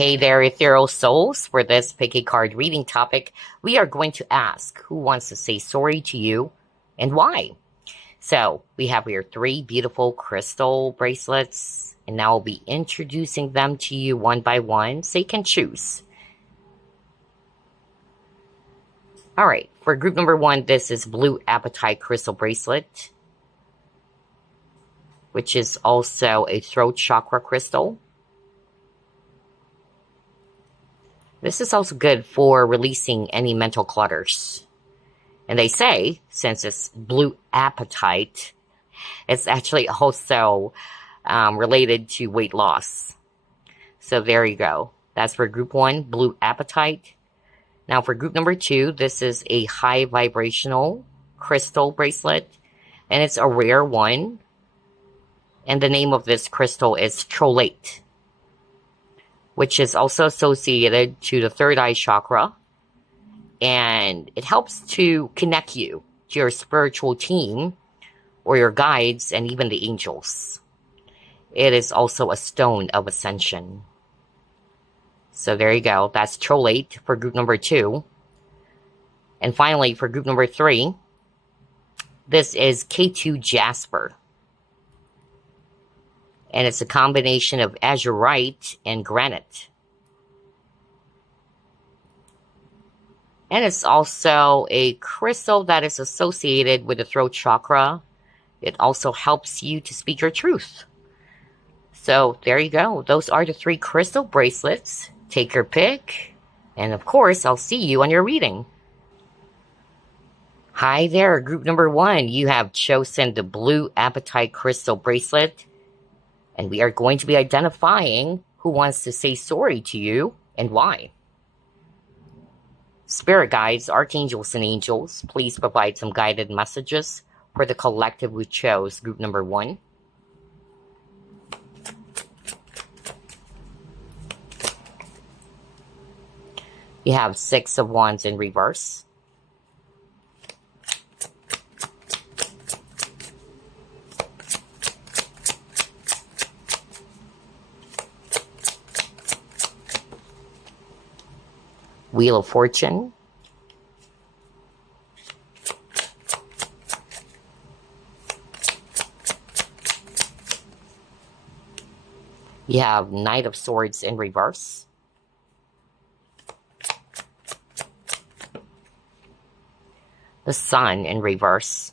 Hey there, Ethereal Souls. For this pick a card reading topic, we are going to ask who wants to say sorry to you and why. So, we have here 3 beautiful crystal bracelets, and now I'll be introducing them to you one by one so you can choose. Alright, for group number 1, this is Blue Apatite Crystal Bracelet, which is also a throat chakra crystal. This is also good for releasing any mental clutters. And they say, since it's blue apatite, it's actually also related to weight loss. So there you go. That's for group 1, blue apatite. Now for group number 2, this is a high vibrational crystal bracelet. And it's a rare one. And the name of this crystal is Trolleite, which is also associated to the third eye chakra. And it helps to connect you to your spiritual team or your guides and even the angels. It is also a stone of ascension. So there you go. That's Trolleite for group number 2. And finally, for group number 3, this is K2 Jasper. And it's a combination of azurite and granite. And it's also a crystal that is associated with the throat chakra. It also helps you to speak your truth. So there you go. Those are the 3 crystal bracelets. Take your pick. And of course, I'll see you on your reading. Hi there, group number 1. You have chosen the Blue Apatite Crystal Bracelet. And we are going to be identifying who wants to say sorry to you and why. Spirit guides, archangels, and angels, please provide some guided messages for the collective who chose group number 1. You have 6 of Wands in reverse. Wheel of Fortune. You have Knight of Swords in reverse. The Sun in reverse.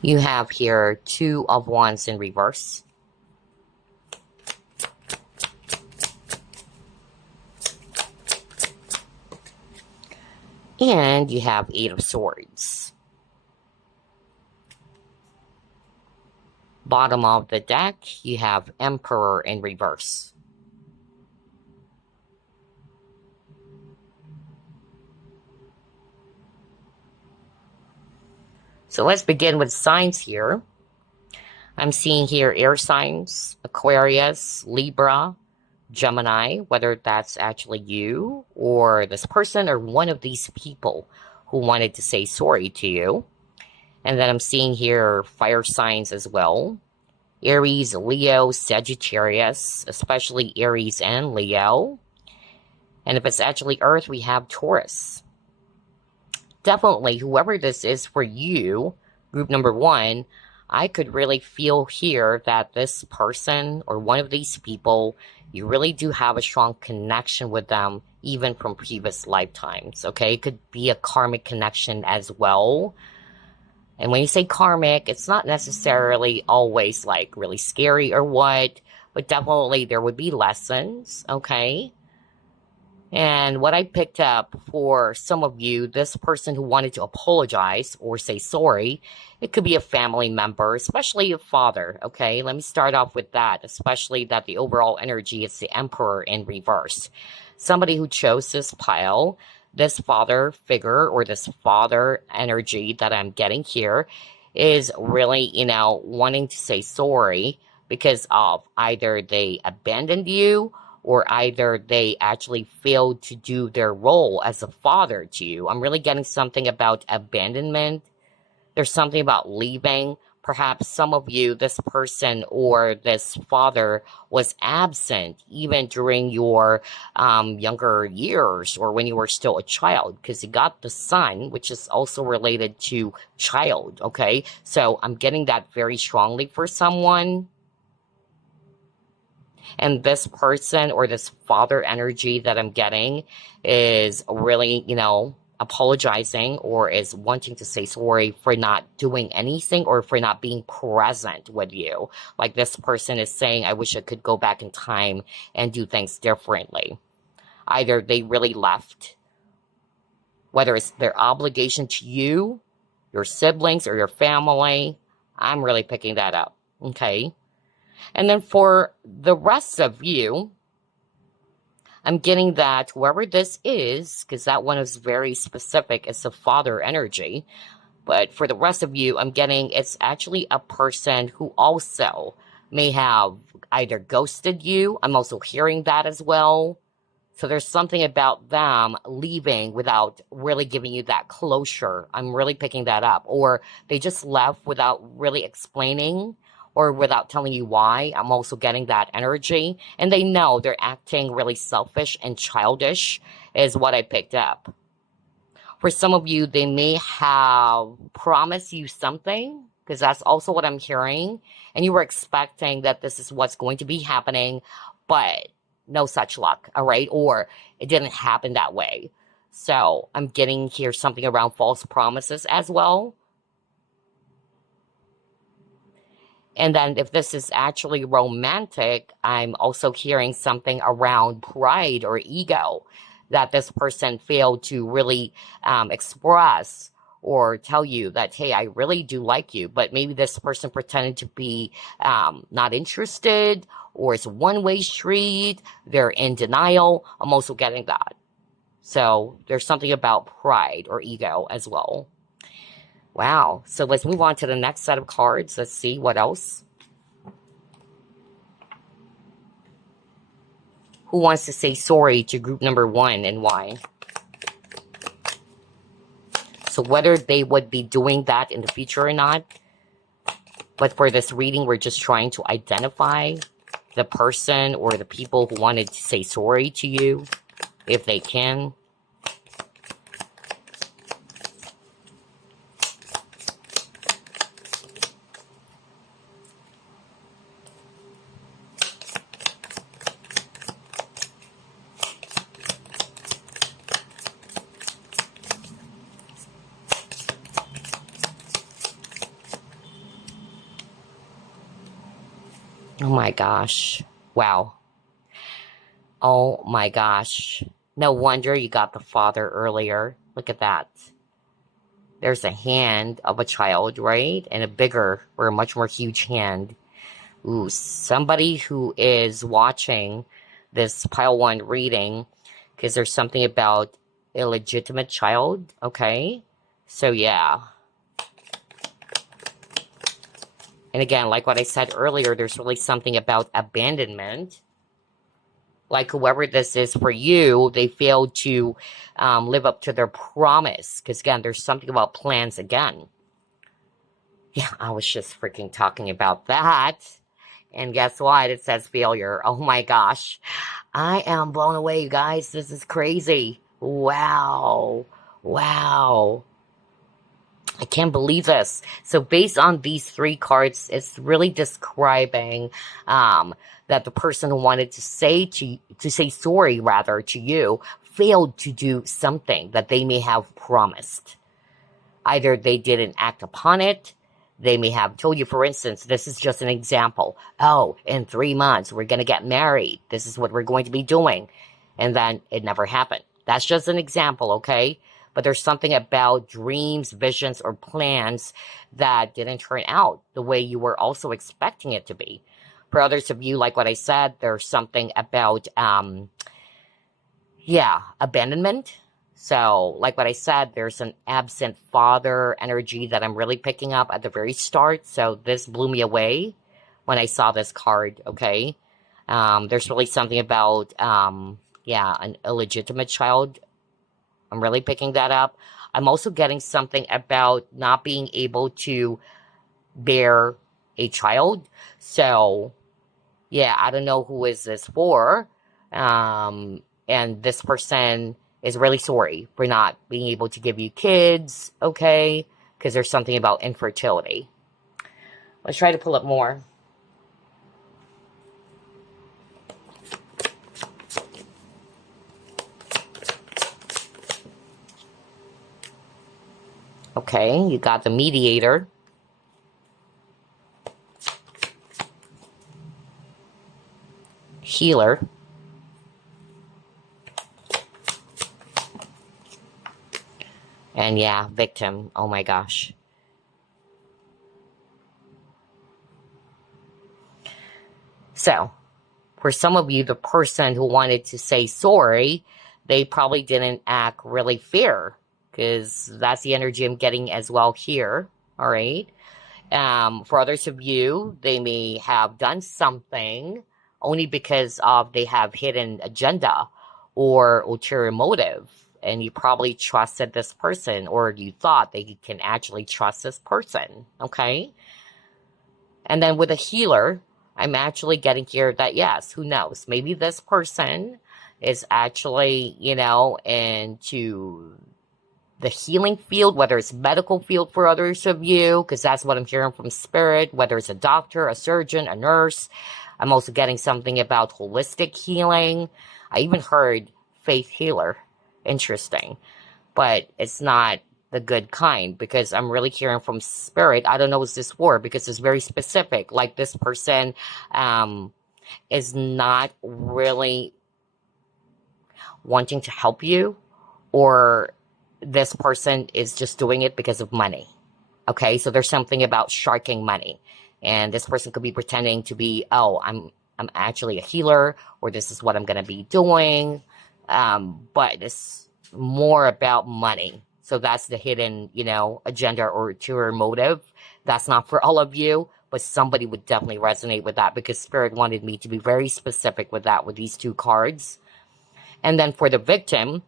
You have here 2 of Wands in reverse. And you have 8 of Swords. Bottom of the deck, you have Emperor in reverse. So let's begin with signs here. I'm seeing here air signs, Aquarius, Libra, Gemini, whether that's actually you or this person or one of these people who wanted to say sorry to you. And then I'm seeing here fire signs as well. Aries, Leo, Sagittarius, especially Aries and Leo. And if it's actually Earth, we have Taurus. Definitely, whoever this is for you, group number 1, I could really feel here that this person or one of these people, you really do have a strong connection with them, even from previous lifetimes, okay? It could be a karmic connection as well. And when you say karmic, it's not necessarily always like really scary or what, but definitely there would be lessons, okay? And what I picked up for some of you, this person who wanted to apologize or say sorry, it could be a family member, especially a father, okay? Let me start off with that, especially that the overall energy is the Emperor in reverse. Somebody who chose this pile, this father figure or this father energy that I'm getting here is really, wanting to say sorry because of either they abandoned you or either they actually failed to do their role as a father to you. I'm really getting something about abandonment. There's something about leaving. Perhaps some of you, this person or this father was absent even during your younger years or when you were still a child, because you got the son, which is also related to child, okay? So I'm getting that very strongly for someone. And this person or this father energy that I'm getting is really, apologizing or is wanting to say sorry for not doing anything or for not being present with you. Like this person is saying, I wish I could go back in time and do things differently. Either they really left, whether it's their obligation to you, your siblings, or your family. I'm really picking that up, okay? And then for the rest of you, I'm getting that whoever this is, because that one is very specific, it's a father energy. But for the rest of you, I'm getting it's actually a person who also may have either ghosted you. I'm also hearing that as well. So there's something about them leaving without really giving you that closure. I'm really picking that up. Or they just left without really explaining or without telling you why. I'm also getting that energy. And they know they're acting really selfish and childish is what I picked up. For some of you, they may have promised you something, because that's also what I'm hearing. And you were expecting that this is what's going to be happening, but no such luck, all right? Or it didn't happen that way. So I'm getting here something around false promises as well. And then if this is actually romantic, I'm also hearing something around pride or ego, that this person failed to really express or tell you that, hey, I really do like you, but maybe this person pretended to be not interested, or it's a one-way street, they're in denial. I'm also getting that. So there's something about pride or ego as well. Wow. So let's move on to the next set of cards. Let's see what else. Who wants to say sorry to group number 1 and why? So whether they would be doing that in the future or not. But for this reading, we're just trying to identify the person or the people who wanted to say sorry to you, if they can. Oh my gosh. Wow. Oh my gosh. No wonder you got the father earlier. Look at that. There's a hand of a child, right? And a bigger or a much more huge hand. Ooh, somebody who is watching this pile 1 reading, because there's something about illegitimate child, okay? So yeah. And again, like what I said earlier, there's really something about abandonment. Like whoever this is for you, they failed to live up to their promise. Because again, there's something about plans again. Yeah, I was just freaking talking about that. And guess what? It says failure. Oh my gosh. I am blown away, you guys. This is crazy. Wow. Wow. I can't believe this. So based on these 3 cards, it's really describing that the person who wanted to say sorry rather to you failed to do something that they may have promised. Either they didn't act upon it. They may have told you, for instance, this is just an example. Oh, in 3 months, we're going to get married. This is what we're going to be doing. And then it never happened. That's just an example, okay? But there's something about dreams, visions, or plans that didn't turn out the way you were also expecting it to be. For others of you, like what I said, there's something about, abandonment. So, like what I said, there's an absent father energy that I'm really picking up at the very start. So this blew me away when I saw this card, okay? There's really something about, yeah, an illegitimate child. I'm really picking that up. I'm also getting something about not being able to bear a child. So, yeah, I don't know who is this for. And this person is really sorry for not being able to give you kids, okay? Because there's something about infertility. Let's try to pull up more. Okay, you got the mediator. Healer. And yeah, victim. Oh my gosh. So, for some of you, the person who wanted to say sorry, they probably didn't act really fair, because that's the energy I'm getting as well here. All right. For others of you, they may have done something only because of they have hidden agenda or ulterior motive, and you probably trusted this person, or you thought that you can actually trust this person. Okay. And then with a healer, I'm actually getting here that, yes, who knows? Maybe this person is actually, into the healing field, whether it's medical field for others of you, because that's what I'm hearing from spirit, whether it's a doctor, a surgeon, a nurse. I'm also getting something about holistic healing. I even heard faith healer. Interesting. But it's not the good kind, because I'm really hearing from spirit. I don't know what's this for, because it's very specific. Like this person is not really wanting to help you, or this person is just doing it because of money. Okay, so there's something about sharking money, and this person could be pretending to be, oh, I'm actually a healer, or this is what I'm going to be doing, but it's more about money. So that's the hidden, agenda or ulterior motive. That's not for all of you, but somebody would definitely resonate with that, because spirit wanted me to be very specific with that, with these two cards. And then for the victim,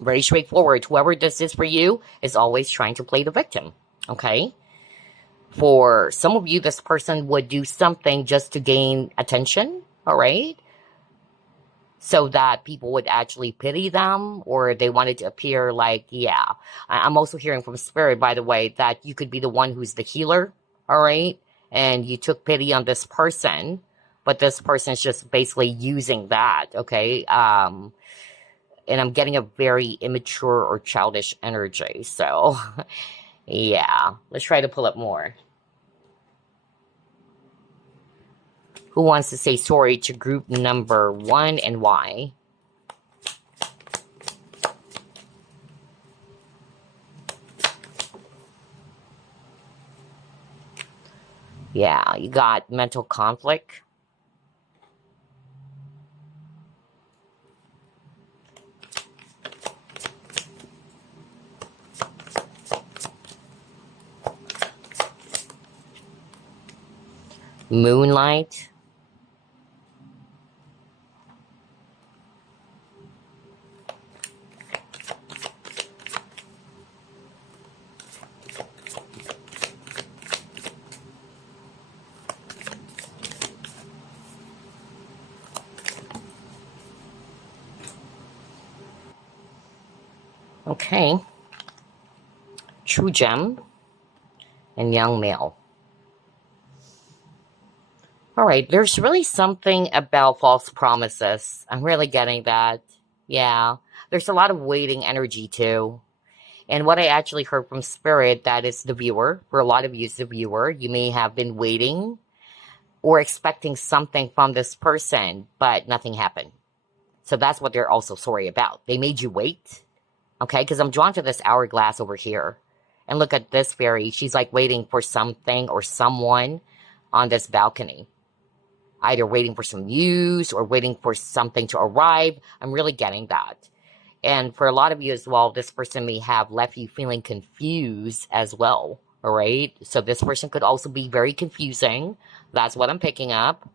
very straightforward. Whoever this is for you is always trying to play the victim. Okay? For some of you, this person would do something just to gain attention. All right? So that people would actually pity them, or they wanted to appear like, yeah. I'm also hearing from spirit, by the way, that you could be the one who's the healer. All right? And you took pity on this person, but this person is just basically using that. Okay? And I'm getting a very immature or childish energy. So, yeah. Let's try to pull up more. Who wants to say sorry to group number 1 and why? Yeah, you got mental conflict. Moonlight. Okay. True gem and young male. All right, there's really something about false promises. I'm really getting that. Yeah. There's a lot of waiting energy too. And what I actually heard from spirit, that is the viewer. For a lot of you, it's the viewer. You may have been waiting or expecting something from this person, but nothing happened. So that's what they're also sorry about. They made you wait. Okay, because I'm drawn to this hourglass over here. And look at this fairy. She's like waiting for something or someone on this balcony. Either waiting for some news or waiting for something to arrive. I'm really getting that. And for a lot of you as well, this person may have left you feeling confused as well. All right. So this person could also be very confusing. That's what I'm picking up.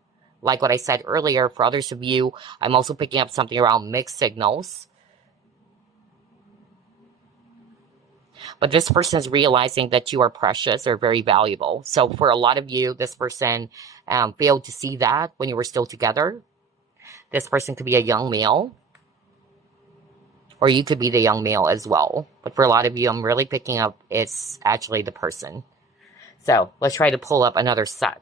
Like what I said earlier, for others of you, I'm also picking up something around mixed signals. But this person is realizing that you are precious or very valuable. So for a lot of you, this person failed to see that when you were still together. This person could be a young male, or you could be the young male as well. But for a lot of you, I'm really picking up it's actually the person. So let's try to pull up another set.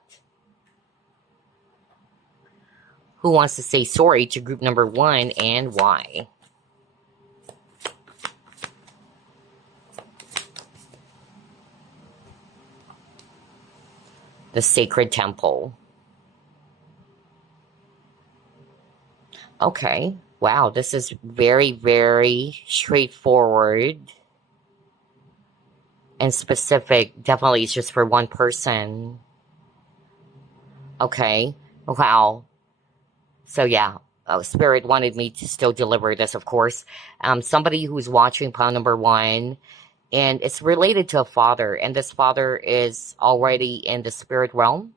Who wants to say sorry to group number 1 and why? The Sacred Temple. Okay. Wow, this is very, very straightforward and specific. Definitely, it's just for one person. Okay. Wow. So, yeah. Spirit wanted me to still deliver this, of course. Somebody who's watching pile number 1, and it's related to a father, and this father is already in the spirit realm.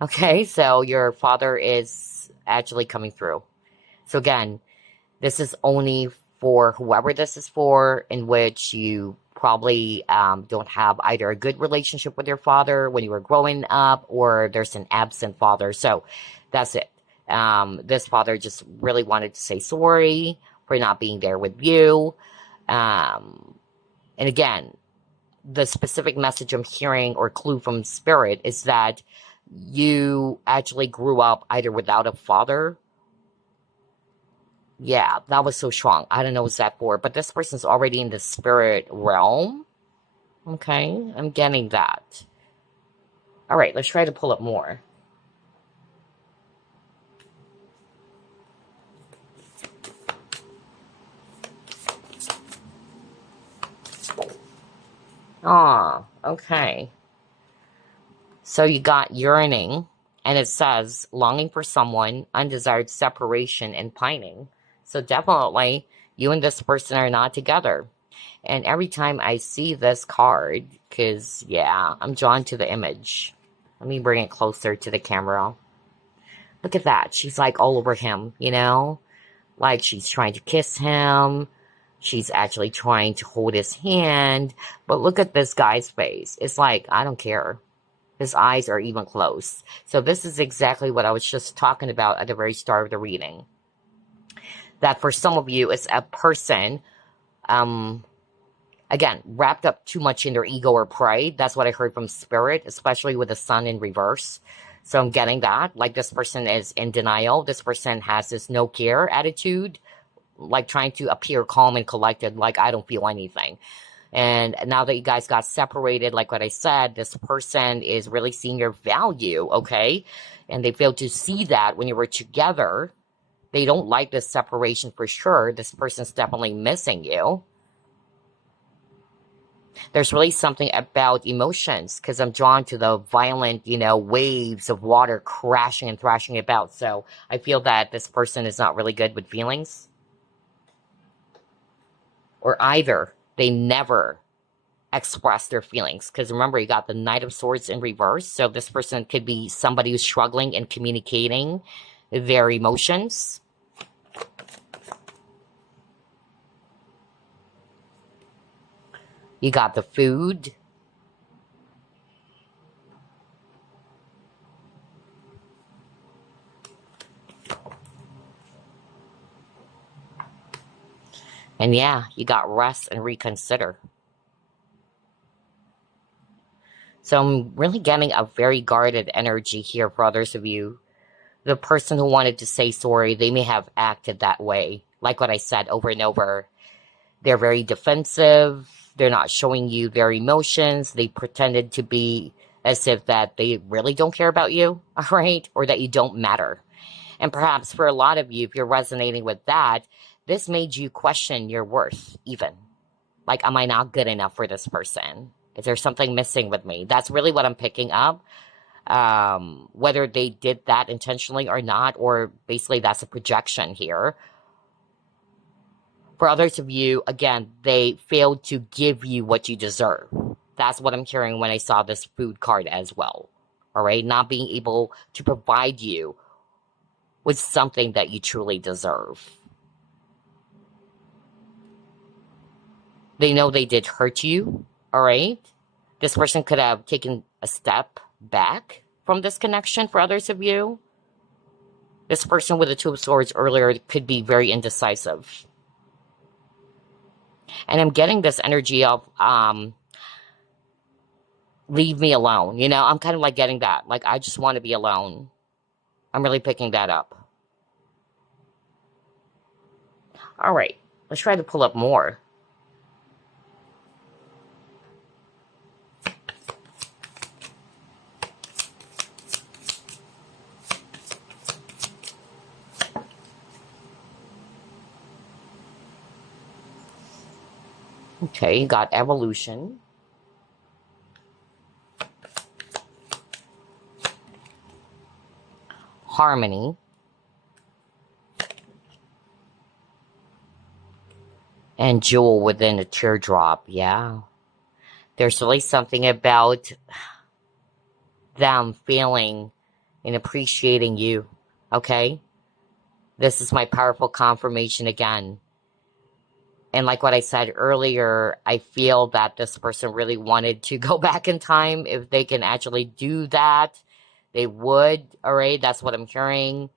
Okay, so your father is actually coming through. So again, this is only for whoever this is for, in which you probably don't have either a good relationship with your father when you were growing up, or there's an absent father. So that's it. This father just really wanted to say sorry for not being there with you. And again, the specific message I'm hearing or clue from Spirit is that you actually grew up either without a father. Yeah, that was so strong. I don't know what's that for, but this person's already in the spirit realm. Okay, I'm getting that. All right, let's try to pull up more. Ah, okay. So you got yearning, and it says longing for someone, undesired separation, and pining. So definitely, you and this person are not together. And every time I see this card, because, yeah, I'm drawn to the image. Let me bring it closer to the camera. Look at that. She's like all over him, you know? Like she's trying to kiss him. She's actually trying to hold his hand. But look at this guy's face. It's like, I don't care. His eyes are even closed. So this is exactly what I was just talking about at the very start of the reading. That for some of you, it's a person, again, wrapped up too much in their ego or pride. That's what I heard from Spirit, especially with the sun in reverse. So I'm getting that. Like this person is in denial. This person has this no care attitude, like trying to appear calm and collected, like I don't feel anything. And now that you guys got separated, like what I said, this person is really seeing your value, okay? And they failed to see that when you were together. They don't like this separation for sure. This person's definitely missing you. There's really something about emotions, because I'm drawn to the violent, waves of water crashing and thrashing about. So I feel that this person is not really good with feelings. Or either they never express their feelings. Because remember, you got the Knight of Swords in reverse. So this person could be somebody who's struggling in communicating their emotions. You got the food. And yeah, you got rest and reconsider. So I'm really getting a very guarded energy here for others of you. The person who wanted to say sorry, they may have acted that way. Like what I said over and over. They're very defensive. They're not showing you their emotions. They pretended to be as if that they really don't care about you, all right? Or that you don't matter. And perhaps for a lot of you, if you're resonating with that, this made you question your worth even. Like, am I not good enough for this person? Is there something missing with me? That's really what I'm picking up. Whether they did that intentionally or not, or basically that's a projection here. For others of you, again, they failed to give you what you deserve. That's what I'm hearing when I saw this food card as well. All right, not being able to provide you with something that you truly deserve. They know they did hurt you, all right? This person could have taken a step back from this connection for others of you. This person with the Two of Swords earlier could be very indecisive. And I'm getting this energy of, leave me alone. You know, I'm kind of like getting that. Like, I just want to be alone. I'm really picking that up. All right, let's try to pull up more. Okay, you got evolution. Harmony. And jewel within a teardrop, yeah. There's really something about them feeling and appreciating you, okay? This is my powerful confirmation again. And like what I said earlier, I feel that this person really wanted to go back in time. If they can actually do that, they would, all right? That's what I'm hearing.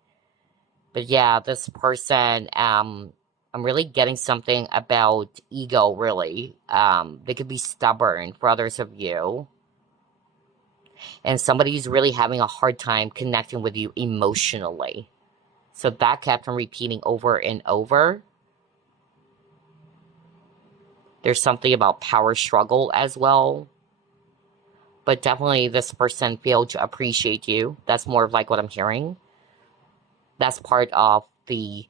But yeah, this person, I'm really getting something about ego, really. They could be stubborn for others of you. And somebody's really having a hard time connecting with you emotionally. So that kept on repeating over and over. There's something about power struggle as well. But definitely this person failed to appreciate you. That's more of like what I'm hearing. That's part of the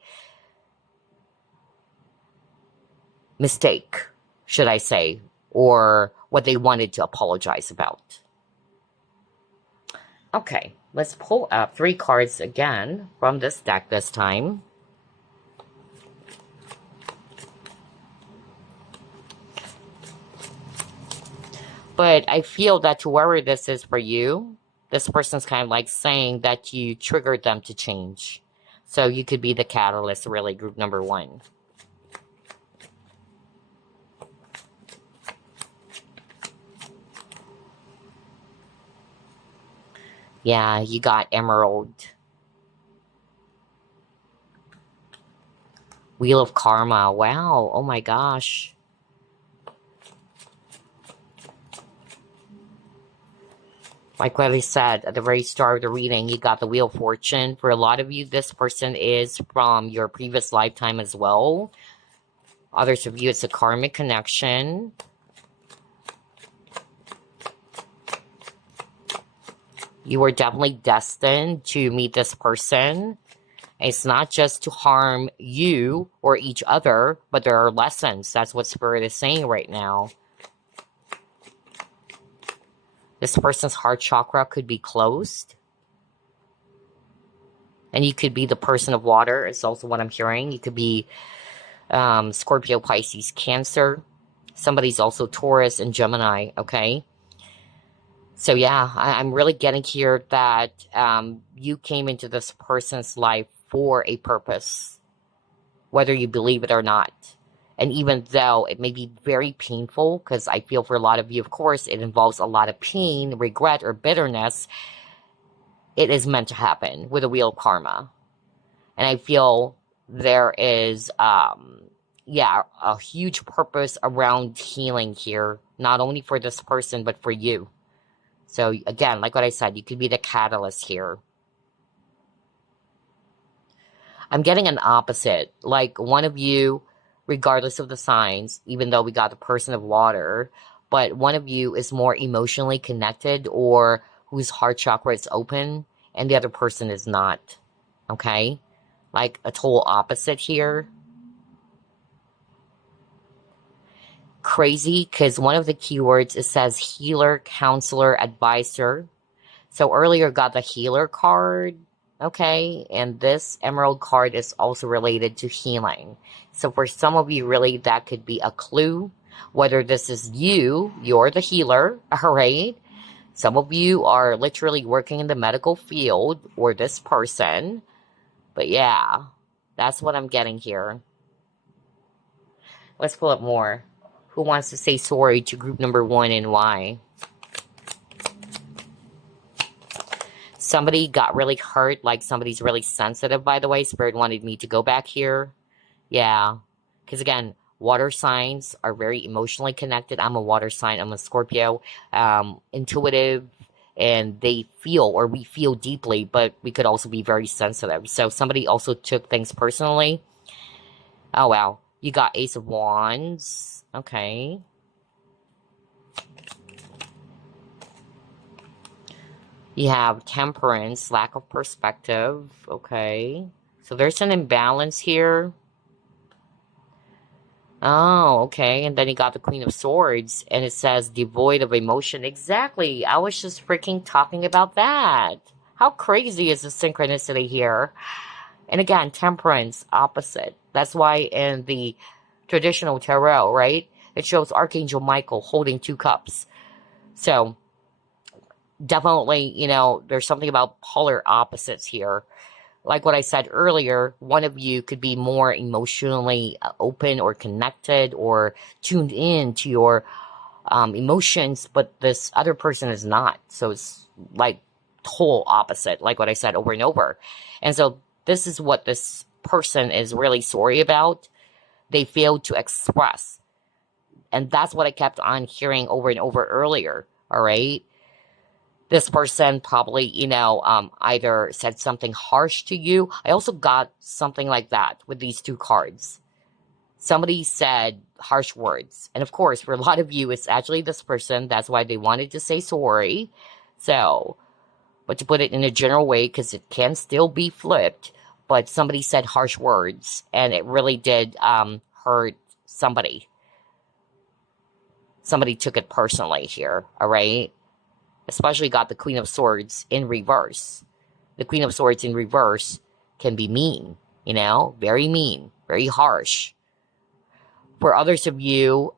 mistake, should I say, or what they wanted to apologize about. Okay, let's pull up 3 cards again from this deck this time. But I feel that whoever this is for you, this person's kind of like saying that you triggered them to change. So you could be the catalyst, really, group number 1. Yeah, you got Emerald. Wheel of Karma. Wow. Oh my gosh. Like what I said at the very start of the reading, you got the Wheel of Fortune. For a lot of you, this person is from your previous lifetime as well. Others of you, it's a karmic connection. You were definitely destined to meet this person. It's not just to harm you or each other, but there are lessons. That's what Spirit is saying right now. This person's heart chakra could be closed. And you could be the person of water. It's also what I'm hearing. You could be Scorpio, Pisces, Cancer. Somebody's also Taurus and Gemini, okay? So yeah, I'm really getting here that you came into this person's life for a purpose, whether you believe it or not. And even though it may be very painful, because I feel for a lot of you, of course, it involves a lot of pain, regret, or bitterness, it is meant to happen with a Wheel of Karma. And I feel there is, yeah, a huge purpose around healing here, not only for this person, but for you. So again, like what I said, you could be the catalyst here. I'm getting an opposite, like one of you, regardless of the signs, even though we got the person of water, but one of you is more emotionally connected or whose heart chakra is open and the other person is not, okay? Like a total opposite here. Crazy, because one of the keywords, it says healer, counselor, advisor. So earlier got the healer card, okay? And this emerald card is also related to healing. So for some of you, really, that could be a clue. Whether this is you, you're the healer, all right? Some of you are literally working in the medical field, or this person. But yeah, that's what I'm getting here. Let's pull up more. Who wants to say sorry to group number 1 and why? Somebody got really hurt, like somebody's really sensitive, by the way. Spirit wanted me to go back here. Yeah. Because again, water signs are very emotionally connected. I'm a water sign. I'm a Scorpio. Intuitive. And they feel, or we feel deeply, but we could also be very sensitive. So somebody also took things personally. Oh, wow. You got Ace of Wands. Okay. You have Temperance, lack of perspective. Okay. So there's an imbalance here. Oh, okay. And then you got the Queen of Swords, and it says devoid of emotion. Exactly. I was just freaking talking about that. How crazy is the synchronicity here? And again, Temperance, opposite. That's why in the traditional tarot, right, it shows Archangel Michael holding 2 cups. So definitely, you know, there's something about polar opposites here. Like what I said earlier, one of you could be more emotionally open or connected or tuned in to your emotions, but this other person is not. So it's like total opposite, like what I said over and over. And so this is what this person is really sorry about. They failed to express. And that's what I kept on hearing over and over earlier. All right. This person probably, you know, either said something harsh to you. I also got something like that with these 2 cards. Somebody said harsh words. And of course, for a lot of you, it's actually this person. That's why they wanted to say sorry. So, but to put it in a general way, because it can still be flipped, but somebody said harsh words, and it really did hurt somebody. Somebody took it personally here, all right? Especially got the Queen of Swords in reverse. The Queen of Swords in reverse can be mean, you know, very mean, very harsh. For others of you,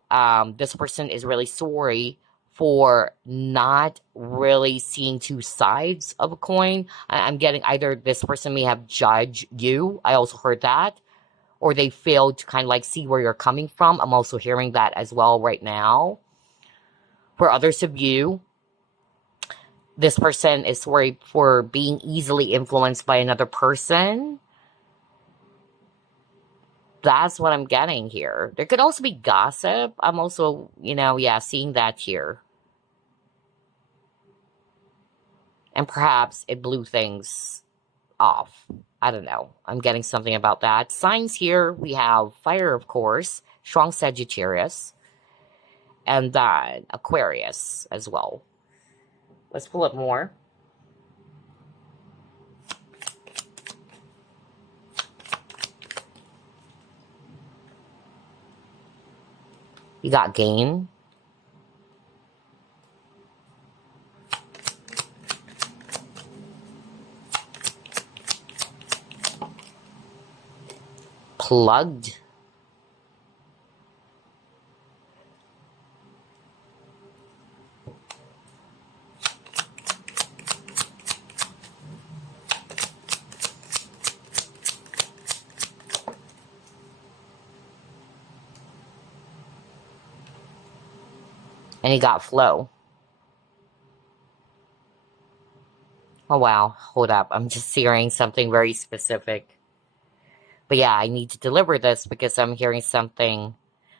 this person is really sorry for not really seeing 2 sides of a coin. I'm getting either this person may have judged you. I also heard that. Or they failed to kind of like see where you're coming from. I'm also hearing that as well right now. For others of you, this person is sorry for being easily influenced by another person. That's what I'm getting here. There could also be gossip. I'm also, you know, yeah, seeing that here. And perhaps it blew things off. I don't know. I'm getting something about that. Signs here, we have fire, of course, strong Sagittarius, and then Aquarius as well. Let's pull up more. You got gain. Plugged. And you got flow. Oh, wow. Hold up. I'm just hearing something very specific. But yeah, I need to deliver this because I'm hearing something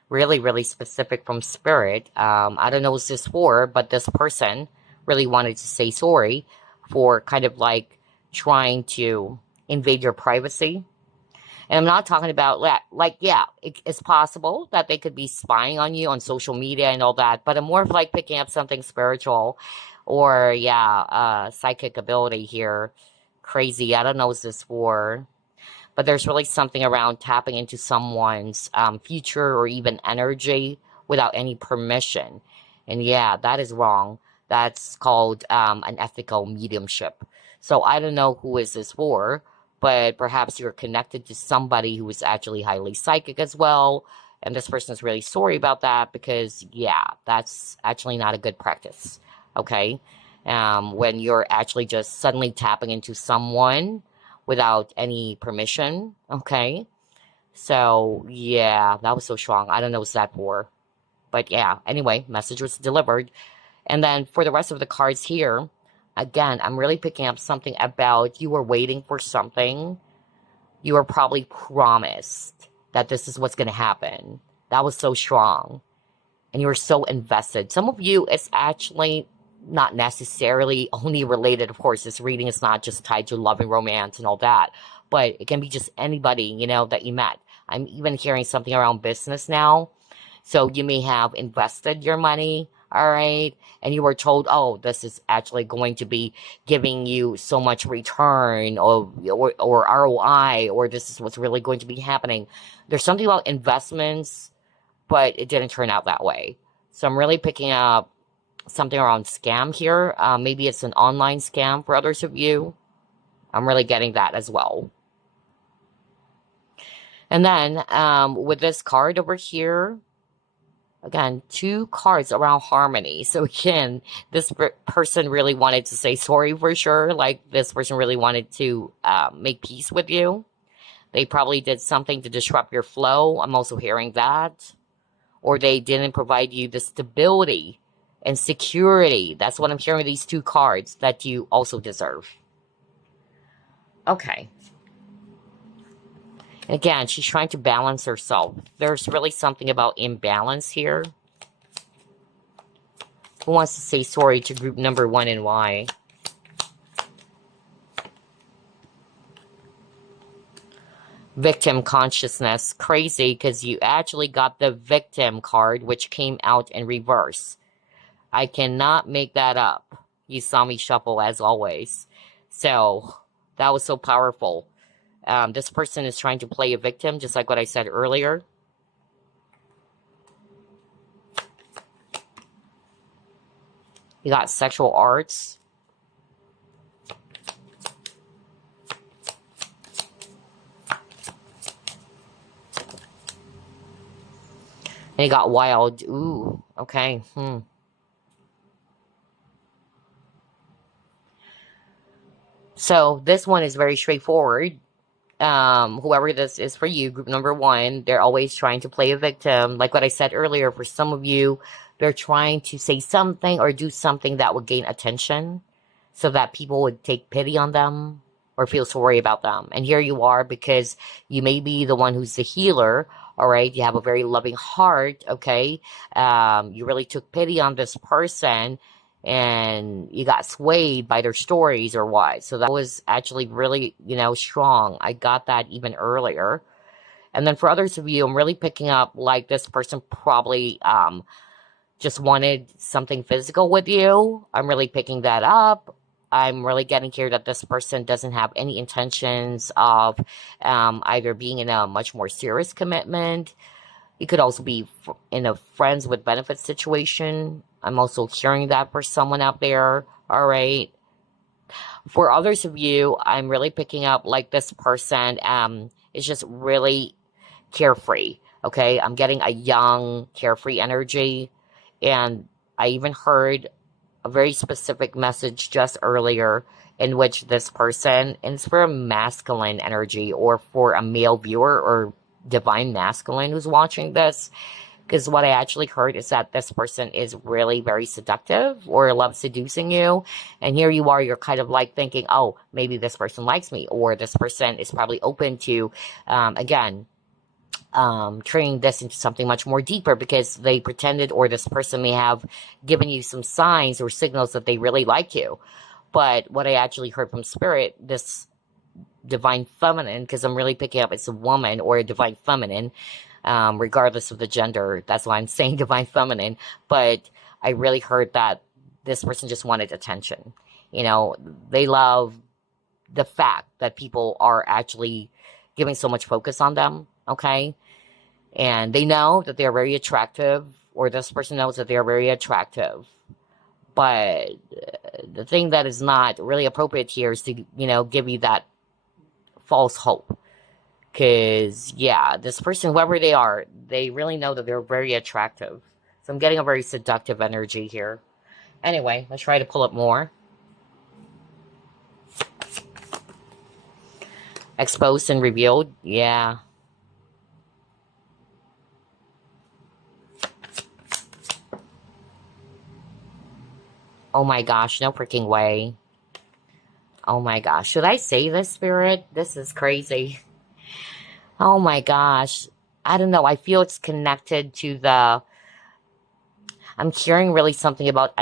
really, really specific from Spirit. I don't know what this for, but this person really wanted to say sorry for kind of like trying to invade your privacy. And I'm not talking about like yeah, it's possible that they could be spying on you on social media and all that, but I'm more of like picking up something spiritual or yeah, psychic ability here. Crazy. I don't know what this for. But there's really something around tapping into someone's future or even energy without any permission. And yeah, that is wrong. That's called an ethical mediumship. So I don't know who is this for, but perhaps you're connected to somebody who is actually highly psychic as well. And this person is really sorry about that because, yeah, that's actually not a good practice. Okay? When you're actually just suddenly tapping into someone without any permission. Okay. So, yeah, that was so strong. I don't know what's that for. But yeah, anyway, message was delivered. And then for the rest of the cards here, again, I'm really picking up something about you were waiting for something. You were probably promised that this is what's going to happen. That was so strong. And you were so invested. Some of you, it's actually not necessarily only related. Of course, this reading is not just tied to love and romance and all that. But it can be just anybody, you know, that you met. I'm even hearing something around business now. So you may have invested your money, all right, and you were told, oh, this is actually going to be giving you so much return or ROI, or this is what's really going to be happening. There's something about investments, but it didn't turn out that way. So I'm really picking up something around scam here. Maybe it's an online scam for others of you. I'm really getting that as well. And then with this card over here, again, 2 cards around harmony. So again, this person really wanted to say sorry for sure. Like this person really wanted to make peace with you. They probably did something to disrupt your flow. I'm also hearing that. Or they didn't provide you the stability and security. That's what I'm hearing with these 2 cards that you also deserve. Okay. Again, she's trying to balance herself. There's really something about imbalance here. Who wants to say sorry to group number 1 and why? Victim consciousness. Crazy, because you actually got the victim card, which came out in reverse. I cannot make that up. You saw me shuffle as always. So, that was so powerful. This person is trying to play a victim, just like what I said earlier. You got sexual arts. And you got wild. Ooh, okay. So this one is very straightforward. Whoever this is for you, group number 1, they're always trying to play a victim. Like what I said earlier, for some of you, they're trying to say something or do something that would gain attention so that people would take pity on them or feel sorry about them. And here you are, because you may be the one who's the healer, all right? You have a very loving heart, okay? You really took pity on this person, and you got swayed by their stories or what. So that was actually really, you know, strong. I got that even earlier. And then for others of you, I'm really picking up like this person probably just wanted something physical with you. I'm really picking that up. I'm really getting here that this person doesn't have any intentions of either being in a much more serious commitment. You could also be in a friends with benefits situation. I'm also hearing that for someone out there. All right. For others of you, I'm really picking up like this person is just really carefree. Okay. I'm getting a young, carefree energy. And I even heard a very specific message just earlier in which this person, and it's for a masculine energy or for a male viewer or divine masculine who's watching this, because what I actually heard is that this person is really very seductive or loves seducing you, and here you are, you're kind of like thinking, oh, maybe this person likes me, or this person is probably open to, again, turning this into something much more deeper, because they pretended, or this person may have given you some signs or signals that they really like you. But what I actually heard from spirit, this divine feminine, because I'm really picking up it's a woman or a divine feminine, regardless of the gender. That's why I'm saying divine feminine. But I really heard that this person just wanted attention. You know, they love the fact that people are actually giving so much focus on them, okay? And they know that they're very attractive, or this person knows that they're very attractive. But the thing that is not really appropriate here is to, you know, give you that false hope. Because, yeah, this person, whoever they are, they really know that they're very attractive. So I'm getting a very seductive energy here. Anyway, let's try to pull up more. Exposed and revealed? Yeah. Oh my gosh, no freaking way. Oh my gosh. Should I say this, Spirit? This is crazy. Oh my gosh. I don't know. I feel it's connected to the... I'm hearing really something about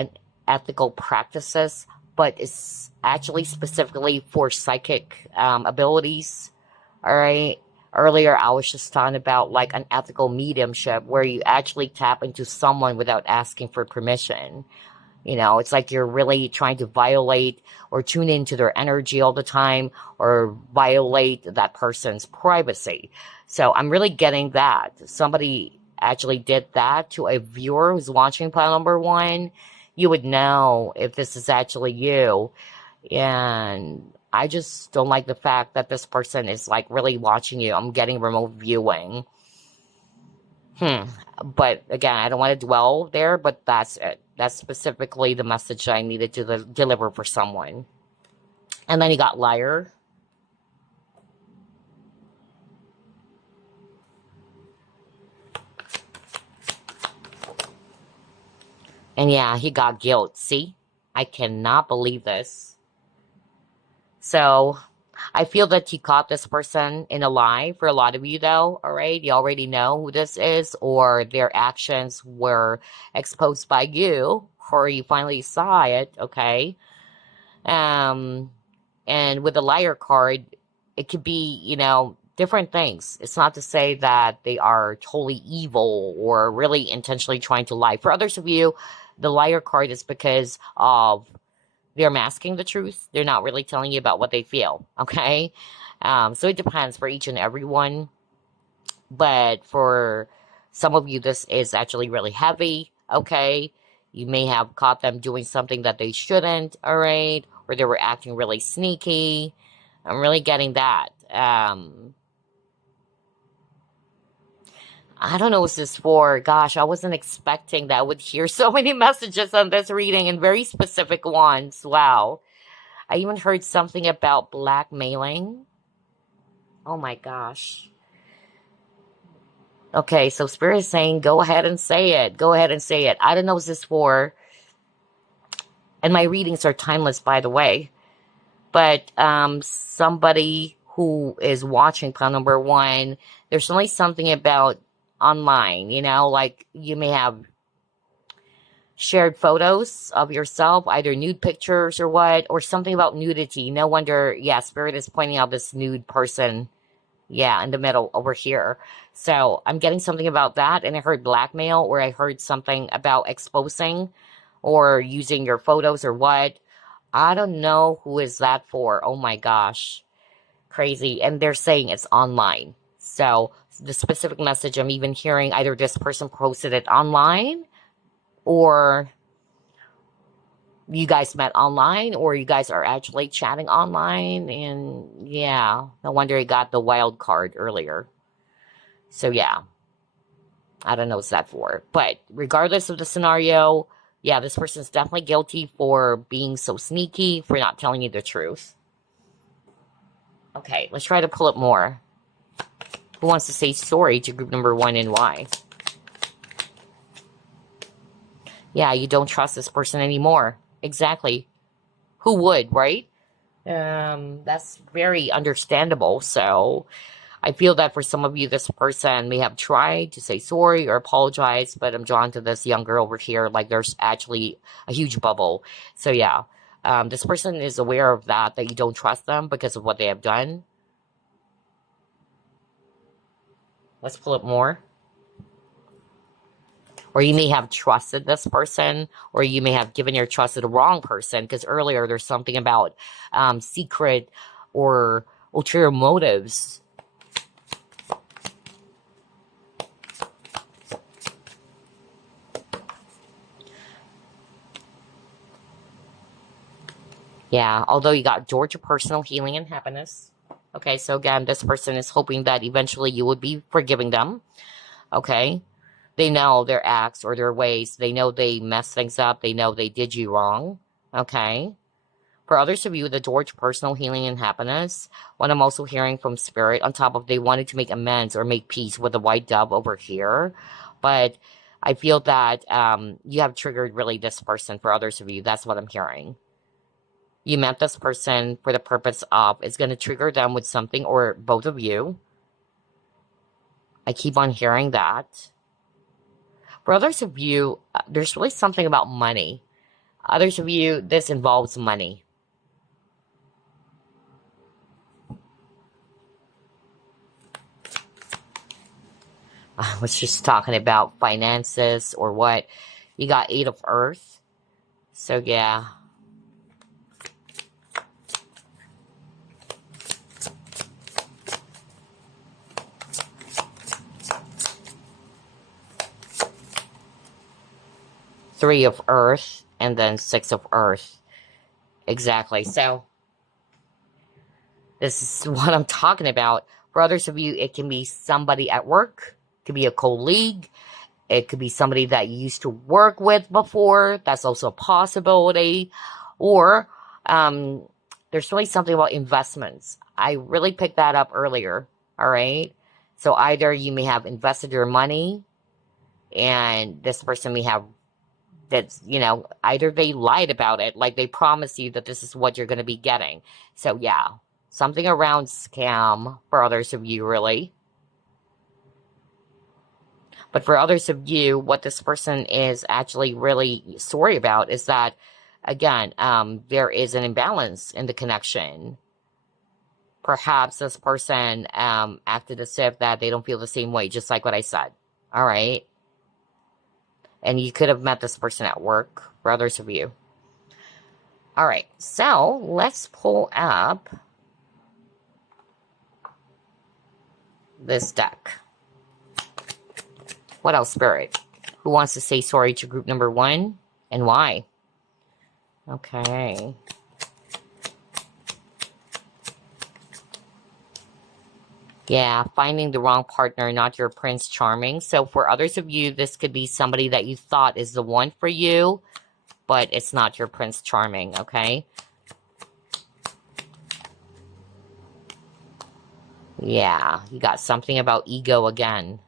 ethical practices, but it's actually specifically for psychic abilities. All right. Earlier, I was just talking about like an ethical mediumship where you actually tap into someone without asking for permission. You know, it's like you're really trying to violate or tune into their energy all the time or violate that person's privacy. So I'm really getting that. Somebody actually did that to a viewer who's watching pile number one. You would know if this is actually you. And I just don't like the fact that this person is like really watching you. I'm getting remote viewing. But again, I don't want to dwell there, but that's it. That's specifically the message I needed to deliver for someone. And then you got liar. And yeah, he got guilt. See? I cannot believe this. So I feel that you caught this person in a lie for a lot of you, though. All right. You already know who this is, or their actions were exposed by you, or you finally saw it. Okay. And with the liar card, it could be, you know, different things. It's not to say that they are totally evil or really intentionally trying to lie. For others of you, the liar card is because of they're masking the truth. They're not really telling you about what they feel. Okay. So it depends for each and every one. But for some of you, this is actually really heavy. Okay. You may have caught them doing something that they shouldn't. All right. Or they were acting really sneaky. I'm really getting that. I don't know what this is for. Gosh, I wasn't expecting that I would hear so many messages on this reading and very specific ones. Wow. I even heard something about blackmailing. Oh my gosh. Okay, so Spirit is saying, go ahead and say it. Go ahead and say it. I don't know what this is for. And my readings are timeless, by the way. But somebody who is watching pile number one, there's only something about online, you know, like you may have shared photos of yourself, either nude pictures or what, or something about nudity. No wonder, yeah, Spirit is pointing out this nude person, yeah, in the middle over here. So I'm getting something about that, and I heard blackmail, or I heard something about exposing or using your photos or what. I don't know who is that for. Oh my gosh. Crazy. And they're saying it's online. So the specific message I'm even hearing, either this person posted it online, or you guys met online, or you guys are actually chatting online. And yeah, no wonder he got the wild card earlier. So yeah, I don't know what's that for. But regardless of the scenario, yeah, this person's definitely guilty for being so sneaky, for not telling you the truth. Okay, let's try to pull up more. Who wants to say sorry to group number one and why? Yeah, you don't trust this person anymore. Exactly. Who would, right? That's very understandable. So I feel that for some of you, this person may have tried to say sorry or apologize, but I'm drawn to this young girl over here. Like there's actually a huge bubble. So yeah, this person is aware of that you don't trust them because of what they have done. Let's pull up more. Or you may have trusted this person, or you may have given your trust to the wrong person, because earlier there's something about secret or ulterior motives. Yeah, although you got Georgia personal healing and happiness. Okay, so again, this person is hoping that eventually you would be forgiving them. Okay, they know their acts or their ways. They know they messed things up. They know they did you wrong. Okay, For others of you, the door to personal healing and happiness. What I'm also hearing from Spirit, on top of they wanted to make amends or make peace with the white dove over here. But I feel that you have triggered really this person for others of you. That's what I'm hearing. You met this person for the purpose of, it's going to trigger them with something, or both of you. I keep on hearing that. For others of you, there's really something about money. Others of you, this involves money. I was just talking about finances or what. You got 8 of Earth. So, yeah. Three of Earth and then 6 of Earth. Exactly. So, this is what I'm talking about. For others of you, it can be somebody at work. It could be a colleague. It could be somebody that you used to work with before. That's also a possibility. Or there's really something about investments. I really picked that up earlier. All right. So either you may have invested your money and this person may have that's, you know, either they lied about it, like they promised you that this is what you're going to be getting. So yeah, something around scam for others of you, really. But for others of you, what this person is actually really sorry about is that, again, there is an imbalance in the connection. Perhaps this person acted as if that they don't feel the same way, just like what I said. All right. And you could have met this person at work, for others of you. All right, so let's pull up this deck. What else, Spirit? Who wants to say sorry to group number 1 and why? Okay. Yeah, finding the wrong partner, not your Prince Charming. So for others of you, this could be somebody that you thought is the one for you, but it's not your Prince Charming, okay? Yeah, you got something about ego again.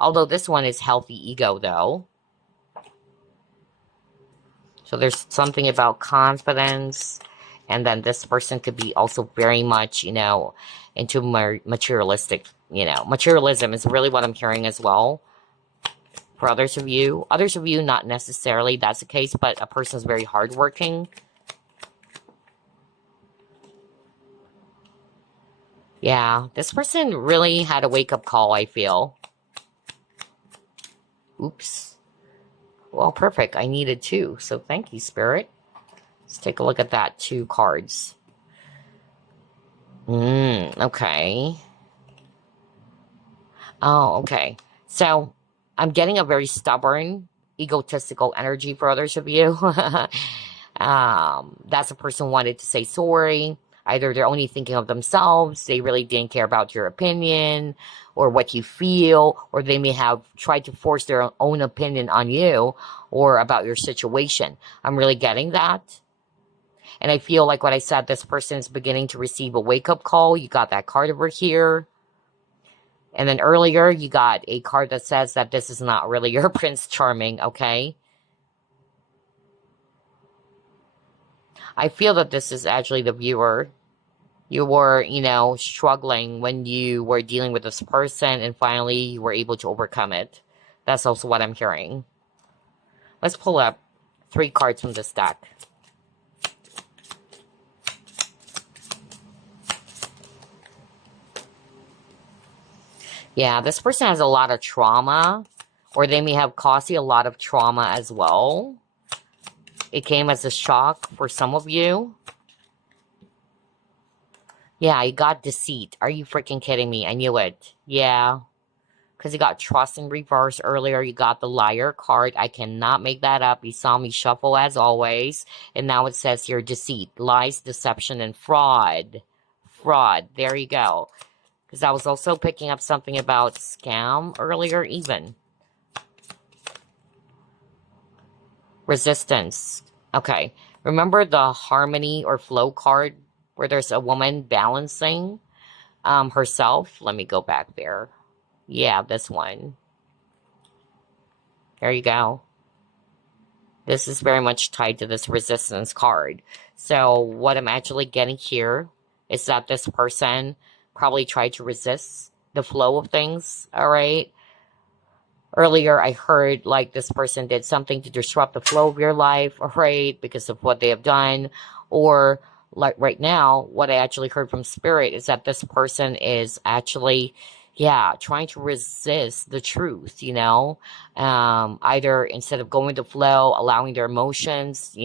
Although this one is healthy ego, though. So there's something about confidence. And then this person could be also very much, you know, into materialistic, you know. Materialism is really what I'm hearing as well. For others of you, not necessarily that's the case, but a person is very hardworking. Yeah, this person really had a wake-up call, I feel. Oops. Well, perfect. I needed 2, so thank you, Spirit. Let's take a look at that 2 cards. Okay. Oh, okay. So, I'm getting a very stubborn, egotistical energy for others of you. That's a person who wanted to say sorry. Either they're only thinking of themselves, they really didn't care about your opinion or what you feel, or they may have tried to force their own opinion on you or about your situation. I'm really getting that. And I feel like what I said, this person is beginning to receive a wake-up call. You got that card over here. And then earlier, you got a card that says that this is not really your Prince Charming, okay? I feel that this is actually the viewer. You were, you know, struggling when you were dealing with this person, and finally you were able to overcome it. That's also what I'm hearing. Let's pull up 3 cards from this deck. Yeah, this person has a lot of trauma, or they may have caused you a lot of trauma as well. It came as a shock for some of you. Yeah, you got deceit. Are you freaking kidding me? I knew it. Yeah. Because you got trust in reverse earlier. You got the liar card. I cannot make that up. You saw me shuffle as always. And now it says here deceit, lies, deception, and fraud. Fraud. There you go. Because I was also picking up something about scam earlier even. Resistance. Okay. Remember the harmony or flow card where there's a woman balancing herself? Let me go back there. Yeah, this one. There you go. This is very much tied to this resistance card. So what I'm actually getting here is that this person probably tried to resist the flow of things, all right? Earlier, I heard like this person did something to disrupt the flow of your life, right? Because of what they have done. Or like right now, what I actually heard from Spirit is that this person is actually, yeah, trying to resist the truth, either instead of going with the flow, allowing their emotions,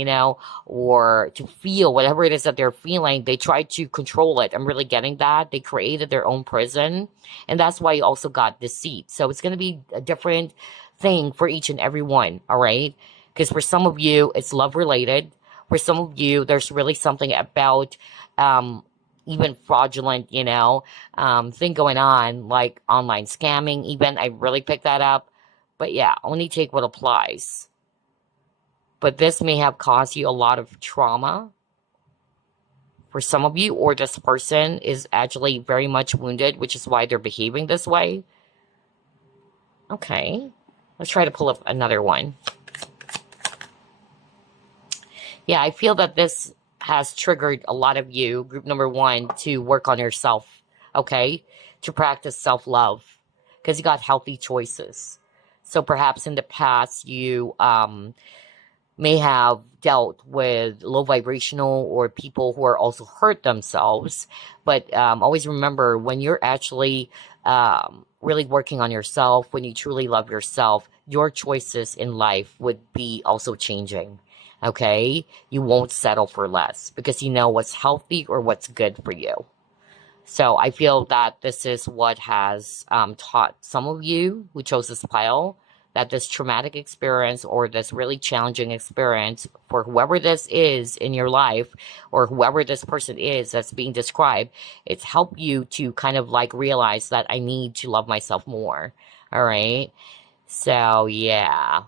or to feel whatever it is that they're feeling, they try to control it. I'm really getting that. They created their own prison. And that's why you also got deceit. So it's going to be a different thing for each and every one, all right? Because for some of you, it's love related. For some of you, there's really something about even fraudulent, thing going on, like online scamming, even. I really picked that up. But yeah, only take what applies. But this may have caused you a lot of trauma for some of you, or this person is actually very much wounded, which is why they're behaving this way. Okay, let's try to pull up another one. Yeah, I feel that this has triggered a lot of you, group number 1, to work on yourself, okay? To practice self-love, because you got healthy choices. So perhaps in the past, you may have dealt with low vibrational or people who are also hurt themselves. But always remember, when you're actually really working on yourself, when you truly love yourself, your choices in life would be also changing. Okay? You won't settle for less because you know what's healthy or what's good for you. So I feel that this is what has taught some of you who chose this pile, that this traumatic experience or this really challenging experience for whoever this is in your life, or whoever this person is that's being described, it's helped you to kind of like realize that I need to love myself more. All right. So yeah.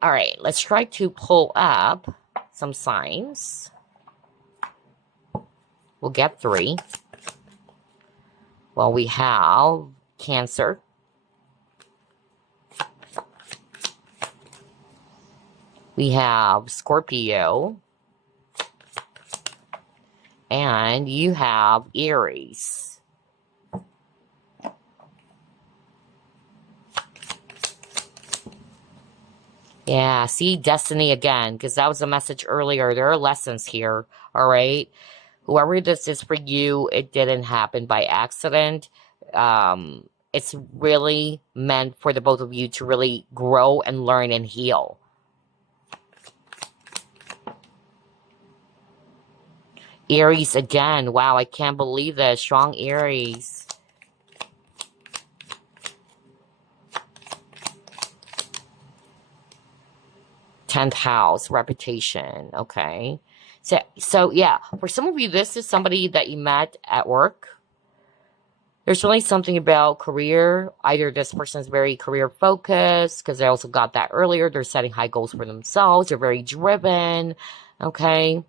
All right. Let's try to pull up some signs. We'll get 3. Well, we have Cancer. We have Scorpio. And you have Aries. Yeah, see, destiny again, because that was a message earlier. There are lessons here, all right? Whoever this is for you, it didn't happen by accident. It's really meant for the both of you to really grow and learn and heal. Aries again. Wow, I can't believe this. Strong Aries. Tenth house, reputation. Okay. So yeah, for some of you, this is somebody that you met at work. There's really something about career. Either this person is very career focused, because I also got that earlier. They're setting high goals for themselves. They're very driven. Okay.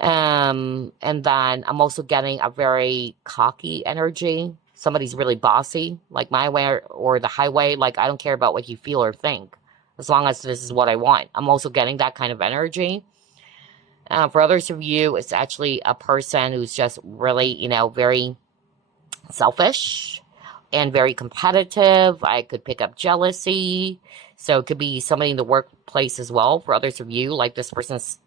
And then I'm also getting a very cocky energy. Somebody's really bossy, like my way or the highway. Like, I don't care about what you feel or think, as long as this is what I want. I'm also getting that kind of energy. For others of you, it's actually a person who's just really, very selfish and very competitive. I could pick up jealousy. So it could be somebody in the workplace as well. For others of you, like this person's,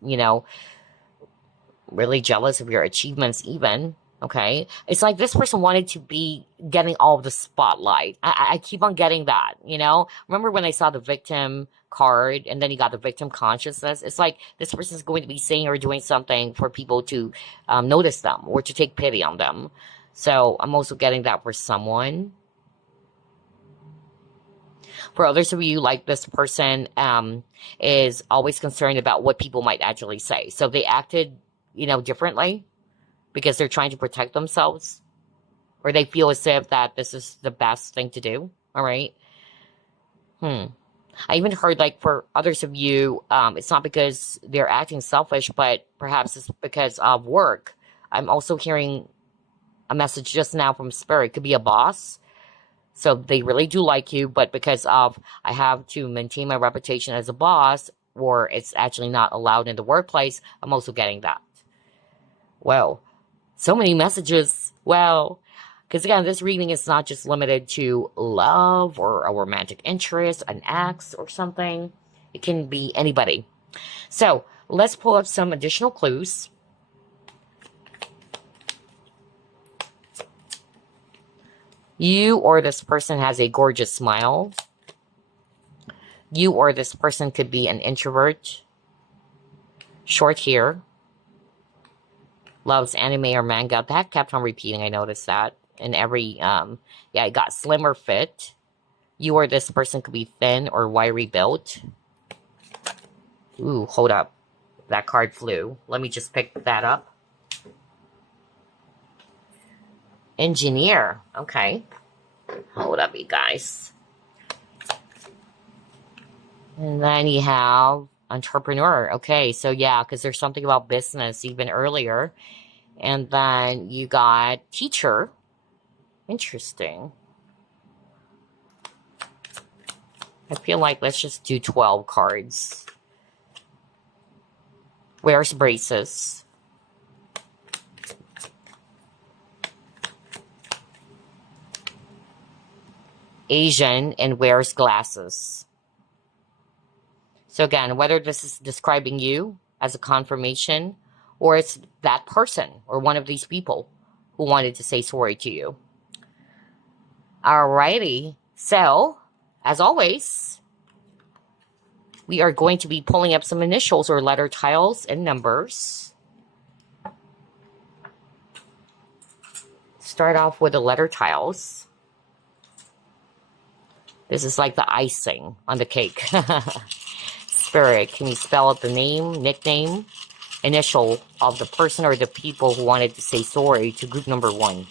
really jealous of your achievements even. Okay. It's like this person wanted to be getting all of the spotlight. I keep on getting that, Remember when I saw the victim card and then you got the victim consciousness? It's like this person is going to be saying or doing something for people to notice them or to take pity on them. So I'm also getting that for someone. For others of you, like this person is always concerned about what people might actually say. So they acted, differently because they're trying to protect themselves, or they feel as if that this is the best thing to do. All right. I even heard like for others of you, it's not because they're acting selfish, but perhaps it's because of work. I'm also hearing a message just now from Spirit. It could be a boss. So they really do like you, but because of I have to maintain my reputation as a boss, or it's actually not allowed in the workplace, I'm also getting that. Well, so many messages. Well, because again, this reading is not just limited to love or a romantic interest, an ex or something. It can be anybody. So let's pull up some additional clues. You or this person has a gorgeous smile. You or this person could be an introvert, short hair, loves anime or manga. That kept on repeating. I noticed that in every, yeah, it got slim or fit. You or this person could be thin or wiry built. Ooh, hold up. That card flew. Let me just pick that up. Engineer. Okay. Hold up, you guys. And then you have entrepreneur. Okay, so yeah, because there's something about business even earlier. And then you got teacher. Interesting. I feel like let's just do 12 cards. Wears braces. Asian and wears glasses. So again, whether this is describing you as a confirmation or it's that person or one of these people who wanted to say sorry to you. Alrighty. So, as always, we are going to be pulling up some initials or letter tiles and numbers. Start off with the letter tiles. This is like the icing on the cake. Spirit, can you spell out the name, nickname, initial of the person or the people who wanted to say sorry to group number 1?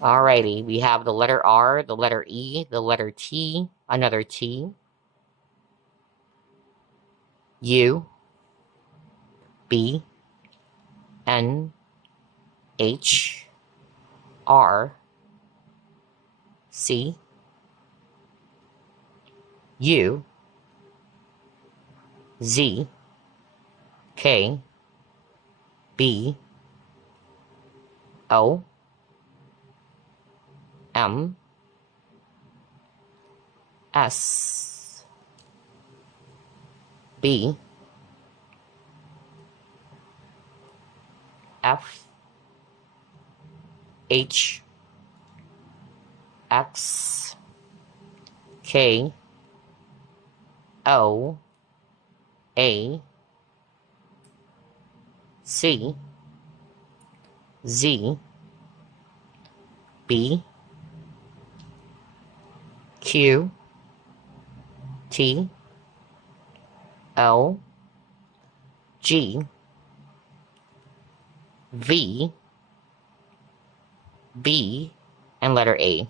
Alrighty, we have the letter R, the letter E, the letter T, another T, U, B, N, H, R, C, U, Z, K, B, O, M, S, B, F, H, X, K, O, A, C, Z, B, Q, T, L, G, V, B, and letter A.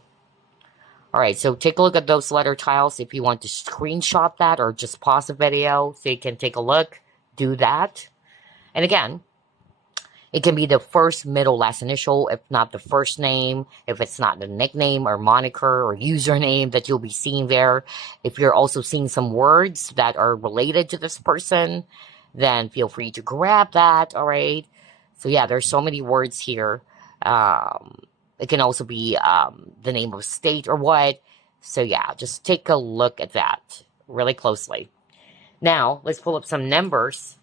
Alright, so take a look at those letter tiles. If you want to screenshot that or just pause the video so you can take a look, do that. And again, it can be the first, middle, last initial, if not the first name, if it's not the nickname or moniker or username that you'll be seeing there. If you're also seeing some words that are related to this person, then feel free to grab that, all right? So yeah, there's so many words here. It can also be the name of a state or what. So yeah, just take a look at that really closely. Now, let's pull up some numbers.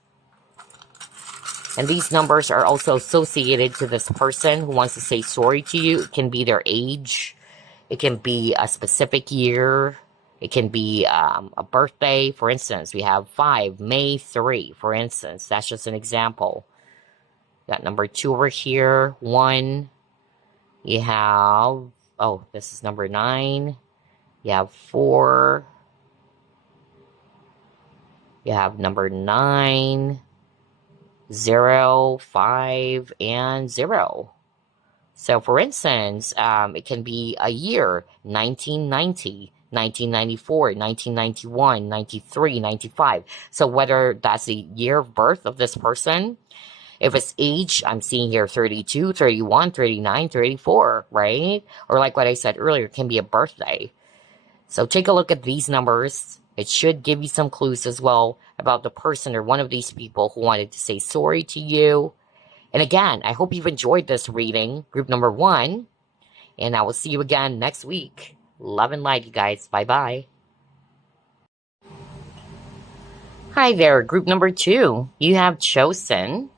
And these numbers are also associated to this person who wants to say sorry to you. It can be their age. It can be a specific year. It can be a birthday. For instance, we have 5, May 3, for instance. That's just an example. Got number 2 over here. 1. You have, oh, this is number 9. You have 4. You have number 9. 0, 5, and 0. So for instance, it can be a year, 1990, 1994, 1991, 93, 95. So whether that's the year of birth of this person, if it's age, I'm seeing here 32, 31, 39, 34, right? Or like what I said earlier, it can be a birthday. So take a look at these numbers. It should give you some clues as well about the person or one of these people who wanted to say sorry to you. And again, I hope you've enjoyed this reading, group number 1. And I will see you again next week. Love and light, you guys. Bye-bye. Hi there, group number 2. You have chosen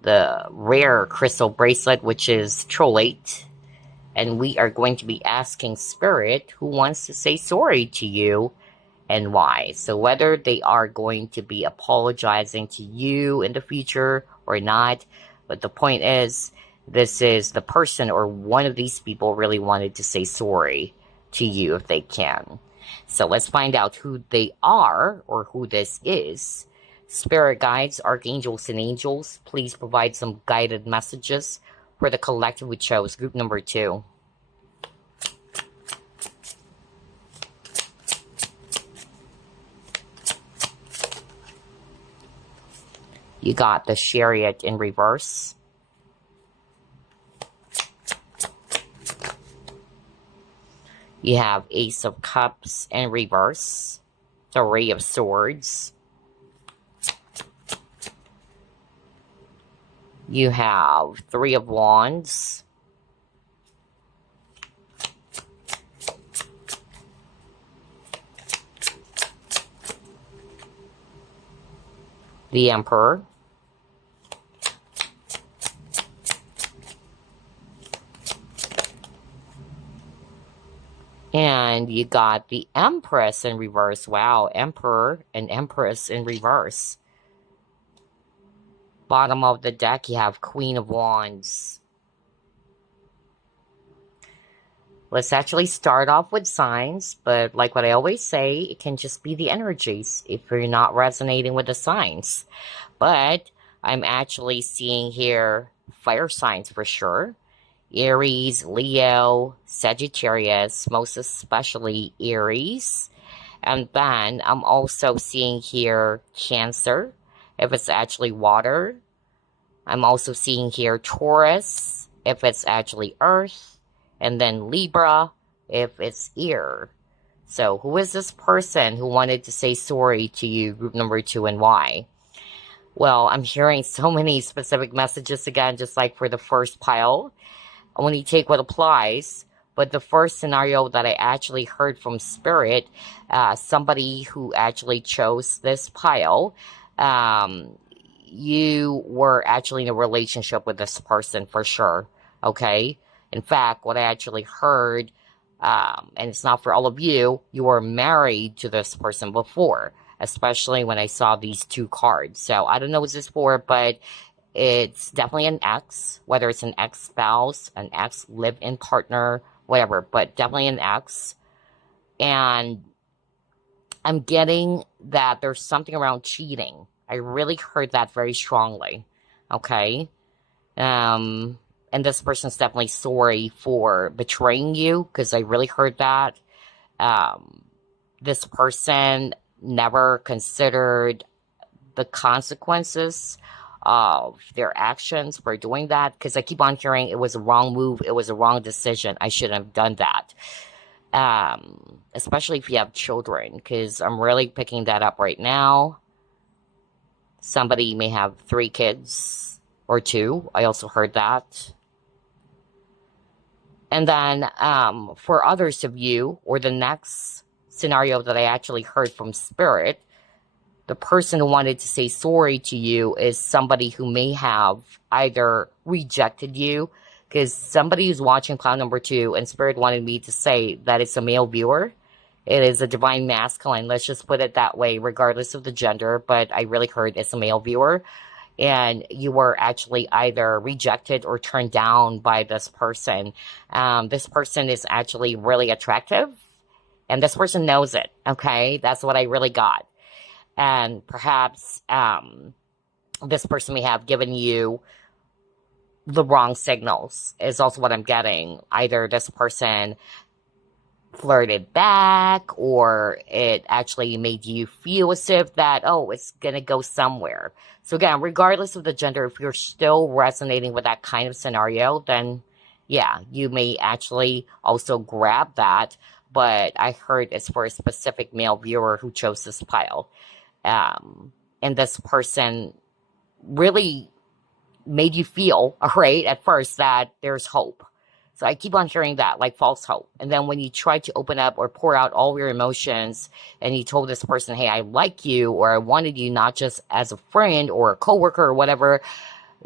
the rare crystal bracelet, which is Trolleite. And we are going to be asking Spirit who wants to say sorry to you and why. So whether they are going to be apologizing to you in the future or not, but the point is, this is the person or one of these people really wanted to say sorry to you if they can. So let's find out who they are or who this is. Spirit guides, archangels, and angels, please provide some guided messages for the collective we chose, group number 2. You got the Chariot in reverse. You have Ace of Cups in reverse. Three of Swords. You have Three of Wands. The Emperor. And you got the Empress in reverse. Wow, Emperor and Empress in reverse. Bottom of the deck, you have Queen of Wands. Let's actually start off with signs, but like what I always say, it can just be the energies if you're not resonating with the signs. But I'm actually seeing here fire signs for sure. Aries, Leo, Sagittarius, most especially Aries. And then I'm also seeing here Cancer, if it's actually water. I'm also seeing here Taurus, if it's actually earth. And then Libra, if it's air. So who is this person who wanted to say sorry to you, group number 2, and why? Well, I'm hearing so many specific messages again, just like for the first pile. Only take what applies. But the first scenario that I actually heard from Spirit, somebody who actually chose this pile, you were actually in a relationship with this person for sure, okay? In fact, what I actually heard, and it's not for all of you, you were married to this person before, especially when I saw these 2 cards. So I don't know what this is for, but it's definitely an ex, whether it's an ex-spouse, an ex-live-in partner, whatever, but definitely an ex. And I'm getting that there's something around cheating. I really heard that very strongly, okay? And this person's definitely sorry for betraying you, because I really heard that. This person never considered the consequences of their actions for doing that, because I keep on hearing it was a wrong move, it was a wrong decision, I shouldn't have done that. Especially if you have children, because I'm really picking that up right now. Somebody may have 3 kids or 2. I also heard that. And then for others of you, or the next scenario that I actually heard from Spirit, the person who wanted to say sorry to you is somebody who may have either rejected you, because somebody who's watching pile number 2, and Spirit wanted me to say that it's a male viewer. It is a divine masculine, let's just put it that way, regardless of the gender, but I really heard it's a male viewer. And you were actually either rejected or turned down by this person. This person is actually really attractive, and this person knows it, okay? That's what I really got. And perhaps this person may have given you the wrong signals, is also what I'm getting. Either this person flirted back, or it actually made you feel as if that, oh, it's gonna go somewhere. So again, regardless of the gender, if you're still resonating with that kind of scenario, then yeah, you may actually also grab that. But I heard it's for a specific male viewer who chose this pile. And this person really made you feel, right, at first that there's hope. So I keep on hearing that, like false hope. And then when you try to open up or pour out all your emotions and you told this person, hey, I like you, or I wanted you not just as a friend or a coworker or whatever,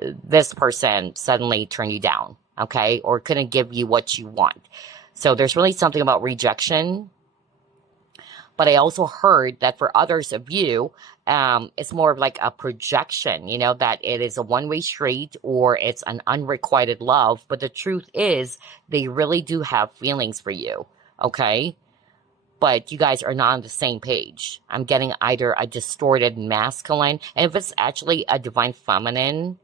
this person suddenly turned you down, okay, or couldn't give you what you want. So there's really something about rejection. But I also heard that for others of you, it's more of like a projection, you know, that it is a one-way street or it's an unrequited love. But the truth is, they really do have feelings for you, okay? But you guys are not on the same page. I'm getting either a distorted masculine, and if it's actually a divine feminine,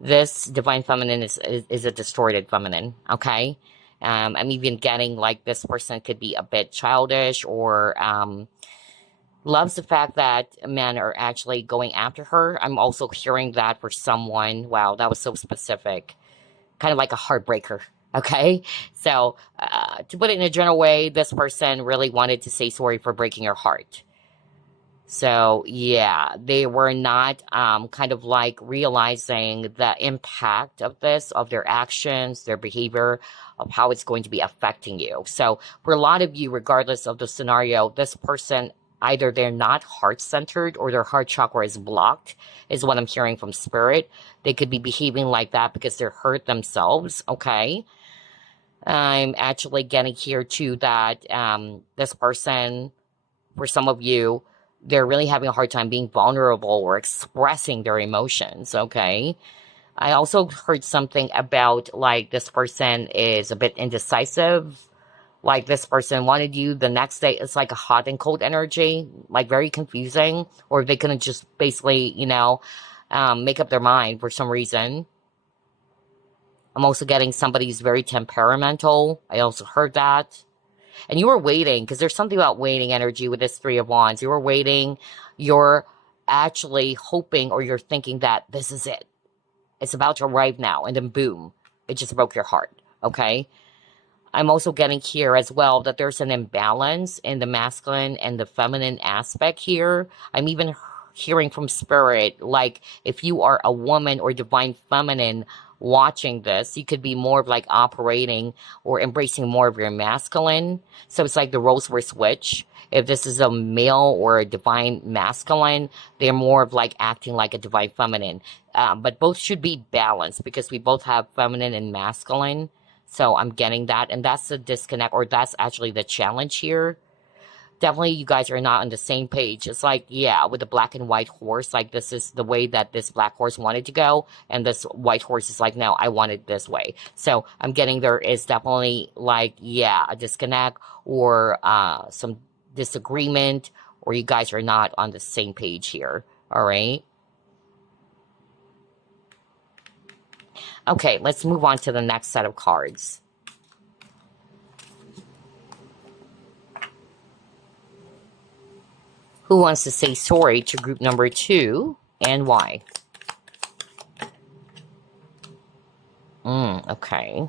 this divine feminine is a distorted feminine, okay? I'm even getting like this person could be a bit childish, or loves the fact that men are actually going after her. I'm also hearing that for someone. Wow, that was so specific. Kind of like a heartbreaker. Okay, so to put it in a general way, this person really wanted to say sorry for breaking your heart. So yeah, they were not kind of like realizing the impact of this, of their actions, their behavior, of how it's going to be affecting you. So for a lot of you, regardless of the scenario, this person, either they're not heart-centered or their heart chakra is blocked, is what I'm hearing from spirit. They could be behaving like that because they're hurt themselves, okay? I'm actually getting here too that this person, for some of you, they're really having a hard time being vulnerable or expressing their emotions, okay? I also heard something about like this person is a bit indecisive. Like this person wanted you the next day. It's like a hot and cold energy, like very confusing. Or they couldn't just basically, you know, make up their mind for some reason. I'm also getting somebody's very temperamental. I also heard that. And you were waiting, because there's something about waiting energy with this Three of Wands. You were waiting. You're actually hoping, or you're thinking that this is it. It's about to arrive now. And then boom, it just broke your heart. Okay? I'm also getting here as well that there's an imbalance in the masculine and the feminine aspect here. I'm even hearing from spirit, like if you are a woman or divine feminine watching this, you could be more of like operating or embracing more of your masculine. So it's like the roles were switched. If this is a male or a divine masculine, they're more of like acting like a divine feminine. But both should be balanced because we both have feminine and masculine. So I'm getting that, and that's the disconnect, or that's actually the challenge here. Definitely you guys are not on the same page. It's like, yeah, with the black and white horse, like this is the way that this black horse wanted to go, and this white horse is like, no, I want it this way. So I'm getting there is definitely like, yeah, a disconnect or some disagreement, or you guys are not on the same page here. All right. Okay, let's move on to the next set of cards. Who wants to say sorry to group number 2 and why? Okay.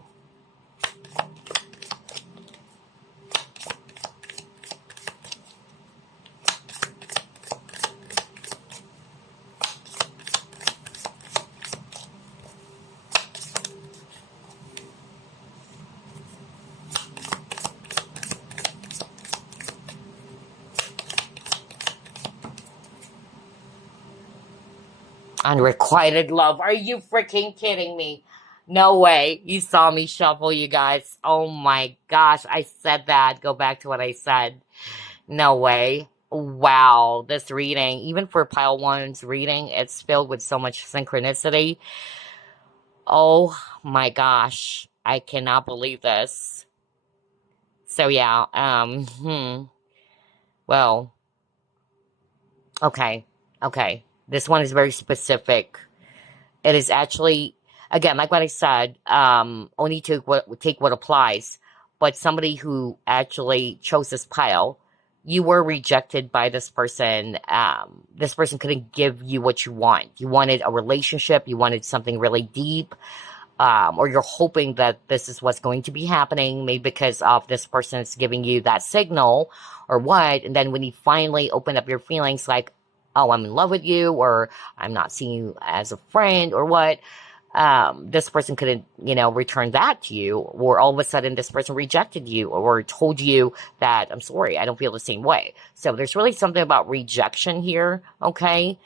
Unrequited love. Are you freaking kidding me? No way. You saw me shuffle, you guys. Oh my gosh. I said that. Go back to what I said. No way. Wow. This reading, even for pile one's reading, it's filled with so much synchronicity. Oh my gosh. I cannot believe this. So yeah, well, okay. Okay. This one is very specific. It is actually, again, like what I said, only take what applies. But somebody who actually chose this pile, you were rejected by this person. This person couldn't give you what you want. You wanted a relationship. You wanted something really deep. Or you're hoping that this is what's going to be happening, maybe because of this person is giving you that signal or what. And then when you finally open up your feelings, like, oh, I'm in love with you, or I'm not seeing you as a friend, or what, this person couldn't, return that to you, or all of a sudden this person rejected you or told you that, I'm sorry, I don't feel the same way. So there's really something about rejection here, okay?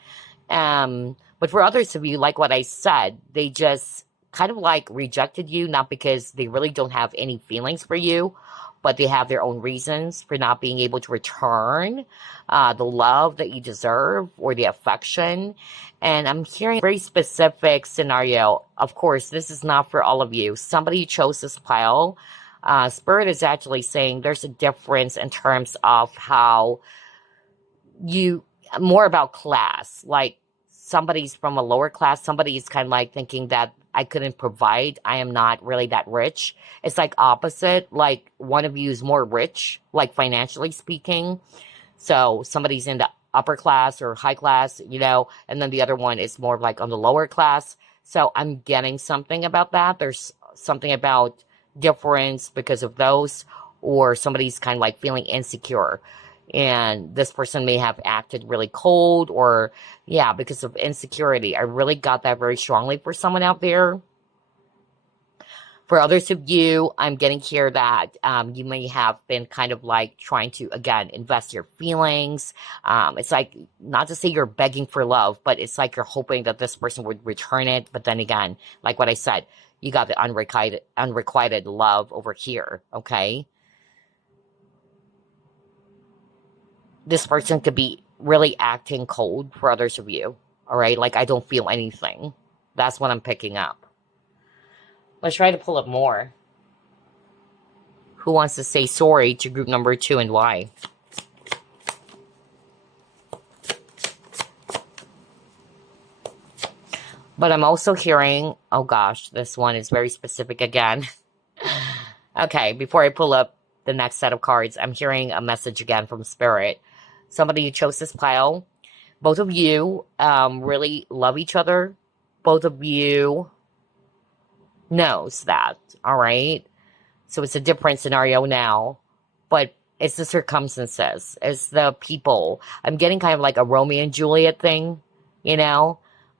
But for others of you, like what I said, they just kind of like rejected you, not because they really don't have any feelings for you, but they have their own reasons for not being able to return the love that you deserve or the affection. And I'm hearing a very specific scenario. Of course, this is not for all of you. Somebody chose this pile. Spirit is actually saying there's a difference in terms of how you, more about class. Like somebody's from a lower class, somebody's kind of like thinking that I couldn't provide. I am not really that rich. It's like opposite. Like one of you is more rich, like financially speaking. So somebody's in the upper class or high class, and then the other one is more like on the lower class. So I'm getting something about that. There's something about difference because of those, or somebody's kind of like feeling insecure. And this person may have acted really cold or, yeah, because of insecurity. I really got that very strongly for someone out there. For others of you, I'm getting here that you may have been kind of like trying to, again, invest your feelings. It's like, not to say you're begging for love, but it's like you're hoping that this person would return it. But then again, like what I said, you got the unrequited love over here, okay? This person could be really acting cold for others of you, all right? Like, I don't feel anything. That's what I'm picking up. Let's try to pull up more. Who wants to say sorry to group number 2 and why? But I'm also hearing, oh gosh, this one is very specific again. Okay, before I pull up the next set of cards, I'm hearing a message again from Spirit. Somebody who chose this pile. Both of you really love each other. Both of you knows that, all right? So it's a different scenario now, but it's the circumstances, it's the people. I'm getting kind of like a Romeo and Juliet thing,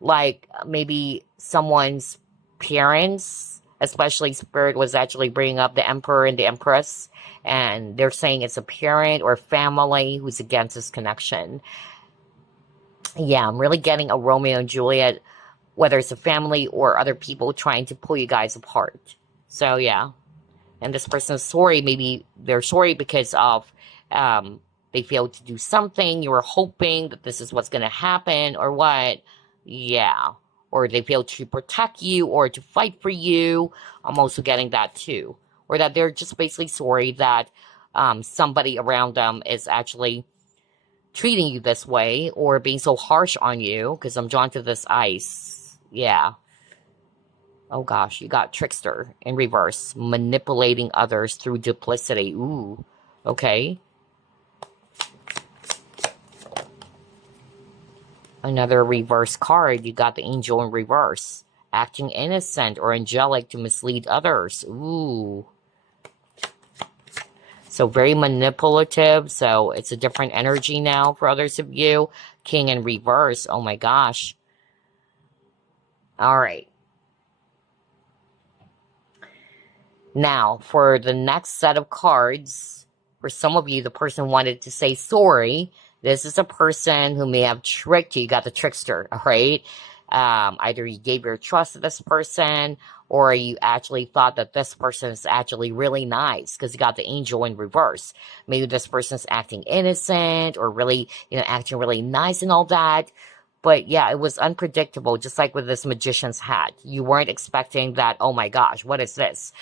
like maybe someone's parents, especially Spirit was actually bringing up the Emperor and the Empress, and they're saying it's a parent or family who's against this connection. Yeah, I'm really getting a Romeo and Juliet, whether it's a family or other people trying to pull you guys apart. So, yeah. And this person is sorry. Maybe they're sorry because of they failed to do something. You were hoping that this is what's going to happen or what. Yeah. Or they failed to protect you or to fight for you. I'm also getting that too. Or that they're just basically sorry that somebody around them is actually treating you this way or being so harsh on you, because I'm drawn to this ice. Yeah. Oh gosh, you got trickster in reverse, manipulating others through duplicity. Ooh, okay. Another reverse card, you got the angel in reverse, acting innocent or angelic to mislead others. Ooh. So very manipulative, so it's a different energy now for others of you. King in reverse, oh my gosh. All right. Now, for the next set of cards, for some of you, the person wanted to say sorry. This is a person who may have tricked you. You got the trickster, all right? Either you gave your trust to this person, or you actually thought that this person is actually really nice because you got the angel in reverse. Maybe this person's acting innocent or really, acting really nice and all that. But yeah, it was unpredictable, just like with this magician's hat. You weren't expecting that, oh my gosh, what is this?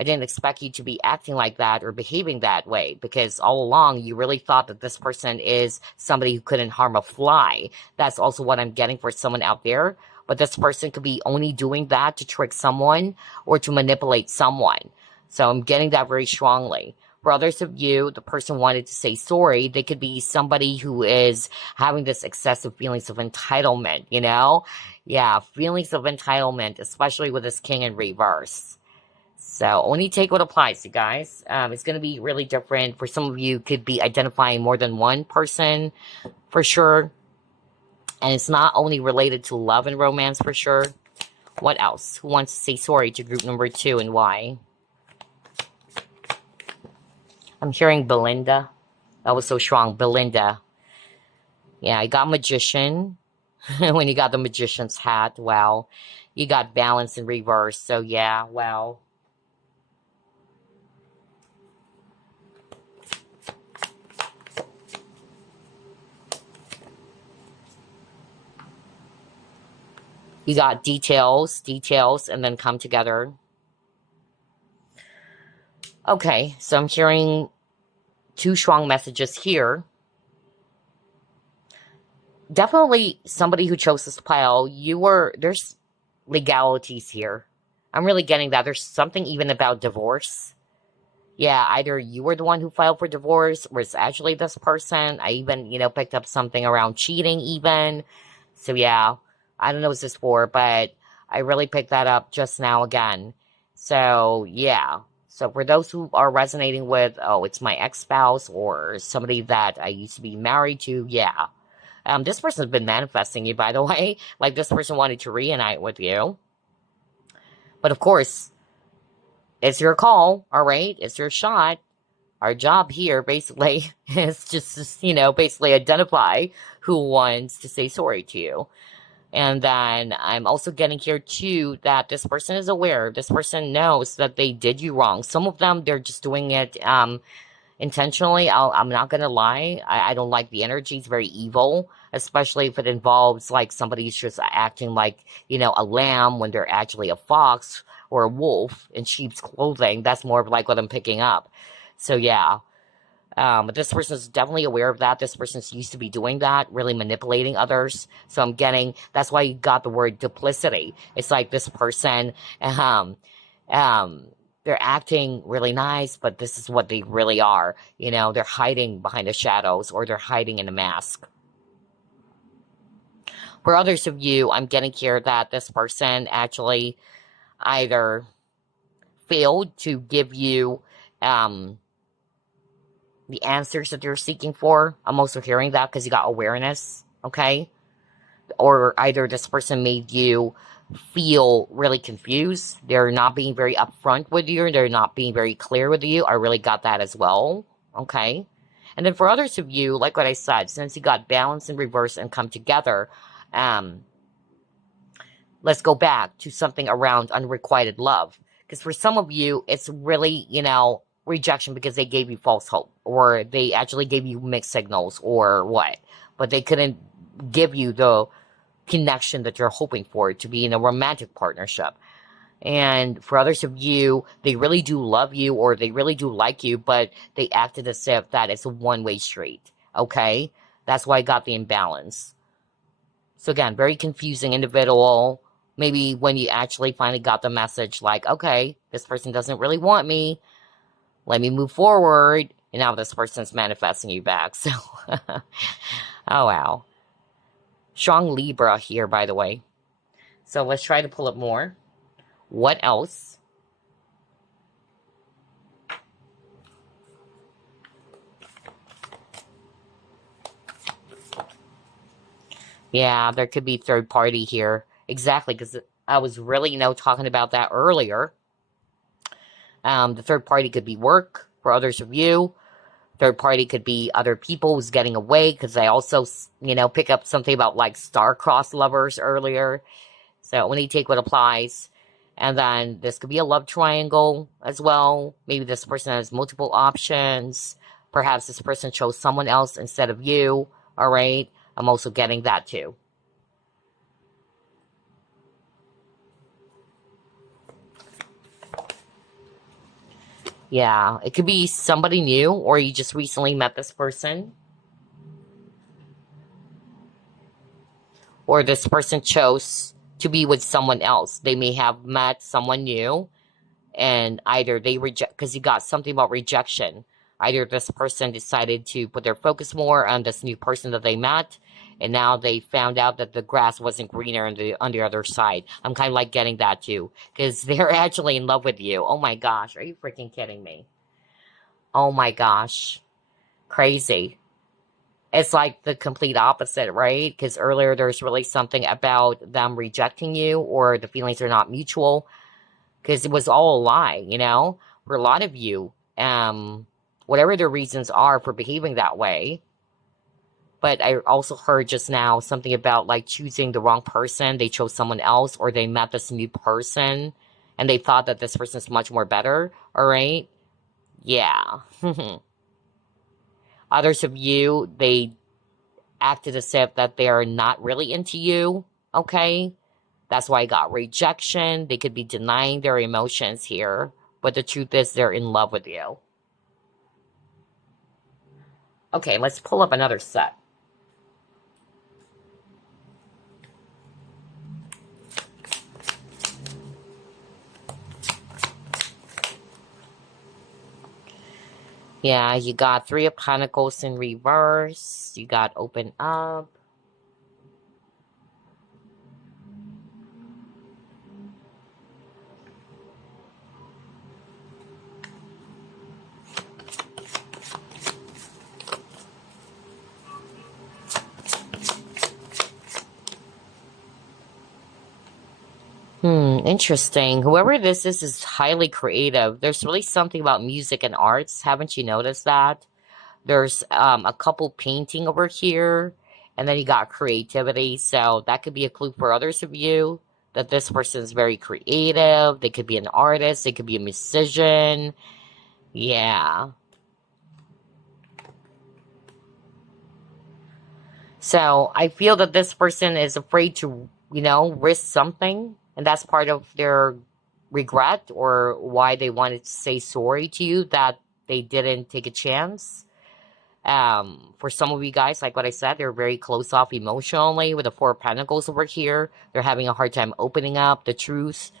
I didn't expect you to be acting like that or behaving that way, because all along you really thought that this person is somebody who couldn't harm a fly. That's also what I'm getting for someone out there. But this person could be only doing that to trick someone or to manipulate someone. So I'm getting that very strongly. For others of you, the person wanted to say sorry. They could be somebody who is having this excessive feelings of entitlement, you know? Yeah, feelings of entitlement, especially with this king in reverse. So only take what applies, you guys. It's going to be really different. For some of you, could be identifying more than one person for sure. And it's not only related to love and romance for sure. What else? Who wants to say sorry to group number 2 and why? I'm hearing Belinda. That was so strong. Belinda. Yeah, I got magician. When you got the magician's hat, wow. You got balance in reverse. So yeah, wow. You got details, and then come together. Okay, so I'm hearing 2 strong messages here. Definitely somebody who chose this pile, there's legalities here. I'm really getting that. There's something even about divorce. Yeah, either you were the one who filed for divorce, or it's actually this person. I even, picked up something around cheating even. So yeah, I don't know what this for, but I really picked that up just now again. So yeah. So for those who are resonating with, oh, it's my ex-spouse or somebody that I used to be married to, yeah. This person's been manifesting you, by the way. Like, this person wanted to reunite with you. But of course, it's your call, all right? It's your shot. Our job here, basically, is just, basically identify who wants to say sorry to you. And then I'm also getting here, too, that this person is aware. This person knows that they did you wrong. Some of them, they're just doing it intentionally. I'm not going to lie. I don't like the energy. It's very evil, especially if it involves, like, somebody's just acting like, a lamb when they're actually a fox or a wolf in sheep's clothing. That's more of like what I'm picking up. So, yeah. But this person's definitely aware of that. This person's used to be doing that, really manipulating others. So I'm getting, that's why you got the word duplicity. It's like this person, they're acting really nice, but this is what they really are. They're hiding behind the shadows, or they're hiding in a mask. For others of you, I'm getting here that this person actually either failed to give you, the answers that you're seeking for. I'm also hearing that because you got awareness, okay? Or either this person made you feel really confused. They're not being very upfront with you. They're not being very clear with you. I really got that as well, okay? And then for others of you, like what I said, since you got balance in reverse and come together, let's go back to something around unrequited love. Because for some of you, it's really, rejection because they gave you false hope, or they actually gave you mixed signals, or what. But they couldn't give you the connection that you're hoping for to be in a romantic partnership. And for others of you, they really do love you, or they really do like you, but they acted as if that it's a one-way street, okay? That's why I got the imbalance. So again, very confusing individual. Maybe when you actually finally got the message, like, okay, this person doesn't really want me, let me move forward, and now this person's manifesting you back. So, oh wow. Strong Libra here, by the way. So let's try to pull up more. What else? Yeah, there could be third party here. Exactly, because I was really, talking about that earlier. The third party could be work for others of you. Third party could be other people who's getting away, because I also, pick up something about like star-crossed lovers earlier. So when you take what applies. And then this could be a love triangle as well. Maybe this person has multiple options. Perhaps this person chose someone else instead of you. All right. I'm also getting that too. Yeah, it could be somebody new, or you just recently met this person, or this person chose to be with someone else. They may have met someone new, and either they reject, because you got something about rejection. Either this person decided to put their focus more on this new person that they met, and now they found out that the grass wasn't greener on the other side. I'm kind of like getting that too, because they're actually in love with you. Oh my gosh, are you freaking kidding me? Oh my gosh, crazy. It's like the complete opposite, right? Because earlier there's really something about them rejecting you, or the feelings are not mutual, because it was all a lie, you know, for a lot of you. Whatever their reasons are for behaving that way. But I also heard just now something about like choosing the wrong person. They chose someone else, or they met this new person and they thought that this person's much more better. All right. Yeah. Others of you, they acted as if that they're not really into you. Okay. That's why I got rejection. They could be denying their emotions here. But the truth is, they're in love with you. Okay, let's pull up another set. Yeah, you got Three of Pentacles in reverse. You got Open Up. Interesting. Whoever this is highly creative. There's really something about music and arts. Haven't you noticed that? There's a couple painting over here, and then you got creativity. So that could be a clue for others of you that this person is very creative. They could be an artist. They could be a musician. Yeah. So I feel that this person is afraid to, risk something, and that's part of their regret or why they wanted to say sorry to you that they didn't take a chance. For some of you guys, like what I said, they're very closed off emotionally with the Four of Pentacles over here. They're having a hard time opening up the truth.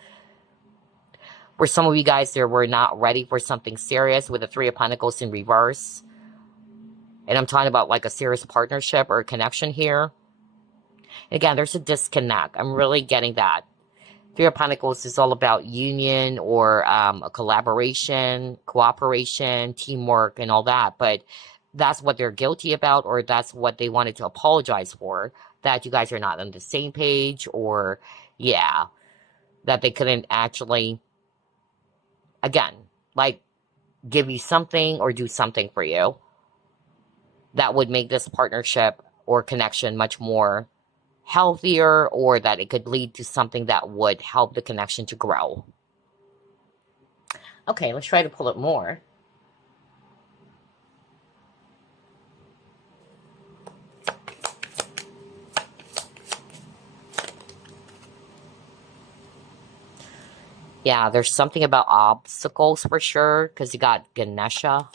For some of you guys, they were not ready for something serious with the Three of Pentacles in reverse. And I'm talking about like a serious partnership or a connection here. Again, there's a disconnect. I'm really getting that. Three of Pentacles is all about union or a collaboration, cooperation, teamwork, and all that. But that's what they're guilty about, or that's what they wanted to apologize for. That you guys are not on the same page, or, yeah, that they couldn't actually, again, like, give you something or do something for you that would make this partnership or connection much more healthier, or that it could lead to something that would help the connection to grow. Okay, let's try to pull it more. Yeah, there's something about obstacles for sure, because you got Ganesha.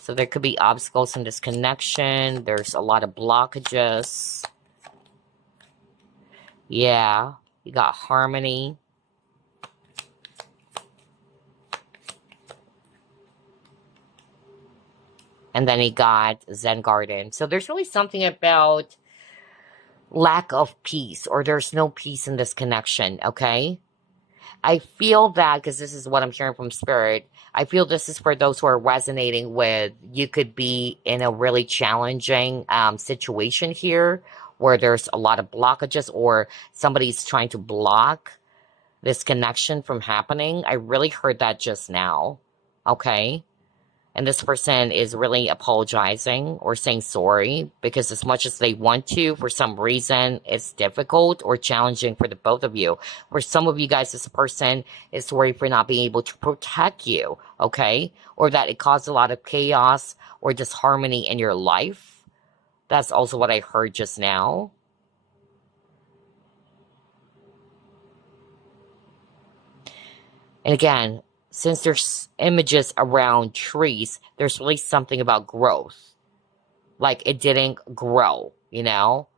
So there could be obstacles in this connection. There's a lot of blockages. Yeah, you got harmony. And then you got Zen Garden. So there's really something about lack of peace, or there's no peace in this connection, okay? I feel that, because this is what I'm hearing from Spirit, I feel this is for those who are resonating with, you could be in a really challenging situation here, where there's a lot of blockages, or somebody's trying to block this connection from happening. I really heard that just now, okay? And this person is really apologizing or saying sorry, because as much as they want to, for some reason, it's difficult or challenging for the both of you. For some of you guys, this person is sorry for not being able to protect you, okay? Or that it caused a lot of chaos or disharmony in your life. That's also what I heard just now. And again, since there's images around trees, there's really something about growth. Like it didn't grow, you know?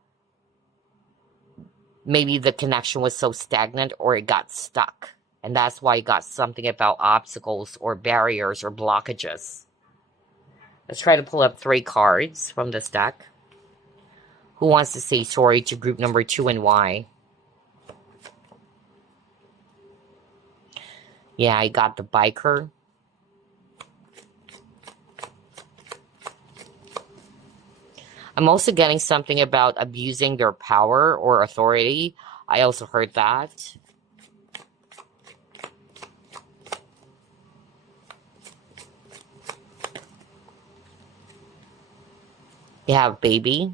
Maybe the connection was so stagnant or it got stuck. And that's why you got something about obstacles or barriers or blockages. Let's try to pull up 3 cards from this deck. Who wants to say sorry to group number 2 and why? Yeah, I got the biker. I'm also getting something about abusing their power or authority. I also heard that. You have baby.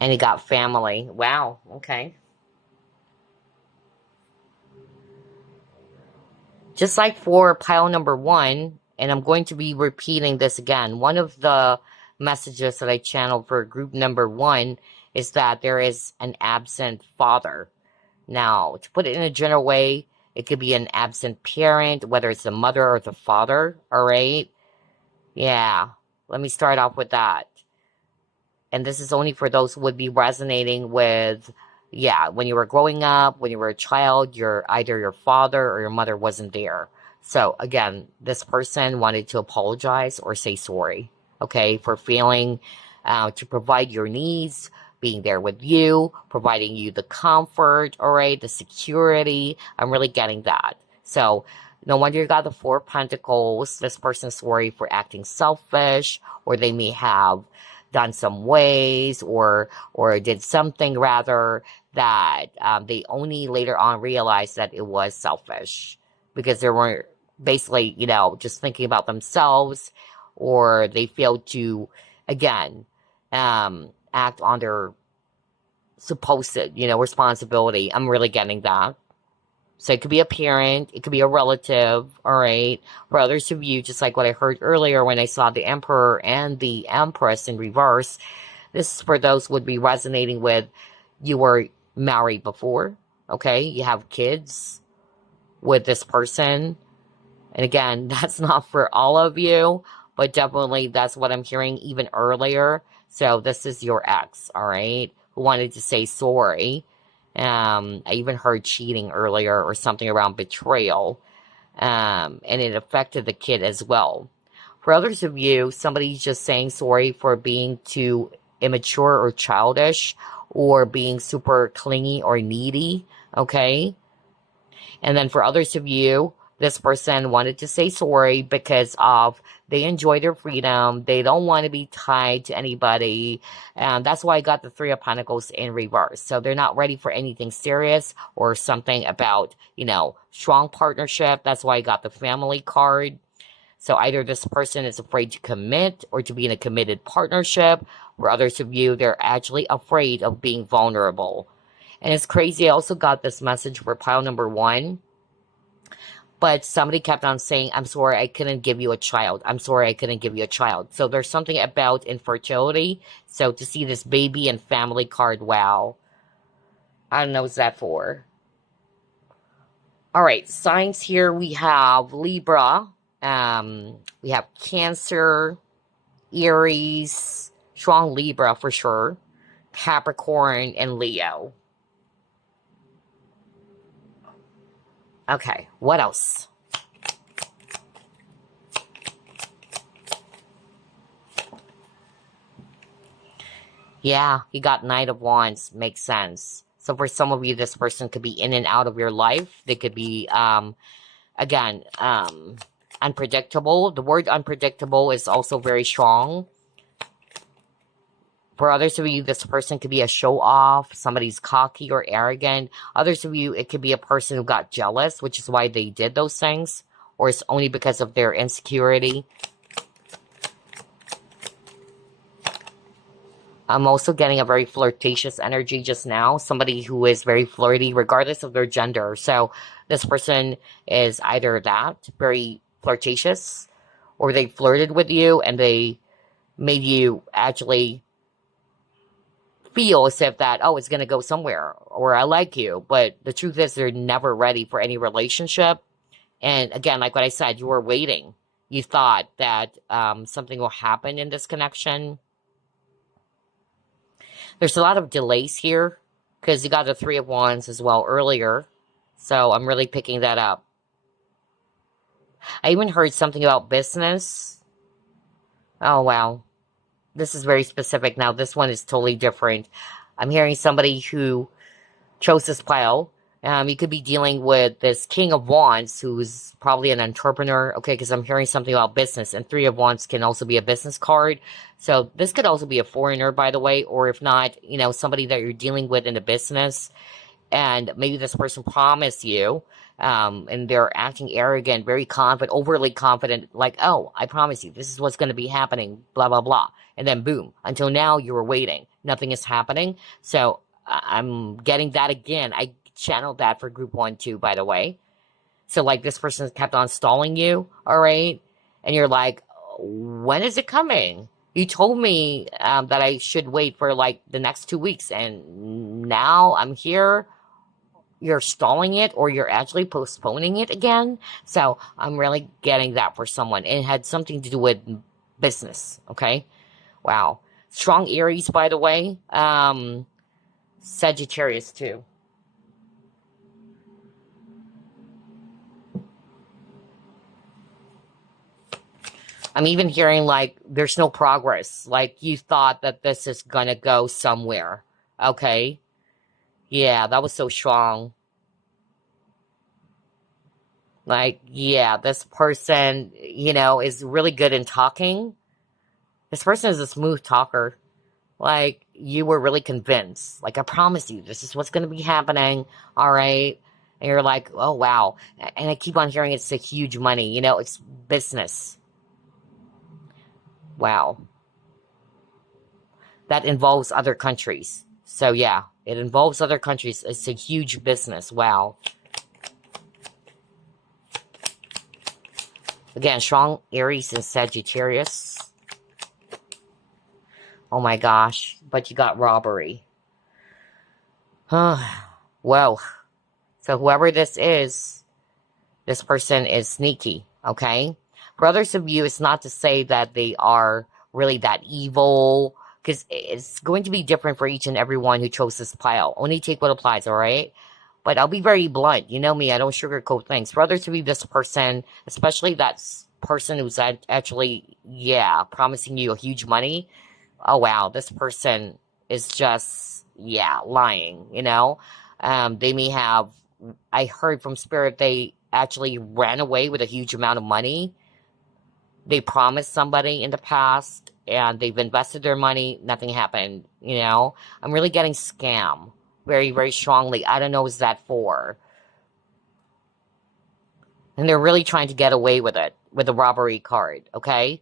And you got family. Wow, okay. Just like for pile number 1, and I'm going to be repeating this again, one of the messages that I channeled for group number 1 is that there is an absent father. Now, to put it in a general way, it could be an absent parent, whether it's the mother or the father, all right? Yeah, let me start off with that. And this is only for those who would be resonating with, yeah, when you were growing up, when you were a child, either your father or your mother wasn't there. So again, this person wanted to apologize or say sorry, okay, for failing to provide your needs, being there with you, providing you the comfort, all right, the security. I'm really getting that. So no wonder you got the 4 Pentacles. This person's sorry for acting selfish, or they may have done some ways or did something rather that they only later on realized that it was selfish because they weren't basically, you know, just thinking about themselves, or they failed to, again, act on their supposed, you know, responsibility. I'm really getting that. So it could be a parent, it could be a relative, all right? For others of you, just like what I heard earlier when I saw the Emperor and the Empress in reverse, this is for those who would be resonating with, you were married before, okay? You have kids with this person. And again, that's not for all of you, but definitely that's what I'm hearing even earlier. So this is your ex, all right? Who wanted to say sorry. I even heard cheating earlier or something around betrayal. And it affected the kid as well. For others of you, somebody's just saying sorry for being too immature or childish or being super clingy or needy, okay? And then for others of you, this person wanted to say sorry because of they enjoy their freedom. They don't want to be tied to anybody. And that's why I got the 3 of Pentacles in reverse. So they're not ready for anything serious or something about, you know, strong partnership. That's why I got the family card. So either this person is afraid to commit or to be in a committed partnership. For others of you, they're actually afraid of being vulnerable. And it's crazy. I also got this message for pile number 1. But somebody kept on saying, I'm sorry, I couldn't give you a child. I'm sorry, I couldn't give you a child. So there's something about infertility. So to see this baby and family card, wow. I don't know what's that for. All right, signs here. We have Libra. We have Cancer, Aries, strong Libra for sure, Capricorn, and Leo. Okay, what else? Yeah, you got Knight of Wands. Makes sense. So for some of you, this person could be in and out of your life. They could be, again, unpredictable. The word unpredictable is also very strong. For others of you, this person could be a show-off. Somebody's cocky or arrogant. Others of you, it could be a person who got jealous, which is why they did those things. Or it's only because of their insecurity. I'm also getting a very flirtatious energy just now. Somebody who is very flirty, regardless of their gender. So this person is either that, very flirtatious, or they flirted with you and they made you actually feel as if that, oh, it's going to go somewhere, or I like you. But the truth is, they're never ready for any relationship. And again, like what I said, you were waiting. You thought that something will happen in this connection. There's a lot of delays here because you got the Three of Wands as well earlier. So I'm really picking that up. I even heard something about business. Oh, wow. This is very specific. Now, this one is totally different. I'm hearing somebody who chose this pile. You could be dealing with this King of Wands, who's probably an entrepreneur, okay, because I'm hearing something about business, and Three of Wands can also be a business card. So this could also be a foreigner, by the way, or if not, somebody that you're dealing with in a business, and maybe this person promised you, and they're acting arrogant, very confident, overly confident, like, oh, I promise you, this is what's going to be happening, blah, blah, blah. And then boom, until now you were waiting. Nothing is happening. So I'm getting that again. I channeled that for group 1 too, by the way. So like this person kept on stalling you, all right? And you're like, when is it coming? You told me that I should wait for like the next 2 weeks, and now I'm here. You're stalling it, or you're actually postponing it again. So I'm really getting that for someone. It had something to do with business, okay? Wow. Strong Aries, by the way. Sagittarius too. I'm even hearing like there's no progress. Like you thought that this is gonna go somewhere. Okay. Yeah, that was so strong. Like, yeah, this person, is really good in talking. This person is a smooth talker. Like, you were really convinced. Like, I promise you, this is what's going to be happening. All right. And you're like, oh, wow. And I keep on hearing it's a huge money. It's business. Wow. That involves other countries. So, yeah, it involves other countries. It's a huge business. Wow. Again, strong Aries and Sagittarius. Oh my gosh. But you got robbery. Well, so whoever this person is sneaky, okay? For others of you, it's not to say that they are really that evil, because it's going to be different for each and every one who chose this pile. Only take what applies, all right? But I'll be very blunt. You know me, I don't sugarcoat things. For others of you, this person, especially that person who's actually, promising you a huge money, oh wow, this person is just, lying, They may have, I heard from Spirit, they actually ran away with a huge amount of money. They promised somebody in the past, and they've invested their money, nothing happened, I'm really getting scam very, very strongly. I don't know what's that for. And they're really trying to get away with it, with the robbery card, okay?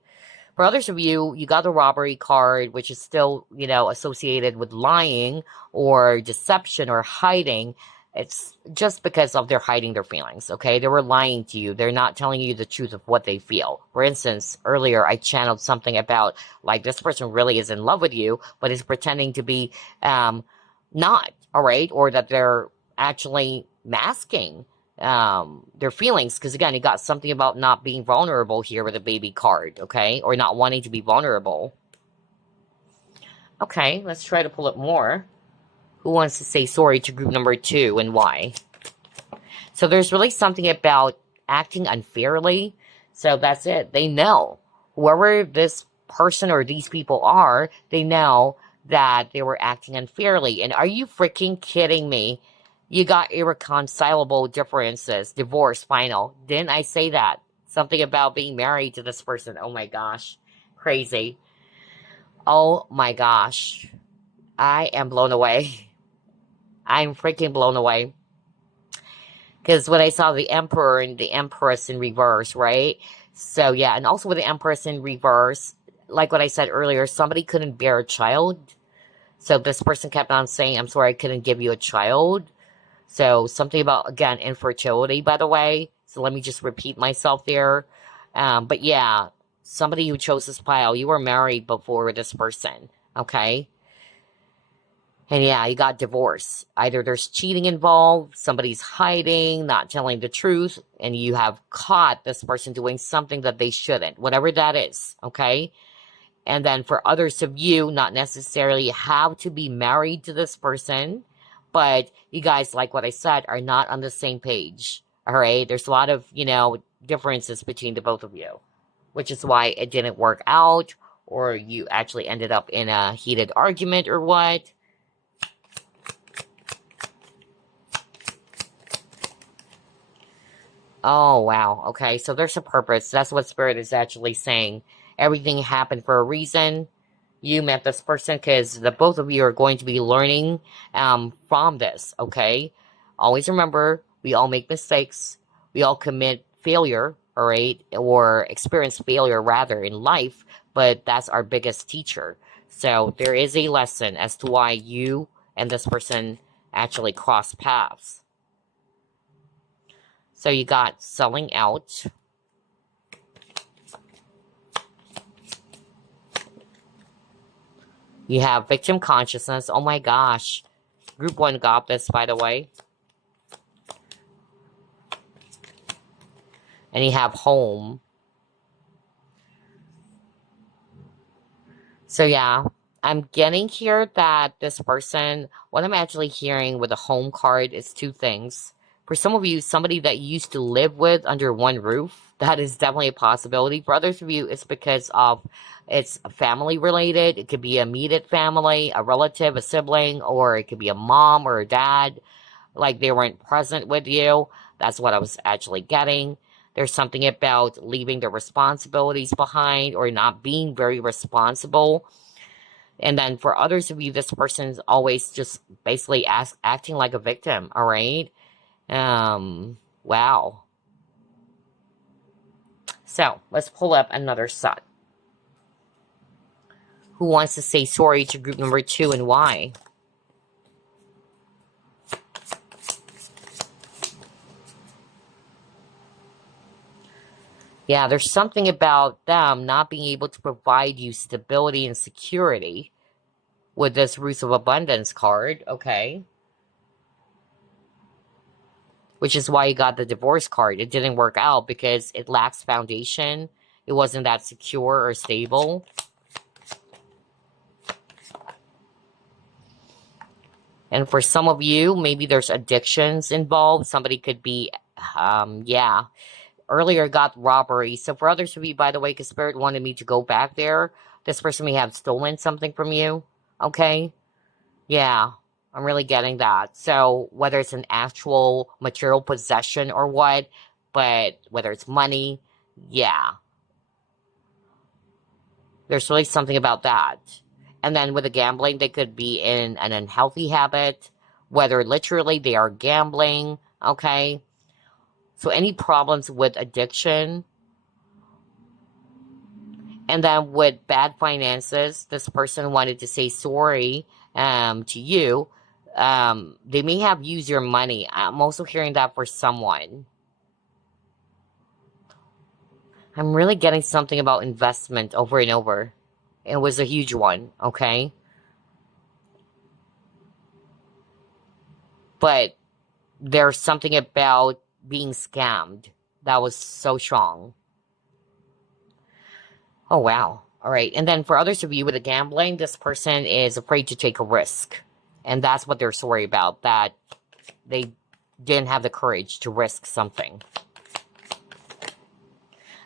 For others of you, you got the robbery card, which is still, associated with lying or deception or hiding. It's just because of they're hiding their feelings, okay? They were lying to you. They're not telling you the truth of what they feel. For instance, earlier I channeled something about, like, this person really is in love with you, but is pretending to be not, all right? Or that they're actually masking their feelings, because again, you got something about not being vulnerable here with a baby card, okay? Or not wanting to be vulnerable. Okay, let's try to pull it more. Who wants to say sorry to group number 2 and why? So there's really something about acting unfairly. So that's it. They know. Whoever this person or these people are, they know that they were acting unfairly. And are you freaking kidding me? You got irreconcilable differences, divorce, final. Didn't I say that? Something about being married to this person. Oh my gosh. Crazy. Oh my gosh. I am blown away. I'm freaking blown away. Because when I saw the Emperor and the Empress in reverse, right? So yeah, and also with the Empress in reverse, like what I said earlier, somebody couldn't bear a child. So this person kept on saying, I'm sorry, I couldn't give you a child. So something about, again, infertility, by the way. So let me just repeat myself there. But yeah, somebody who chose this pile, you were married before this person, okay? And yeah, you got divorce. Either there's cheating involved, somebody's hiding, not telling the truth, and you have caught this person doing something that they shouldn't, whatever that is, okay? And then for others of you, not necessarily have to be married to this person, but you guys, like what I said, are not on the same page, all right? There's a lot of, differences between the both of you, which is why it didn't work out, or you actually ended up in a heated argument or what. Oh, wow. Okay, so there's a purpose. That's what Spirit is actually saying. Everything happened for a reason. You met this person because the both of you are going to be learning from this, okay? Always remember, we all make mistakes. We all commit failure, all right? Or experience failure, rather, in life. But that's our biggest teacher. So there is a lesson as to why you and this person actually cross paths. So you got selling out. You have victim consciousness. Oh my gosh. Group 1 got this, by the way. And you have home. So yeah, I'm getting here that this person, what I'm actually hearing with the home card is two things. For some of you, somebody that you used to live with under one roof, that is definitely a possibility. For others of you, it's because of it's family related. It could be a immediate family, a relative, a sibling, or it could be a mom or a dad. Like they weren't present with you. That's what I was actually getting. There's something about leaving the responsibilities behind or not being very responsible. And then for others of you, this person's always just basically acting like a victim, all right? Wow. So, let's pull up another set. Who wants to say sorry to group number 2 and why? Yeah, there's something about them not being able to provide you stability and security with this Roots of Abundance card, okay? Which is why you got the divorce card. It didn't work out because it lacks foundation. It wasn't that secure or stable. And for some of you, maybe there's addictions involved. Somebody could be, yeah. Earlier got robbery. So for others of you, by the way, because Spirit wanted me to go back there, this person may have stolen something from you. Okay? Yeah, I'm really getting that. So whether it's an actual material possession or what, but whether it's money, yeah. There's really something about that. And then with the gambling, they could be in an unhealthy habit, whether literally they are gambling, okay? So any problems with addiction, and then with bad finances, this person wanted to say sorry to you. They may have used your money. I'm also hearing that for someone. I'm really getting something about investment over and over. It was a huge one, okay? But there's something about being scammed that was so strong. Oh, wow. All right. And then for others of you with the gambling, this person is afraid to take a risk. And that's what they're sorry about, that they didn't have the courage to risk something.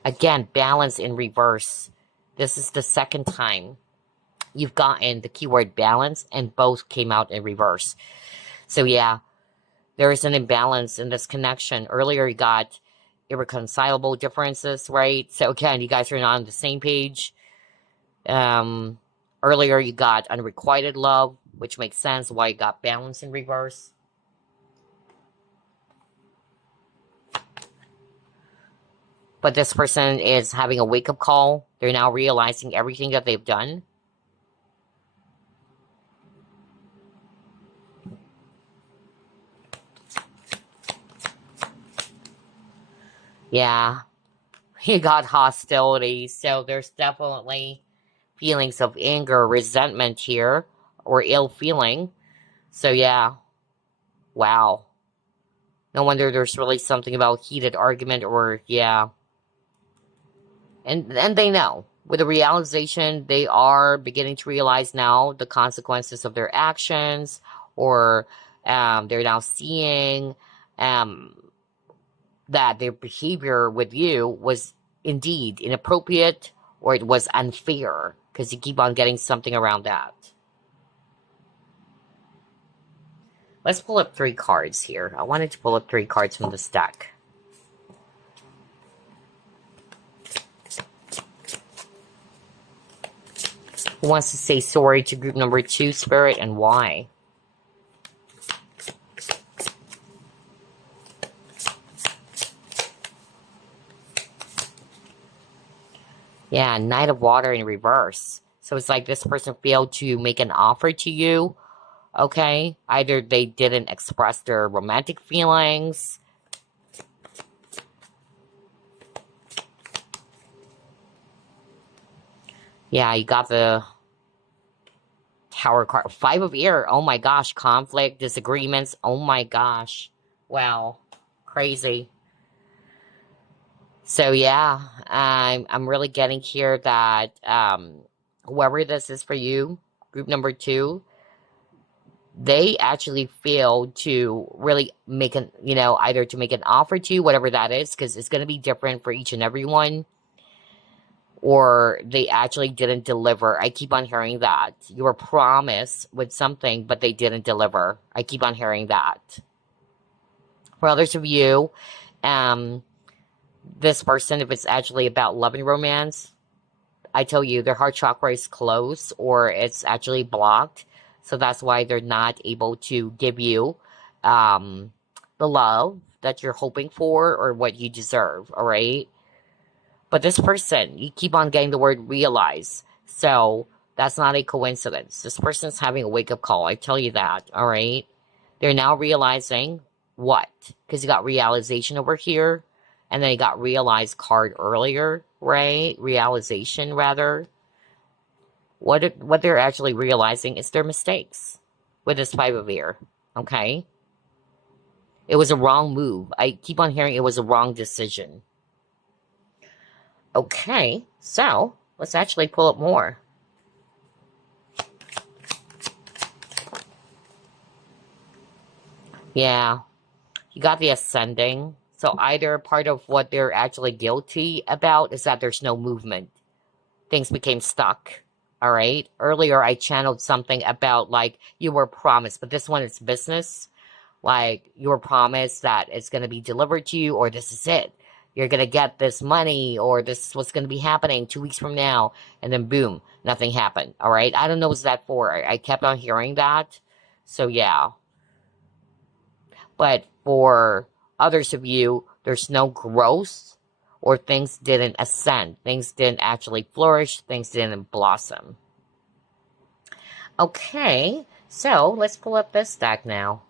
Again, balance in reverse. This is the second time you've gotten the keyword balance, and both came out in reverse. So yeah, there is an imbalance in this connection. Earlier you got irreconcilable differences, right? So again, you guys are not on the same page. Earlier you got unrequited love, which makes sense why you got balance in reverse. But this person is having a wake-up call. They're now realizing everything that they've done. Yeah, you got hostility. So there's definitely feelings of anger, resentment here, or ill feeling. So yeah, wow. No wonder there's really something about heated argument or, yeah. And they know. With the realization, they are beginning to realize now the consequences of their actions, or they're now seeing um, that their behavior with you was indeed inappropriate or it was unfair, because you keep on getting something around that. Let's pull up 3 cards here. I wanted to pull up 3 cards from this deck. Who wants to say sorry to group number 2, Spirit, and why? Yeah, Knight of Water in reverse. So it's like this person failed to make an offer to you, okay? Either they didn't express their romantic feelings. Yeah, you got the Tower card. 5 of Air. Oh my gosh. Conflict, disagreements. Oh my gosh. Wow. Crazy. So yeah, I'm really getting here that whoever this is for you, group number 2, they actually failed to really make an, either to make an offer to you, whatever that is, because it's going to be different for each and every one, or they actually didn't deliver. I keep on hearing that. You were promised with something, but they didn't deliver. I keep on hearing that. For others of you, this person, if it's actually about love and romance, I tell you, their heart chakra is closed or it's actually blocked. So that's why they're not able to give you the love that you're hoping for or what you deserve, all right? But this person, you keep on getting the word realize. So that's not a coincidence. This person's having a wake-up call. I tell you that, all right? They're now realizing what? Because you got realization over here. And then you got realize card earlier, right? Realization, rather. What they're actually realizing is their mistakes with this 5 of Air, okay? It was a wrong move. I keep on hearing it was a wrong decision. Okay, so let's actually pull up more. Yeah, you got the Ascending. So either part of what they're actually guilty about is that there's no movement. Things became stuck. All right. Earlier, I channeled something about like you were promised, but this one is business. Like you were promised that it's going to be delivered to you, or this is it. You're going to get this money, or this is what's going to be happening 2 weeks from now. And then boom, nothing happened. All right. I don't know what's that for. I kept on hearing that. So yeah. But for others of you, there's no growth, or things didn't ascend. Things didn't actually flourish. Things didn't blossom. Okay, so let's pull up this deck now.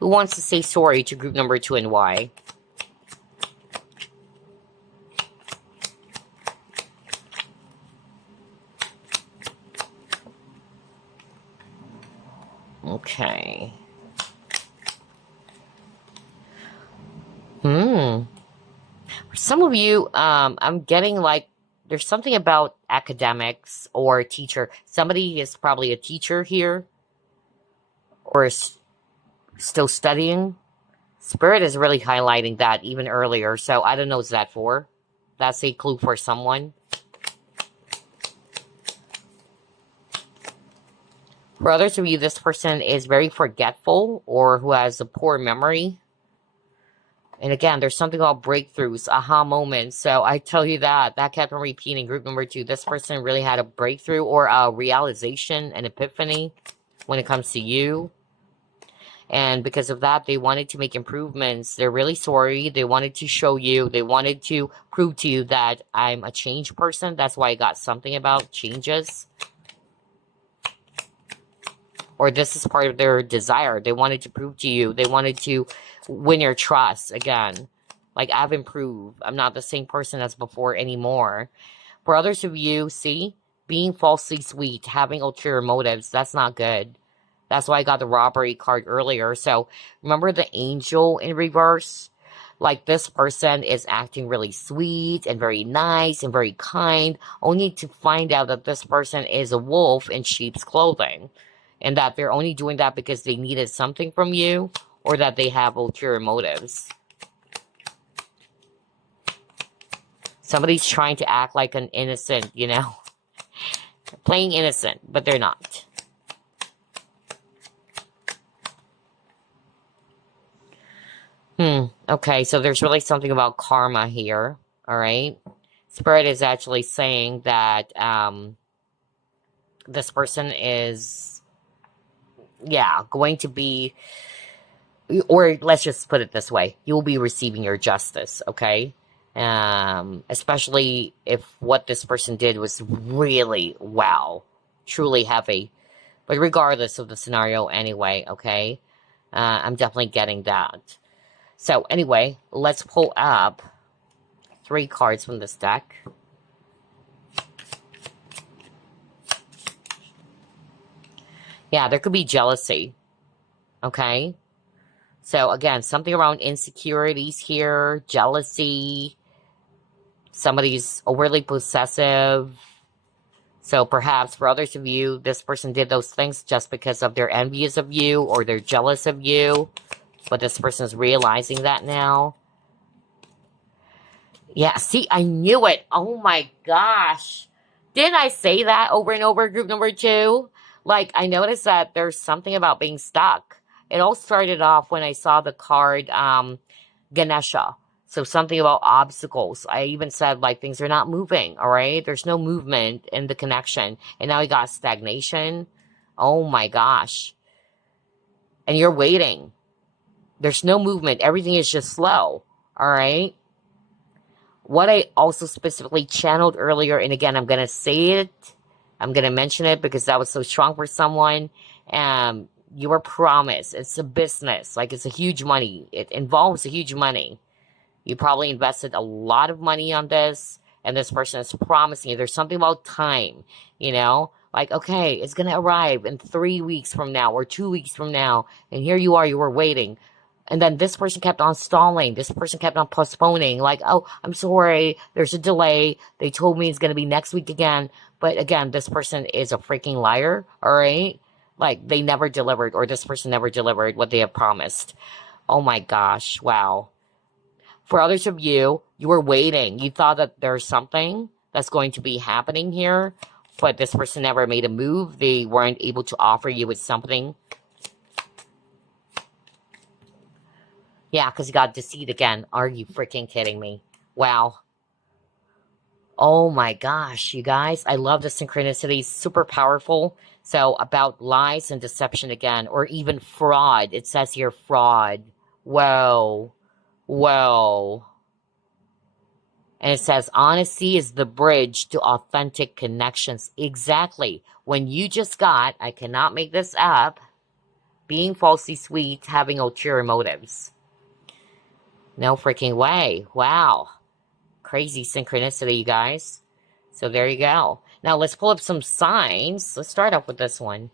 Who wants to say sorry to group number 2 and why? Okay. For some of you, I'm getting like there's something about academics or teacher. Somebody is probably a teacher here or is still studying. Spirit is really highlighting that even earlier. So I don't know what's that for. That's a clue for someone. For others of you, this person is very forgetful or who has a poor memory. And again, there's something about breakthroughs, aha moments. So I tell you that kept on repeating. Group number 2, this person really had a breakthrough or a realization, an epiphany when it comes to you. And because of that, they wanted to make improvements. They're really sorry. They wanted to show you. They wanted to prove to you that I'm a changed person. That's why I got something about changes. Or this is part of their desire. They wanted to prove to you. They wanted to win your trust again. Like, I've improved. I'm not the same person as before anymore. For others of you, see, being falsely sweet, having ulterior motives, that's not good. That's why I got the robbery card earlier. So remember the angel in reverse? Like this person is acting really sweet and very nice and very kind, only to find out that this person is a wolf in sheep's clothing. And that they're only doing that because they needed something from you, or that they have ulterior motives. Somebody's trying to act like an innocent, you know, playing innocent, but they're not. Okay, so there's really something about karma here, all right? Spirit is actually saying that this person is, yeah, going to be, or let's just put it this way, you will be receiving your justice, okay? Especially if what this person did was really, wow, truly heavy. But regardless of the scenario anyway, okay? I'm definitely getting that. So anyway, let's pull up 3 cards from this deck. Yeah, there could be jealousy. Okay? So again, something around insecurities here, jealousy. Somebody's overly possessive. So perhaps for others of you, this person did those things just because of they're envious of you or they're jealous of you. But this person is realizing that now. Yeah, see, I knew it. Oh my gosh. Didn't I say that over and over, group number 2? Like, I noticed that there's something about being stuck. It all started off when I saw the card, Ganesha. So something about obstacles. I even said, like, things are not moving, all right? There's no movement in the connection. And now we got stagnation. Oh my gosh. And you're waiting. There's no movement. Everything is just slow. All right. What I also specifically channeled earlier, and again, I'm going to say it. I'm going to mention it because that was so strong for someone. You were promised. It's a business. Like, it's a huge money. It involves a huge money. You probably invested a lot of money on this. And this person is promising you. There's something about time, you know? Like, okay, it's going to arrive in 3 weeks from now or 2 weeks from now. And here you are, you were waiting. And then this person kept on stalling. This person kept on postponing. Like, oh, I'm sorry. There's a delay. They told me it's going to be next week again. But again, this person is a freaking liar. All right. Like, they never delivered, or this person never delivered what they have promised. Oh my gosh. Wow. For others of you, you were waiting. You thought that there's something that's going to be happening here. But this person never made a move. They weren't able to offer you with something. Yeah, because you got deceived again. Are you freaking kidding me? Wow. Oh my gosh, you guys. I love the synchronicity. Super powerful. So about lies and deception again, or even fraud. It says here fraud. Whoa. Whoa. And it says honesty is the bridge to authentic connections. Exactly. When you just got, I cannot make this up, being falsely sweet, having ulterior motives. No freaking way. Wow. Crazy synchronicity, you guys. So there you go. Now let's pull up some signs. Let's start off with this one.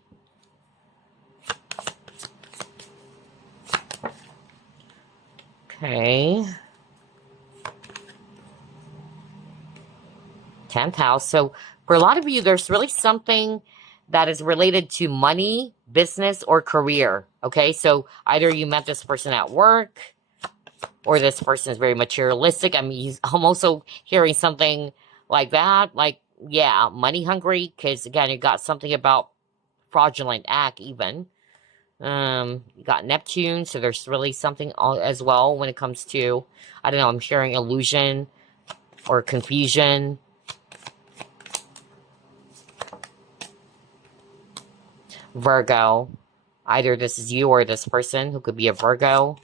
Okay. 10th house. So for a lot of you, there's really something that is related to money, business, or career. Okay. So either you met this person at work, or this person is very materialistic. I mean, I'm also hearing something like that. Like, yeah, money hungry. Because, again, you got something about fraudulent act even. You got Neptune. So there's really something as well when it comes to, I don't know, I'm hearing illusion or confusion. Virgo. Either this is you or this person who could be a Virgo.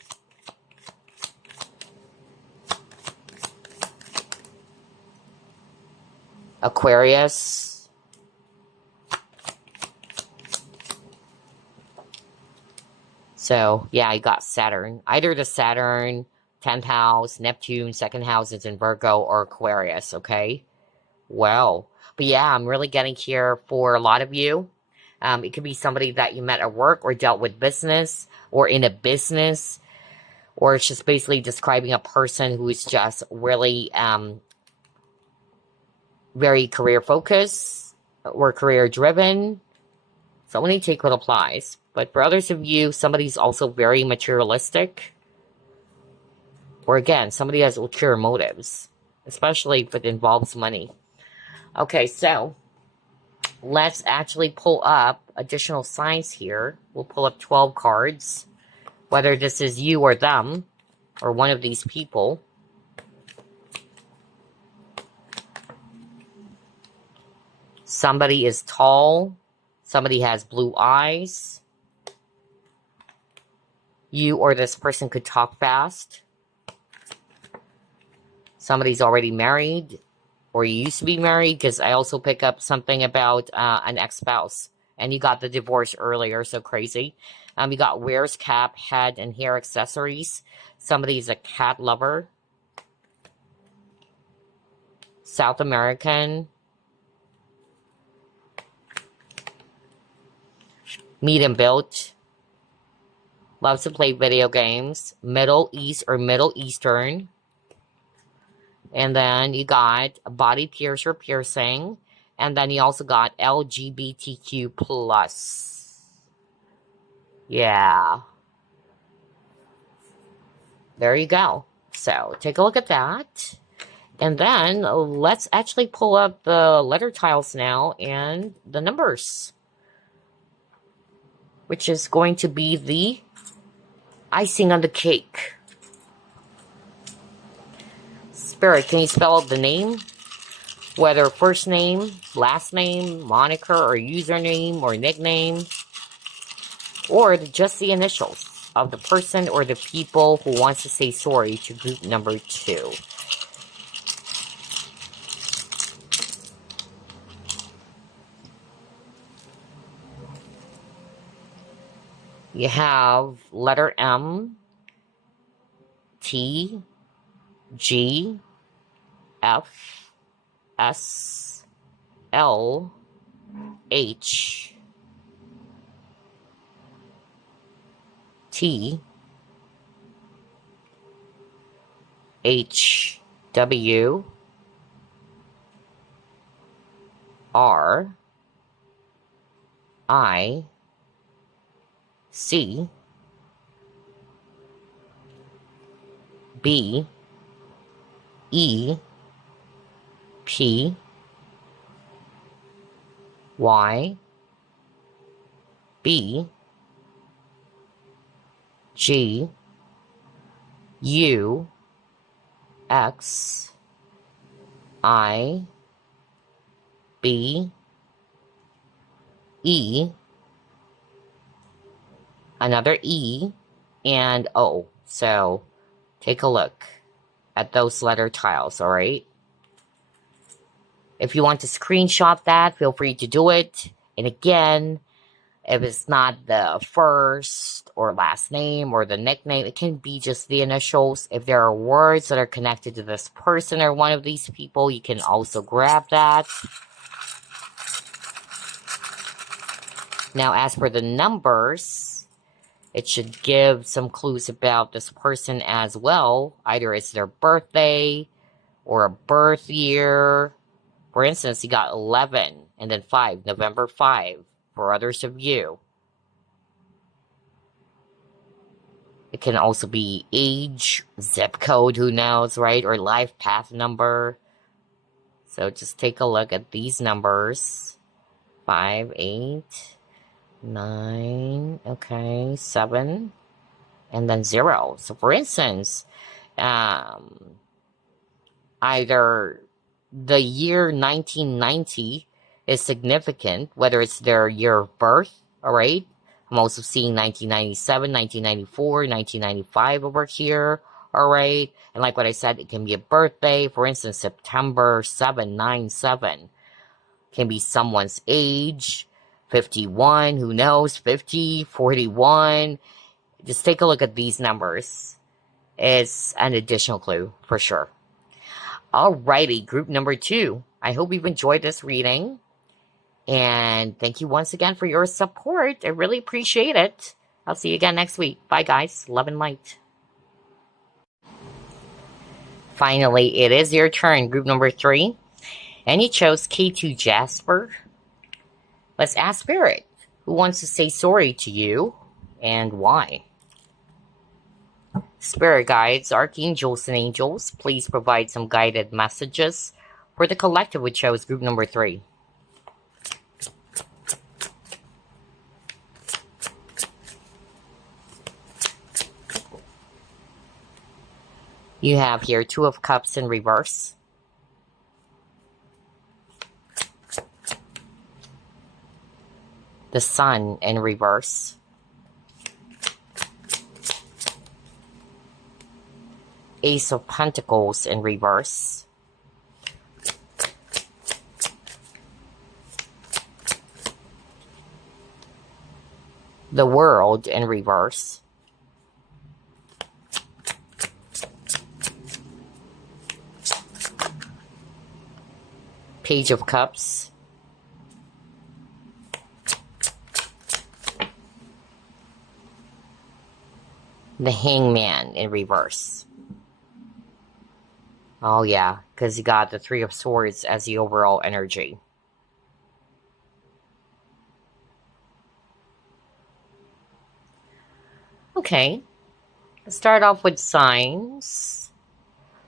Aquarius. So, yeah, you got Saturn. Either the Saturn, 10th house, Neptune, 2nd house is in Virgo, or Aquarius, okay? Well, but yeah, I'm really getting here for a lot of you. It could be somebody that you met at work or dealt with business or in a business, or it's just basically describing a person who is just really very career focused or career driven. So only take what applies. But for others of you, somebody's also very materialistic. Or again, somebody has ulterior motives, especially if it involves money. Okay, so let's actually pull up additional signs here. We'll pull up 12 cards, whether this is you or them, or one of these people. Somebody is tall. Somebody has blue eyes. You or this person could talk fast. Somebody's already married, or you used to be married, because I also pick up something about an ex-spouse. And you got the divorce earlier, so crazy. You got wears cap, head, and hair accessories. Somebody's a cat lover. South American. Medium built. Loves to play video games. Middle East or Middle Eastern. And then you got a body piercer piercing. And then you also got LGBTQ+. Yeah. There you go. So, take a look at that. And then, let's actually pull up the letter tiles now and the numbers. Which is going to be the icing on the cake. Spirit, can you spell out the name? Whether first name, last name, moniker, or username, or nickname. Or just the initials of the person or the people who wants to say sorry to group number 2. You have letter M, T, G, F, S, L, H, T, H, W, R, I, C, B, E, P, Y, B, G, U, X, I, B, E, another E, and O. So, take a look at those letter tiles, alright? If you want to screenshot that, feel free to do it. And again, if it's not the first or last name or the nickname, it can be just the initials. If there are words that are connected to this person or one of these people, you can also grab that. Now, as for the numbers, it should give some clues about this person as well. Either it's their birthday or a birth year. For instance, you got 11 and then 5, November 5, for others of you. It can also be age, zip code, who knows, right? Or life path number. So just take a look at these numbers. 5, 8, 9, okay, 7, and then 0. So for instance, either the year 1990 is significant, whether it's their year of birth, alright? I'm also seeing 1997, 1994, 1995 over here, alright? And like what I said, it can be a birthday. For instance, September 797 can be someone's age. 51, who knows, 50, 41. Just take a look at these numbers. It's an additional clue, for sure. Alrighty, group number 2. I hope you've enjoyed this reading. And thank you once again for your support. I really appreciate it. I'll see you again next week. Bye, guys. Love and light. Finally, it is your turn, group number 3. And you chose K2 Jasper. Let's ask Spirit, who wants to say sorry to you and why? Spirit guides, archangels, and angels, please provide some guided messages for the collective who chose group number 3. You have here Two of Cups in reverse. The Sun in reverse. Ace of Pentacles in reverse. The World in reverse. Page of Cups. The Hangman in reverse. Oh yeah, because you got the Three of Swords as the overall energy. Okay, let's start off with signs.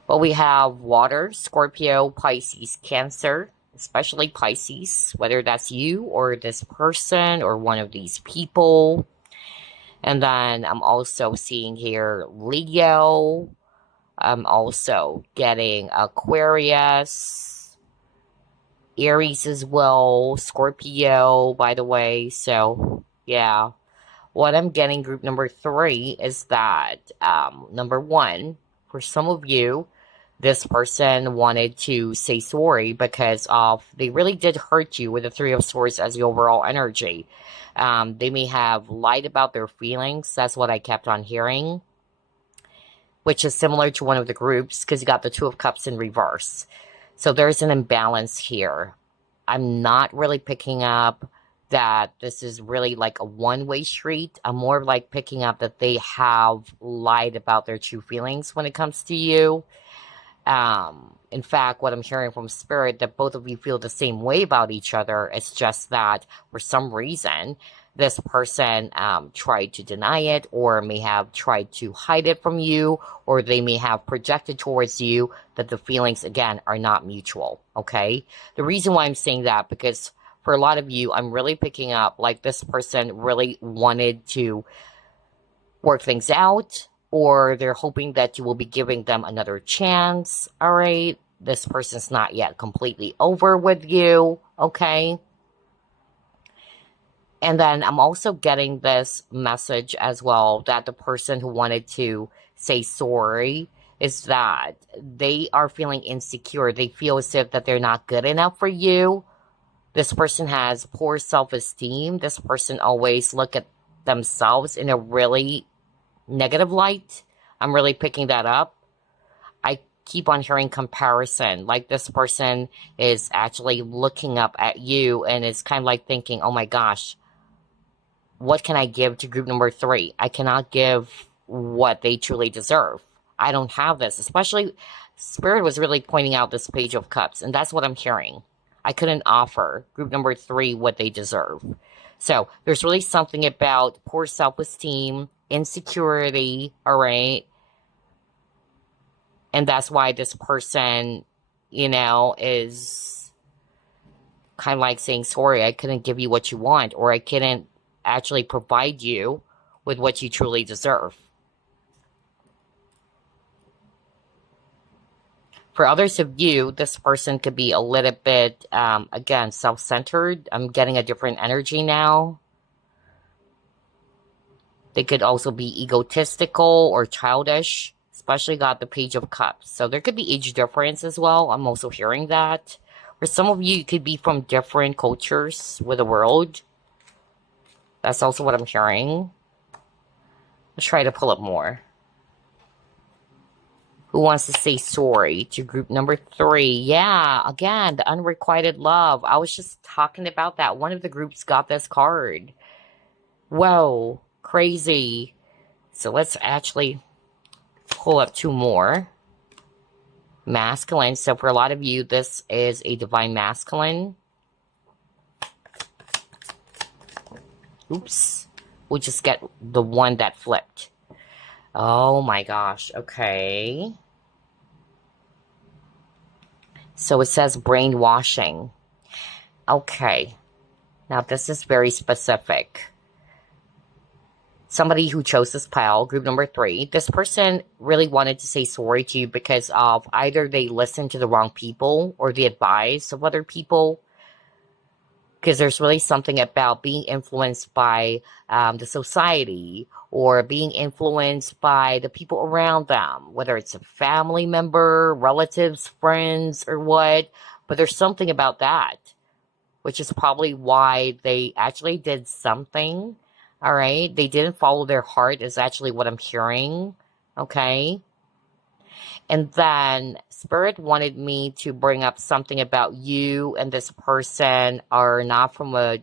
Well, we have water, Scorpio, Pisces, Cancer, especially Pisces, whether that's you or this person or one of these people. And then I'm also seeing here Leo. I'm also getting Aquarius, Aries as well, Scorpio, by the way. So, yeah. What I'm getting, group number 3, is that, number 1, for some of you, this person wanted to say sorry because they really did hurt you with the Three of Swords as the overall energy. They may have lied about their feelings. That's what I kept on hearing, which is similar to one of the groups because you got the Two of Cups in reverse. So there's an imbalance here. I'm not really picking up that this is really like a one-way street. I'm more like picking up that they have lied about their true feelings when it comes to you. In fact, what I'm hearing from Spirit, that both of you feel the same way about each other. It's just that for some reason, this person tried to deny it, or may have tried to hide it from you, or they may have projected towards you that the feelings, again, are not mutual, okay? The reason why I'm saying that, because for a lot of you, I'm really picking up, like, this person really wanted to work things out, or they're hoping that you will be giving them another chance, all right? This person's not yet completely over with you, okay? And then I'm also getting this message as well that the person who wanted to say sorry is that they are feeling insecure. They feel as if that they're not good enough for you. This person has poor self-esteem. This person always look at themselves in a really negative light. I'm really picking that up. I keep on hearing comparison. Like this person is actually looking up at you and it's kind of like thinking, oh my gosh, what can I give to group number 3? I cannot give what they truly deserve. I don't have this. Especially, Spirit was really pointing out this Page of Cups, and that's what I'm hearing. I couldn't offer group number 3 what they deserve. So, there's really something about poor self-esteem, insecurity, all right? And that's why this person, you know, is kind of like saying, sorry, I couldn't give you what you want, or I couldn't actually provide you with what you truly deserve. For others of you, this person could be a little bit, again, self-centered. I'm getting a different energy now. They could also be egotistical or childish, especially got the Page of Cups. So there could be age difference as well. I'm also hearing that. For some of you, it could be from different cultures with the world. That's also what I'm hearing. Let's try to pull up more. who wants to say sorry to group number 3. Yeah, again, the unrequited love. I was just talking about that. One of the groups got this card. Whoa, crazy. So let's actually pull up 2 more. Masculine. So for a lot of you, this is a divine masculine. Oops. We'll just get the one that flipped. Oh my gosh. Okay. So it says brainwashing. Okay. Now this is very specific. Somebody who chose this pile, group number 3, this person really wanted to say sorry to you because of either they listened to the wrong people or the advice of other people. Because there's really something about being influenced by the society or being influenced by the people around them, whether it's a family member, relatives, friends, or what. But there's something about that, which is probably why they actually did something. All right. They didn't follow their heart is actually what I'm hearing. Okay. And then Spirit wanted me to bring up something about you and this person are not from a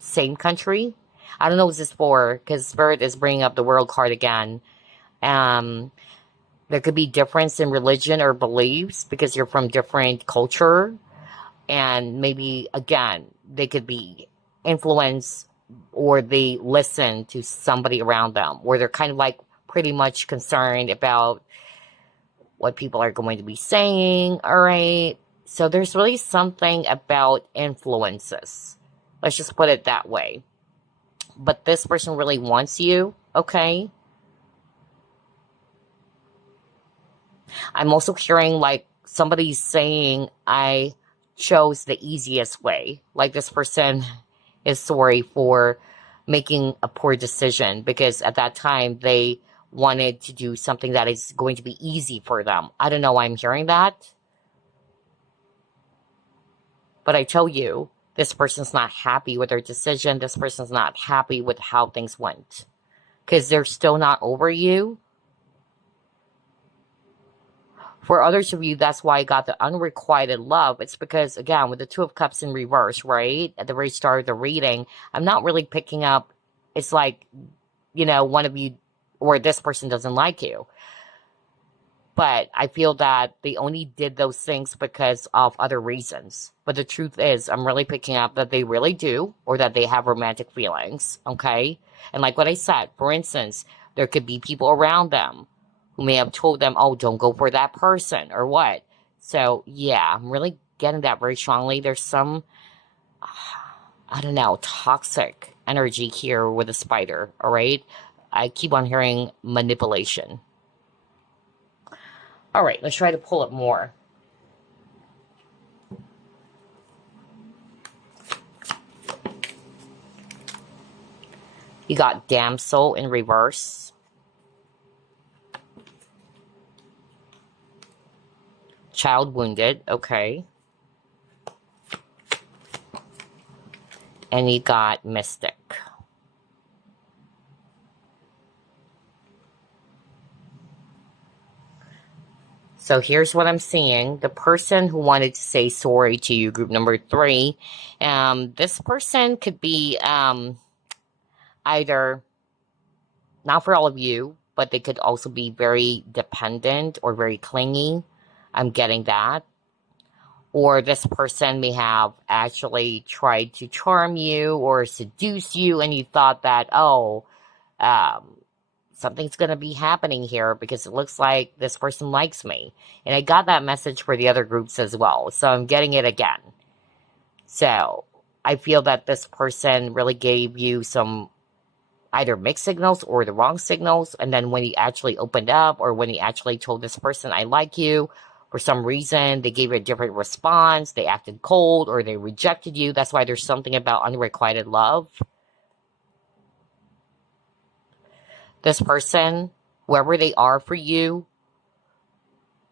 same country. I don't know what this is for because Spirit is bringing up the World card again. There could be difference in religion or beliefs because you're from different culture. And maybe, again, they could be influenced or they listen to somebody around them where they're kind of like pretty much concerned about what people are going to be saying, all right? So there's really something about influences. Let's just put it that way. But this person really wants you, okay? I'm also hearing like somebody's saying, I chose the easiest way. Like this person is sorry for making a poor decision because at that time they wanted to do something that is going to be easy for them. I don't know why I'm hearing that. But I tell you, this person's not happy with their decision. This person's not happy with how things went. Because they're still not over you. For others of you, that's why I got the unrequited love. It's because, again, with the 2 of Cups in reverse, right? At the very start of the reading, I'm not really picking up. It's like, you know, one of you or this person doesn't like you. But I feel that they only did those things because of other reasons. But the truth is, I'm really picking up that they really do or that they have romantic feelings, okay? And like what I said, for instance, there could be people around them who may have told them, oh, don't go for that person or what. So, yeah, I'm really getting that very strongly. There's some, I don't know, toxic energy here with a spider, all right? I keep on hearing manipulation. All right, let's try to pull it more. You got damsel in reverse. Child wounded, okay. And you got mystic. So here's what I'm seeing. The person who wanted to say sorry to you, group number 3, this person could be either, not for all of you, but they could also be very dependent or very clingy. I'm getting that. Or this person may have actually tried to charm you or seduce you and you thought that, oh, something's going to be happening here because it looks like this person likes me. And I got that message for the other groups as well. So I'm getting it again. So I feel that this person really gave you some either mixed signals or the wrong signals. And then when he actually opened up or when he actually told this person, I like you, for some reason, they gave you a different response. They acted cold or they rejected you. That's why there's something about unrequited love. This person, whoever they are for you,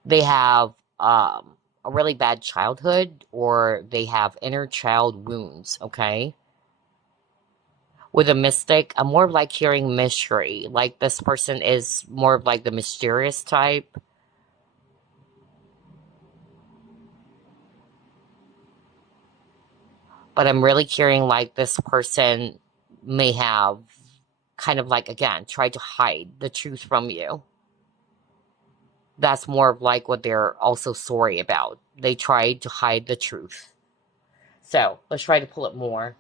they have a really bad childhood or they have inner child wounds, okay? With a mystic, I'm more of like hearing mystery. Like this person is more of like the mysterious type. But I'm really hearing like this person may have kind of like, again, tried to hide the truth from you. That's more of like what they're also sorry about. They tried to hide the truth. So let's try to pull it more.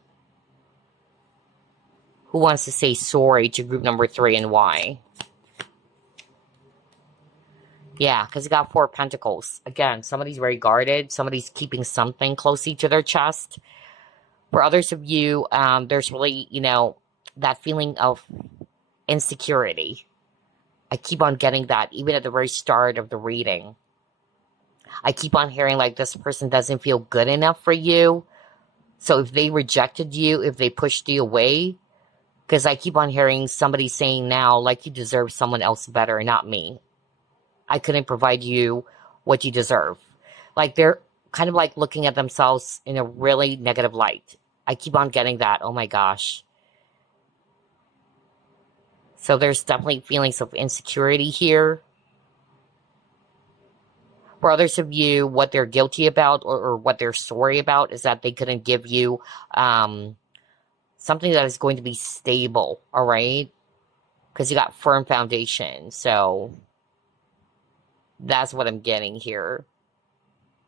Who wants to say sorry to group number 3 and why? Yeah, because you got 4 Pentacles. Again, somebody's very guarded. Somebody's keeping something closely to their chest. For others of you, there's really, you know, that feeling of insecurity. I keep on getting that, even at the very start of the reading. I keep on hearing like this person doesn't feel good enough for you. So if they rejected you, if they pushed you away, because I keep on hearing somebody saying now, like, you deserve someone else better, not me. I couldn't provide you what you deserve. Like, they're kind of like looking at themselves in a really negative light. I keep on getting that. Oh my gosh. So there's definitely feelings of insecurity here. For others of you, what they're guilty about or what they're sorry about is that they couldn't give you something that is going to be stable, all right? Because you got firm foundation. So that's what I'm getting here.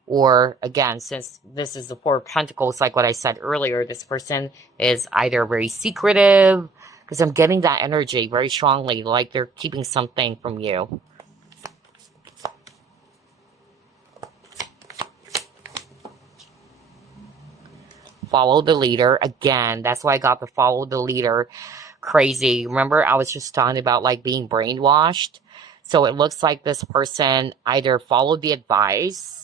Or, again, since this is the 4 of Pentacles, like what I said earlier, this person is either very secretive, because I'm getting that energy very strongly, like they're keeping something from you. Follow the leader. Again, that's why I got the follow the leader. Crazy. Remember, I was just talking about, like, being brainwashed? So it looks like this person either followed the advice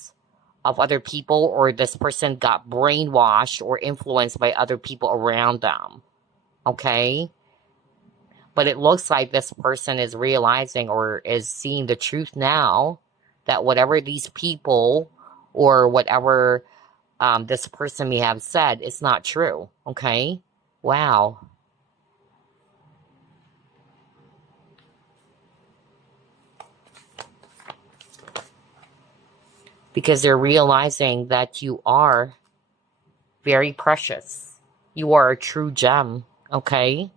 of other people, or this person got brainwashed or influenced by other people around them. Okay? But it looks like this person is realizing or is seeing the truth now that whatever these people or whatever this person may have said, it's not true. Okay? Wow. Because they're realizing that you are very precious. You are a true gem, okay?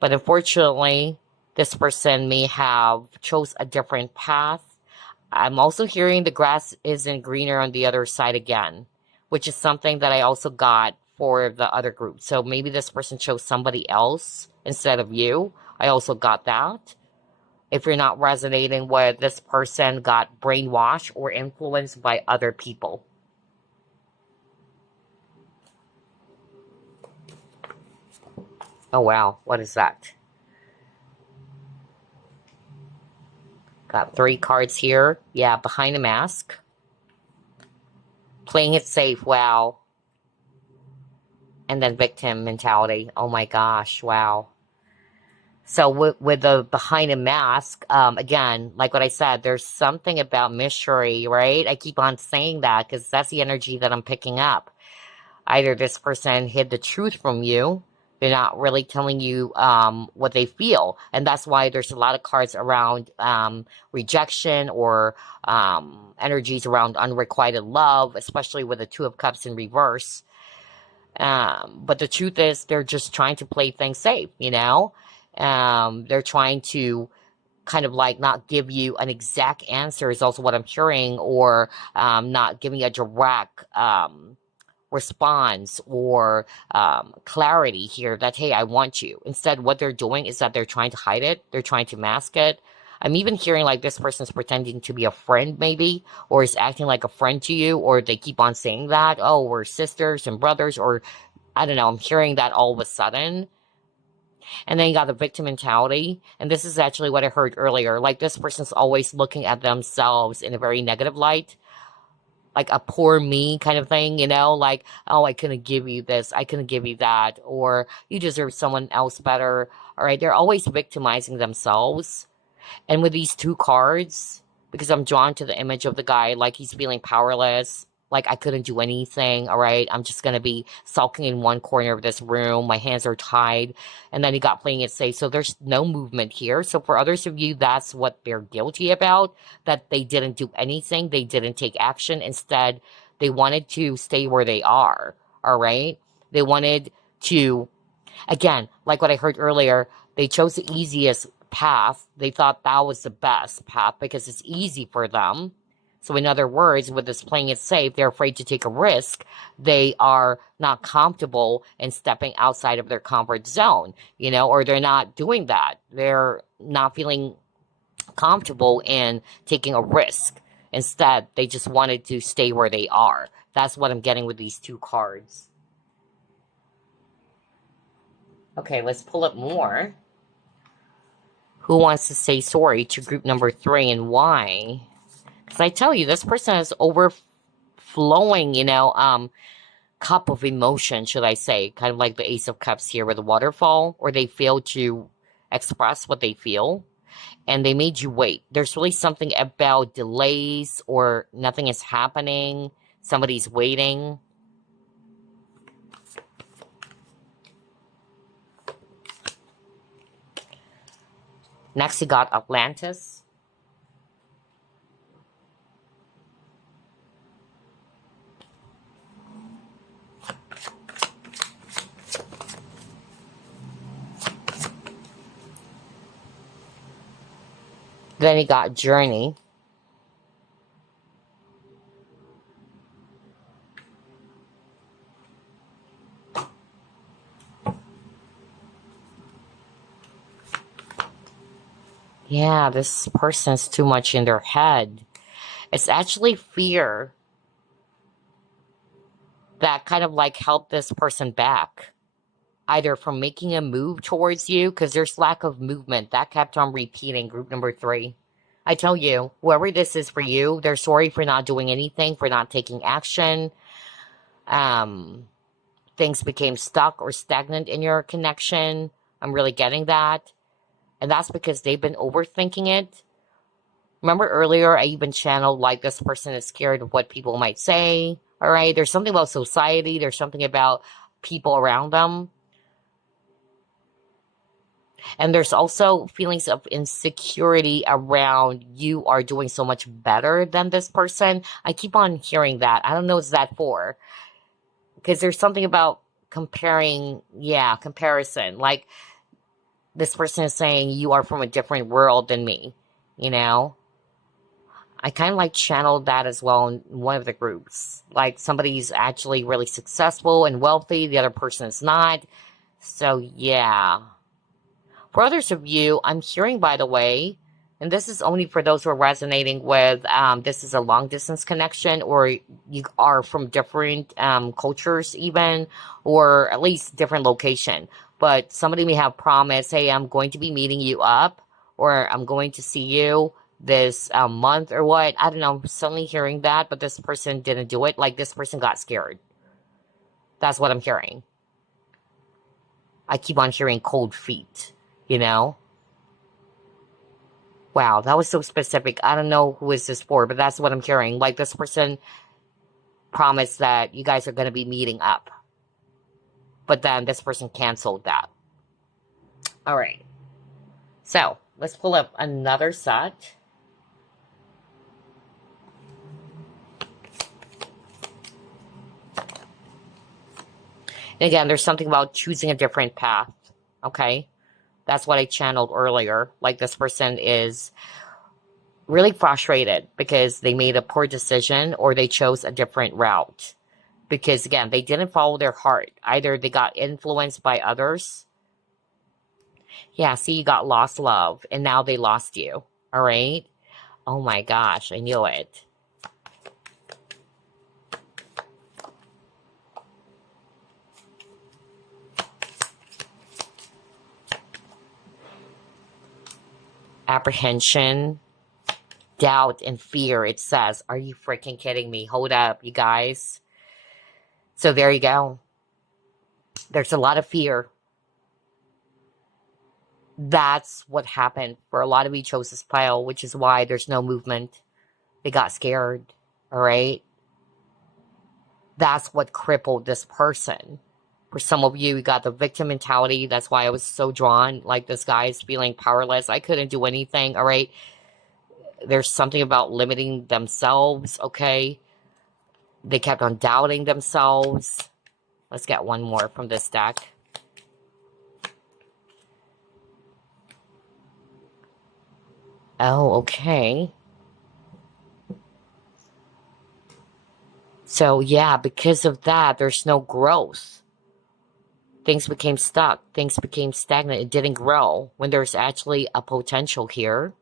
But unfortunately, this person may have chose a different path. I'm also hearing the grass isn't greener on the other side again, which is something that I also got for the other group. So maybe this person chose somebody else instead of you. I also got that. If you're not resonating with this person, got brainwashed or influenced by other people. Oh wow, what is that? Got 3 cards here. Yeah, behind a mask. Playing it safe, wow. And then victim mentality. Oh my gosh, wow. So with the behind a mask, again, like what I said, there's something about mystery, right? I keep on saying that because that's the energy that I'm picking up. Either this person hid the truth from you, they're not really telling you what they feel. And that's why there's a lot of cards around rejection or energies around unrequited love, especially with the 2 of Cups in reverse. But the truth is, they're just trying to play things safe, you know? They're trying to kind of like not give you an exact answer is also what I'm hearing, or not giving a direct response or clarity here that, hey, I want you. Instead, what they're doing is that they're trying to hide it. They're trying to mask it. I'm even hearing like this person's pretending to be a friend maybe, or is acting like a friend to you, or they keep on saying that, oh, we're sisters and brothers, or I don't know, I'm hearing that all of a sudden. And then you got the victim mentality. And this is actually what I heard earlier. Like this person's always looking at themselves in a very negative light. Like a poor me kind of thing, you know? Like, oh, I couldn't give you this. I couldn't give you that. Or you deserve someone else better. All right. They're always victimizing themselves. And with these 2 cards, because I'm drawn to the image of the guy, like he's feeling powerless. Like, I couldn't do anything, all right? I'm just going to be sulking in one corner of this room. My hands are tied. And then he got playing it safe. So there's no movement here. So for others of you, that's what they're guilty about, that they didn't do anything. They didn't take action. Instead, they wanted to stay where they are, all right? They wanted to, again, like what I heard earlier, they chose the easiest path. They thought that was the best path because it's easy for them. So in other words, with this playing it safe, they're afraid to take a risk. They are not comfortable in stepping outside of their comfort zone, you know, or they're not doing that. They're not feeling comfortable in taking a risk. Instead, they just wanted to stay where they are. That's what I'm getting with these two cards. Okay, let's pull up more. Who wants to say sorry to group number 3 and why? Because I tell you, this person is overflowing, you know, cup of emotion, should I say. Kind of like the Ace of Cups here with the waterfall, or they fail to express what they feel. And they made you wait. There's really something about delays or nothing is happening. Somebody's waiting. Next, you got Atlantis. Then you got Journey. Yeah, this person's too much in their head. It's actually fear that kind of like held this person back. Either from making a move towards you, because there's lack of movement. That kept on repeating, group number 3. I tell you, whoever this is for you, they're sorry for not doing anything, for not taking action. Things became stuck or stagnant in your connection. I'm really getting that. And that's because they've been overthinking it. Remember earlier, I even channeled like this person is scared of what people might say. All right, there's something about society. There's something about people around them. And there's also feelings of insecurity around you are doing so much better than this person. I keep on hearing that. I don't know what's that for. Because there's something about comparing, comparison. Like, this person is saying, you are from a different world than me, you know? I kind of like channeled that as well in one of the groups. Like, somebody's actually really successful and wealthy, the other person is not. So, yeah. For others of you, I'm hearing, by the way, and this is only for those who are resonating with, this is a long-distance connection, or you are from different cultures even, or at least different location. But somebody may have promised, hey, I'm going to be meeting you up, or I'm going to see you this month, or what. I don't know, I'm suddenly hearing that, but this person didn't do it. Like, this person got scared. That's what I'm hearing. I keep on hearing cold feet. You know? Wow, that was so specific. I don't know who is this for, but that's what I'm hearing. Like, this person promised that you guys are going to be meeting up. But then this person canceled that. All right. So, let's pull up another set. And again, there's something about choosing a different path. Okay? That's what I channeled earlier. Like, this person is really frustrated because they made a poor decision or they chose a different route. Because, again, they didn't follow their heart. Either they got influenced by others. Yeah, see, you got lost love and now they lost you. All right? Oh my gosh, I knew it. Apprehension, doubt, and fear. It says, are you freaking kidding me? Hold up, you guys. So there you go. There's a lot of fear. That's what happened for a lot of you chose this pile, which is why there's no movement. They got scared. All right? That's what crippled this person. For some of you, you got the victim mentality. That's why I was so drawn. Like, this guy is feeling powerless. I couldn't do anything, all right? There's something about limiting themselves, okay? They kept on doubting themselves. Let's get one more from this deck. Oh, okay. So, yeah, because of that, there's no growth. Things became stuck. Things became stagnant. It didn't grow when there's actually a potential here.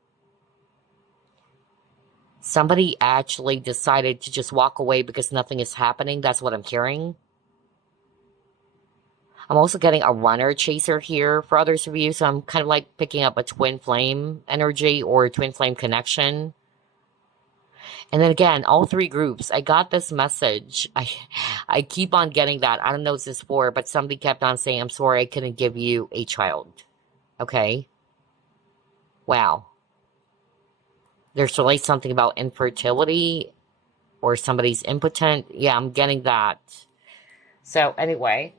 Somebody actually decided to just walk away because nothing is happening. That's what I'm hearing. I'm also getting a runner chaser here for others of you. So I'm kind of like picking up a twin flame energy or twin flame connection. And then again, all three groups, I got this message. I keep on getting that. I don't know what this is for, but somebody kept on saying, I'm sorry, I couldn't give you a child. Okay. Wow. There's really something about infertility or somebody's impotent. Yeah, I'm getting that. So anyway,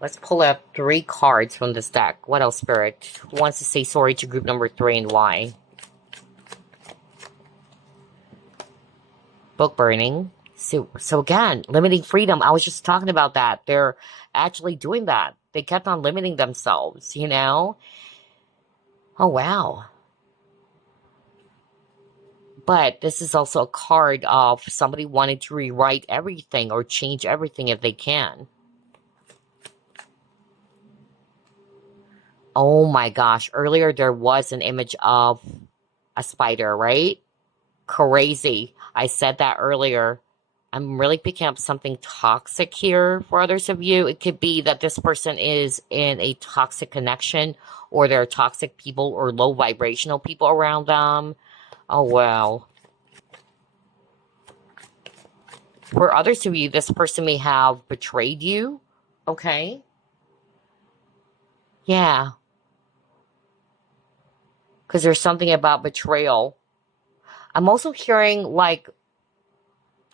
let's pull up 3 cards from this deck. What else, Spirit? Who wants to say sorry to group number 3 and why? Book burning. So again, limiting freedom. I was just talking about that. They're actually doing that. They kept on limiting themselves, you know? Oh, wow. But this is also a card of somebody wanting to rewrite everything or change everything if they can. Oh my gosh. Earlier there was an image of a spider, right? Crazy. I said that earlier. I'm really picking up something toxic here for others of you. It could be that this person is in a toxic connection, or there are toxic people or low vibrational people around them. Oh, wow. For others of you, this person may have betrayed you. Okay. Yeah. Because there's something about betrayal. I'm also hearing, like,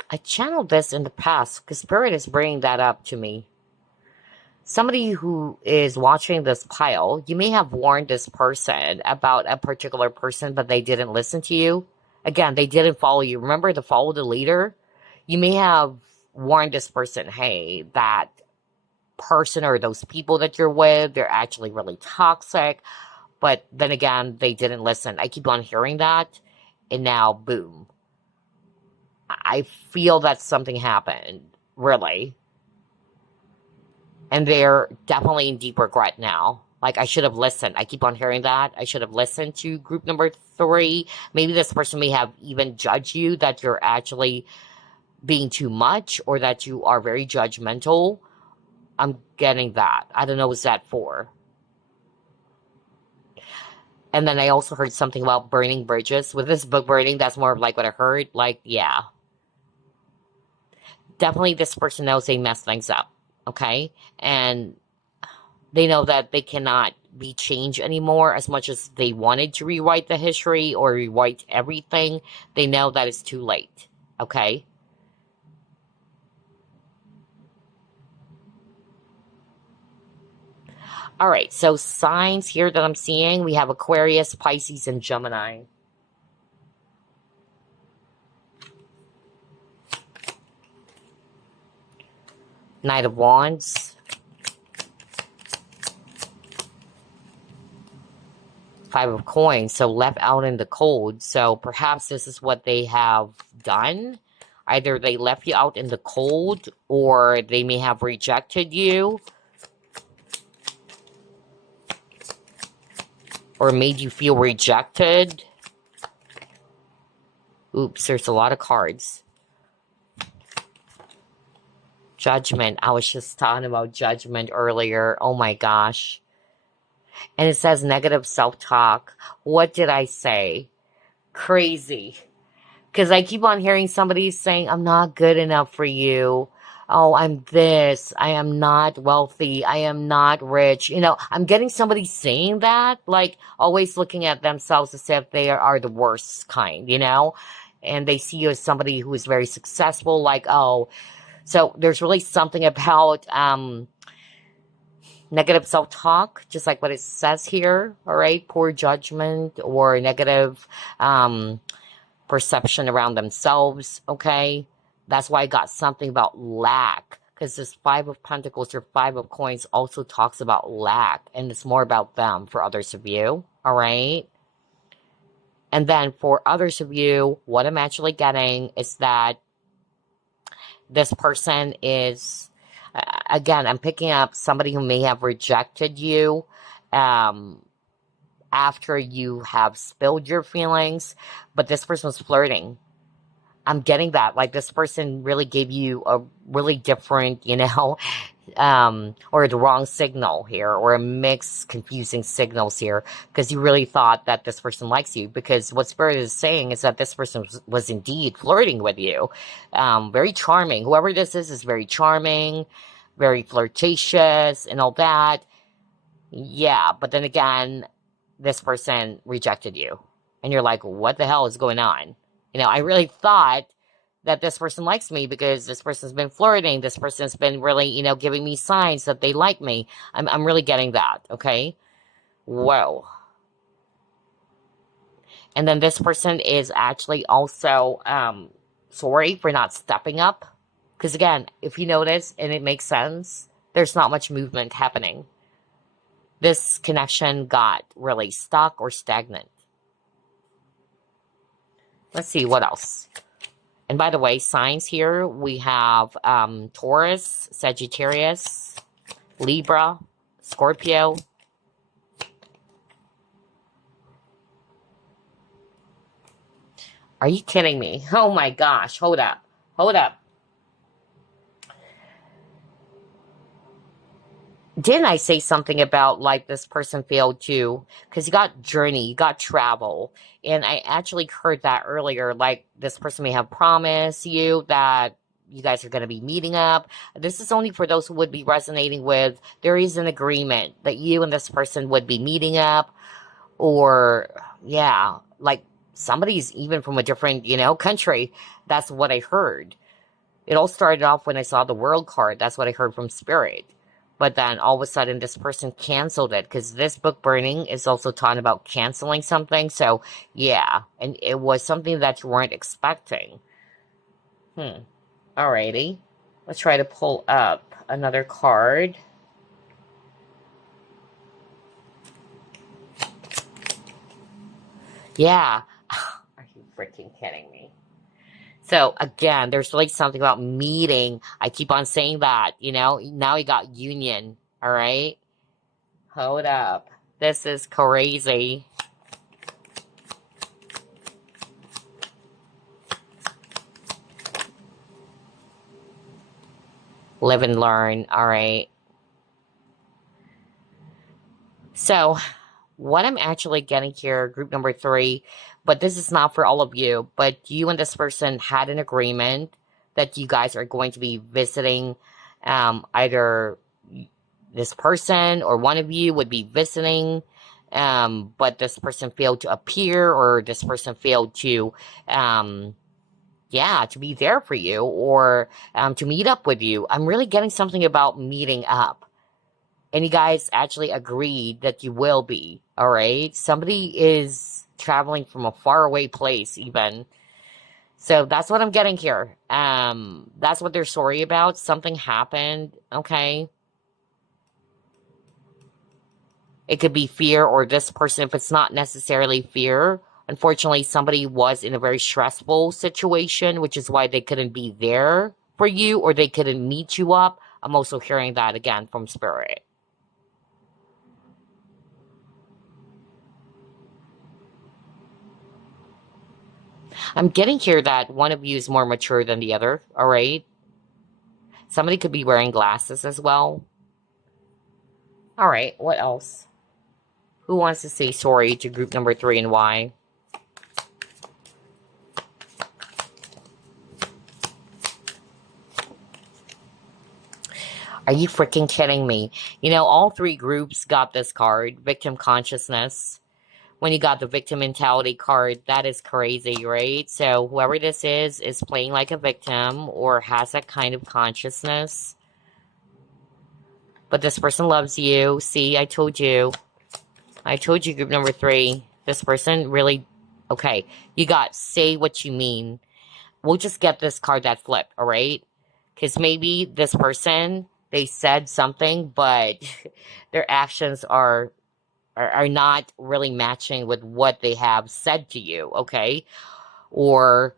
I channeled this in the past because Spirit is bringing that up to me. Somebody who is watching this pile, you may have warned this person about a particular person, but they didn't listen to you. Again, they didn't follow you. Remember to follow the leader? You may have warned this person, hey, that person or those people that you're with, they're actually really toxic. But then again, they didn't listen. I keep on hearing that. And now, boom. I feel that something happened, really. And they're definitely in deep regret now. Like, I should have listened. I keep on hearing that. I should have listened to group number 3. Maybe this person may have even judged you that you're actually being too much or that you are very judgmental. I'm getting that. I don't know what's that for. And then I also heard something about burning bridges. With this book burning, that's more of like what I heard. Like, yeah. Definitely this person knows they messed things up. Okay? And they know that they cannot be changed anymore as much as they wanted to rewrite the history or rewrite everything. They know that it's too late. Okay? All right, so signs here that I'm seeing, we have Aquarius, Pisces, and Gemini. Knight of Wands. 5 of Coins, so left out in the cold. So perhaps this is what they have done. Either they left you out in the cold or they may have rejected you or made you feel rejected. Oops, there's a lot of cards. Judgment. I was just talking about judgment earlier. Oh my gosh. And it says negative self-talk. What did I say? Crazy. Because I keep on hearing somebody saying, I'm not good enough for you. Oh, I'm this. I am not wealthy. I am not rich. You know, I'm getting somebody saying that, like always looking at themselves as if they are the worst kind, you know? And they see you as somebody who is very successful, like, oh. So there's really something about negative self-talk, just like what it says here, all right? Poor judgment or negative perception around themselves, okay? That's why I got something about lack. Because this Five of Pentacles or Five of Coins also talks about lack. And it's more about them for others of you. All right? And then for others of you, what I'm actually getting is that this person is, again, I'm picking up somebody who may have rejected you after you have spilled your feelings, but this person was flirting. I'm getting that. Like, this person really gave you a really different, you know, or the wrong signal here, or a mixed, confusing signals here, because you really thought that this person likes you, because what Spirit is saying is that this person was indeed flirting with you. Very charming. Whoever this is very charming, very flirtatious, and all that. Yeah, but then again, this person rejected you. And you're like, what the hell is going on? You know, I really thought that this person likes me because this person's been flirting. This person's been really, you know, giving me signs that they like me. I'm really getting that, okay? Whoa. And then this person is actually also sorry for not stepping up. Because again, if you notice, and it makes sense, there's not much movement happening. This connection got really stuck or stagnant. Let's see, what else? And by the way, signs here, we have Taurus, Sagittarius, Libra, Scorpio. Are you kidding me? Oh my gosh, hold up. Hold up. Didn't I say something about, like, this person failed too? Because you got journey, you got travel. And I actually heard that earlier. Like, this person may have promised you that you guys are going to be meeting up. This is only for those who would be resonating with. There is an agreement that you and this person would be meeting up. Or, yeah, like, somebody's even from a different, you know, country. That's what I heard. It all started off when I saw the World card. That's what I heard from Spirit. But then all of a sudden this person canceled it, because this book burning is also talking about canceling something. So yeah, and it was something that you weren't expecting. Alrighty. Let's try to pull up another card. Yeah. Are you freaking kidding me? So again, there's like something about meeting. I keep on saying that, you know. Now we got union. All right. Hold up. This is crazy. Live and learn. All right. So what I'm actually getting here, group number 3, but this is not for all of you, but you and this person had an agreement that you guys are going to be visiting either this person or one of you would be visiting, but this person failed to appear, or this person failed to, yeah, to be there for you, or to meet up with you. I'm really getting something about meeting up. And you guys actually agreed that you will be, all right? Somebody is traveling from a faraway place, even. So that's what I'm getting here. That's what they're sorry about. Something happened, okay? It could be fear, or this person, if it's not necessarily fear, unfortunately, somebody was in a very stressful situation, which is why they couldn't be there for you, or they couldn't meet you up. I'm also hearing that again from Spirit. I'm getting here that one of you is more mature than the other, all right? Somebody could be wearing glasses as well. All right, what else? Who wants to say sorry to group number 3 and why? Are you freaking kidding me? You know, all 3 groups got this card, victim consciousness. When you got the victim mentality card, that is crazy, right? So whoever this is playing like a victim or has that kind of consciousness. But this person loves you. See, I told you. I told you, group number 3. This person really... Okay, you got say what you mean. we'll just get this card that flipped, all right? Because maybe this person, they said something, but their actions are not really matching with what they have said to you, okay? Or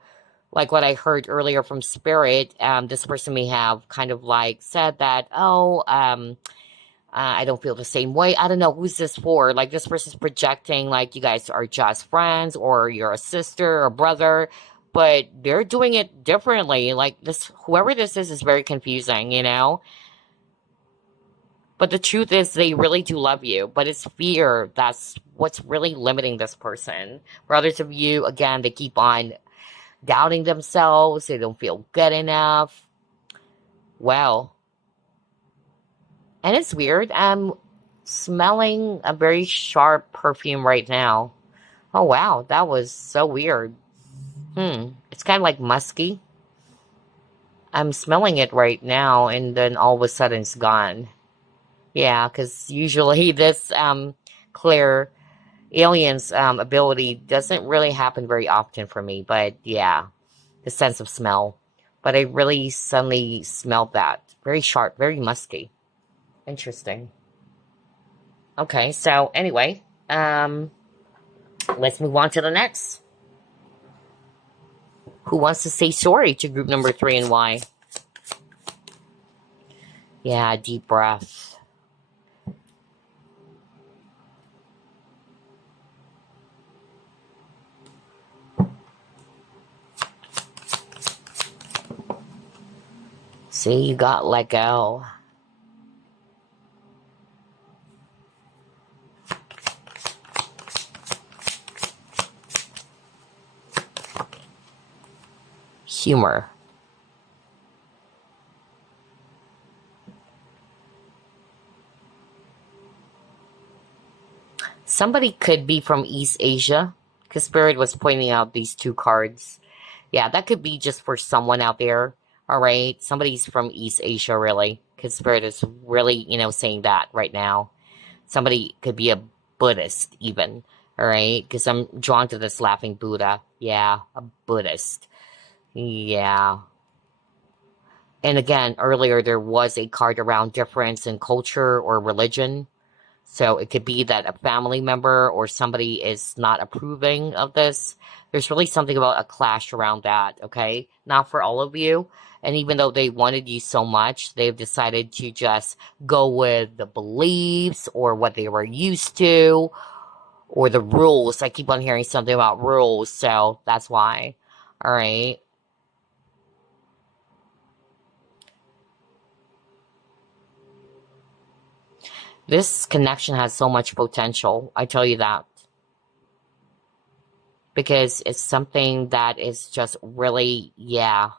like what I heard earlier from Spirit, this person may have kind of like said that, oh, I don't feel the same way. I don't know who's this for. Like this person's projecting like you guys are just friends or you're a sister or brother, but they're doing it differently. Like this, whoever this is very confusing, you know? But the truth is they really do love you, but it's fear that's what's really limiting this person. For others of you, again, they keep on doubting themselves. They don't feel good enough. Well, and it's weird. I'm smelling a very sharp perfume right now. Oh, wow. That was so weird. It's kind of like musky. I'm smelling it right now, and then all of a sudden it's gone. Yeah, because usually this clear alien's ability doesn't really happen very often for me. But yeah, the sense of smell. But I really suddenly smelled that. Very sharp, very musky. Interesting. Okay, so anyway, let's move on to the next. Who wants to say sorry to group number 3 and why? Yeah, deep breath. See, you got let go. Humor. Somebody could be from East Asia, because Spirit was pointing out these 2 cards. Yeah, that could be just for someone out there. All right, somebody's from East Asia, really, because Spirit is really, saying that right now. Somebody could be a Buddhist, even. All right, because I'm drawn to this laughing Buddha. Yeah, a Buddhist. Yeah. And again, earlier there was a card around difference in culture or religion. So it could be that a family member or somebody is not approving of this. There's really something about a clash around that, okay? Not for all of you. And even though they wanted you so much, they've decided to just go with the beliefs or what they were used to or the rules. I keep on hearing something about rules, so that's why. All right. This connection has so much potential. I tell you that. Because it's something that is just really, yeah,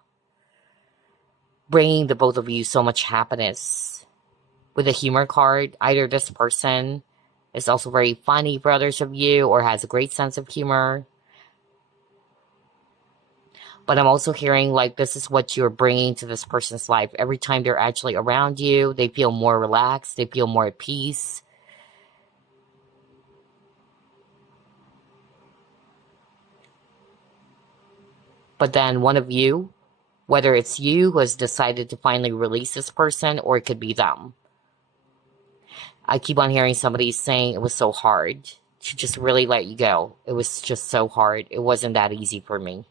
bringing the both of you so much happiness. With a humor card, either this person is also very funny for others of you or has a great sense of humor. But I'm also hearing like this is what you're bringing to this person's life. Every time they're actually around you, they feel more relaxed. They feel more at peace. But then one of you, whether it's you who has decided to finally release this person or it could be them. I keep on hearing somebody saying it was so hard to just really let you go. It was just so hard. It wasn't that easy for me.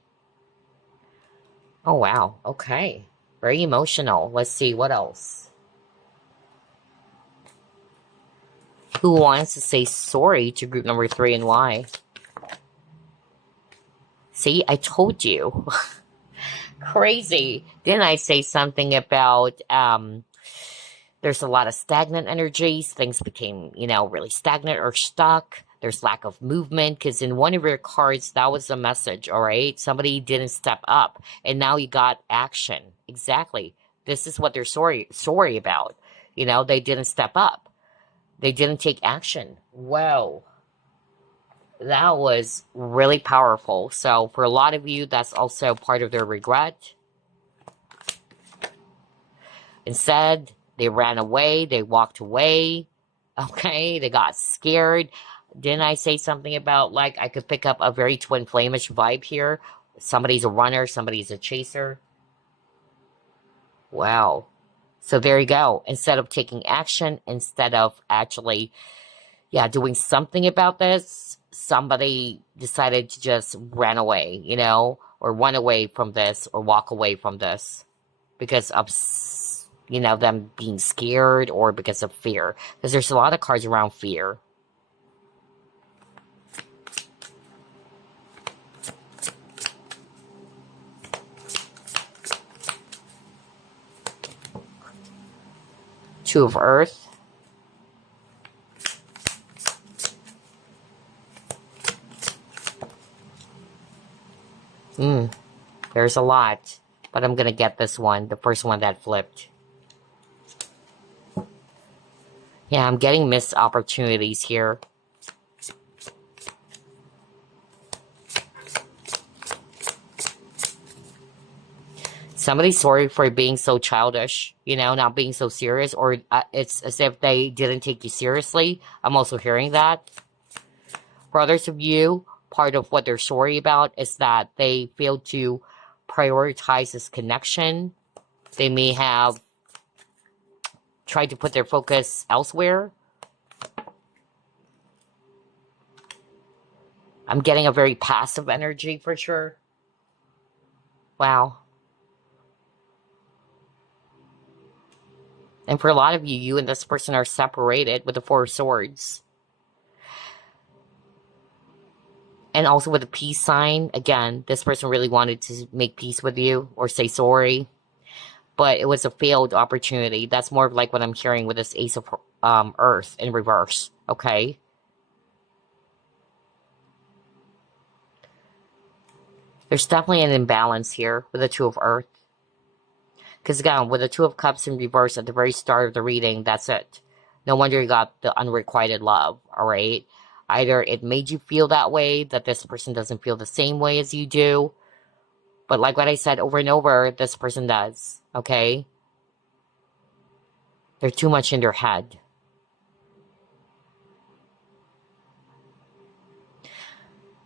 Oh, wow. Okay. Very emotional. Let's see. What else? Who wants to say sorry to group number 3 and why? See, I told you. Crazy. Didn't I say something about there's a lot of stagnant energies. Things became, really stagnant or stuck. There's lack of movement because in one of your cards, that was the message, all right? Somebody didn't step up and now you got action. Exactly. This is what they're sorry about. They didn't step up. They didn't take action. Wow. That was really powerful. So for a lot of you, that's also part of their regret. Instead, they ran away. They walked away. Okay, they got scared. Didn't I say something about, like, I could pick up a very twin flamish vibe here? Somebody's a runner, somebody's a chaser. Wow. So there you go. Instead of taking action, instead of actually, yeah, doing something about this, somebody decided to just run away, you know, or run away from this or walk away from this because of, you know, them being scared or because of fear. Because there's a lot of cards around fear. Two of Earth. There's a lot, but I'm gonna get this one, the first one that flipped. Yeah, I'm getting missed opportunities here. Somebody's sorry for being so childish, you know, not being so serious, or it's as if they didn't take you seriously. I'm also hearing that. For others of you, part of what they're sorry about is that they failed to prioritize this connection. They may have tried to put their focus elsewhere. I'm getting a very passive energy for sure. Wow. And for a lot of you, you and this person are separated with the Four of Swords. And also with the peace sign, again, this person really wanted to make peace with you or say sorry. But it was a failed opportunity. That's more of like what I'm hearing with this Ace of Earth in reverse, okay? There's definitely an imbalance here with the Two of Earth. Because again, with the Two of Cups in reverse at the very start of the reading, that's it. No wonder you got the unrequited love, alright? Either it made you feel that way, that this person doesn't feel the same way as you do. But like what I said over and over, this person does, okay? They're too much in their head.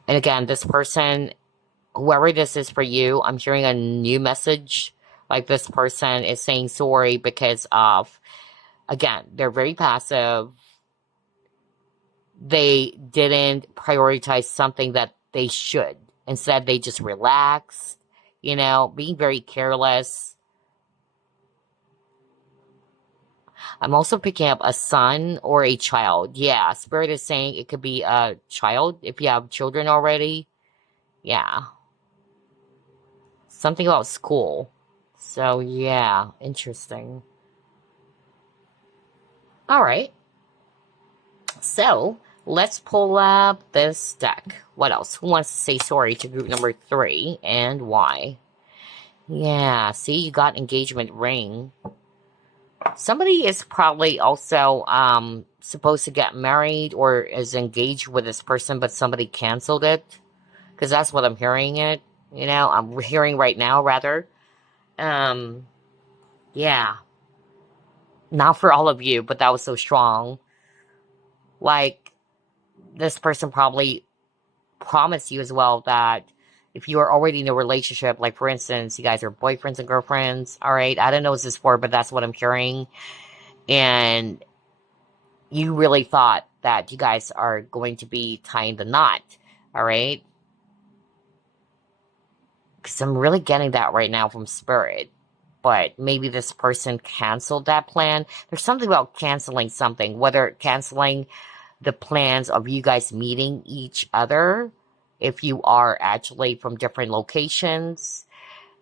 And again, this person, whoever this is for you, I'm hearing a new message. Like this person is saying sorry because of, again, they're very passive. They didn't prioritize something that they should. Instead, they just relaxed, you know, being very careless. I'm also picking up a son or a child. Yeah, Spirit is saying it could be a child if you have children already. Yeah. Something about school. So, yeah, interesting. All right. So, let's pull up this deck. What else? Who wants to say sorry to group number 3 and why? Yeah, see, you got engagement ring. Somebody is probably also supposed to get married or is engaged with this person, but somebody canceled it. Because that's what I'm hearing it. You know, I'm hearing right now, rather. Yeah. Not for all of you, but that was so strong. Like, this person probably promised you as well that if you are already in a relationship, like for instance, you guys are boyfriends and girlfriends, all right? I don't know what this is for, but that's what I'm hearing. And you really thought that you guys are going to be tying the knot, all right? Because I'm really getting that right now from Spirit. But maybe this person canceled that plan. There's something about canceling something, whether canceling the plans of you guys meeting each other, if you are actually from different locations.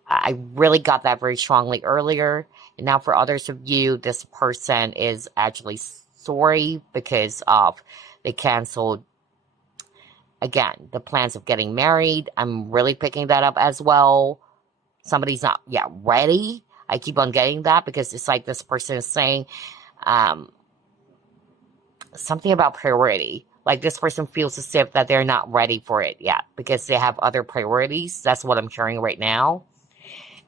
I really got that very strongly earlier. And now for others of you, this person is actually sorry because of they canceled, again, the plans of getting married. I'm really picking that up as well. Somebody's not yet ready. I keep on getting that because it's like this person is saying something about priority. Like this person feels as if that they're not ready for it yet because they have other priorities. That's what I'm hearing right now.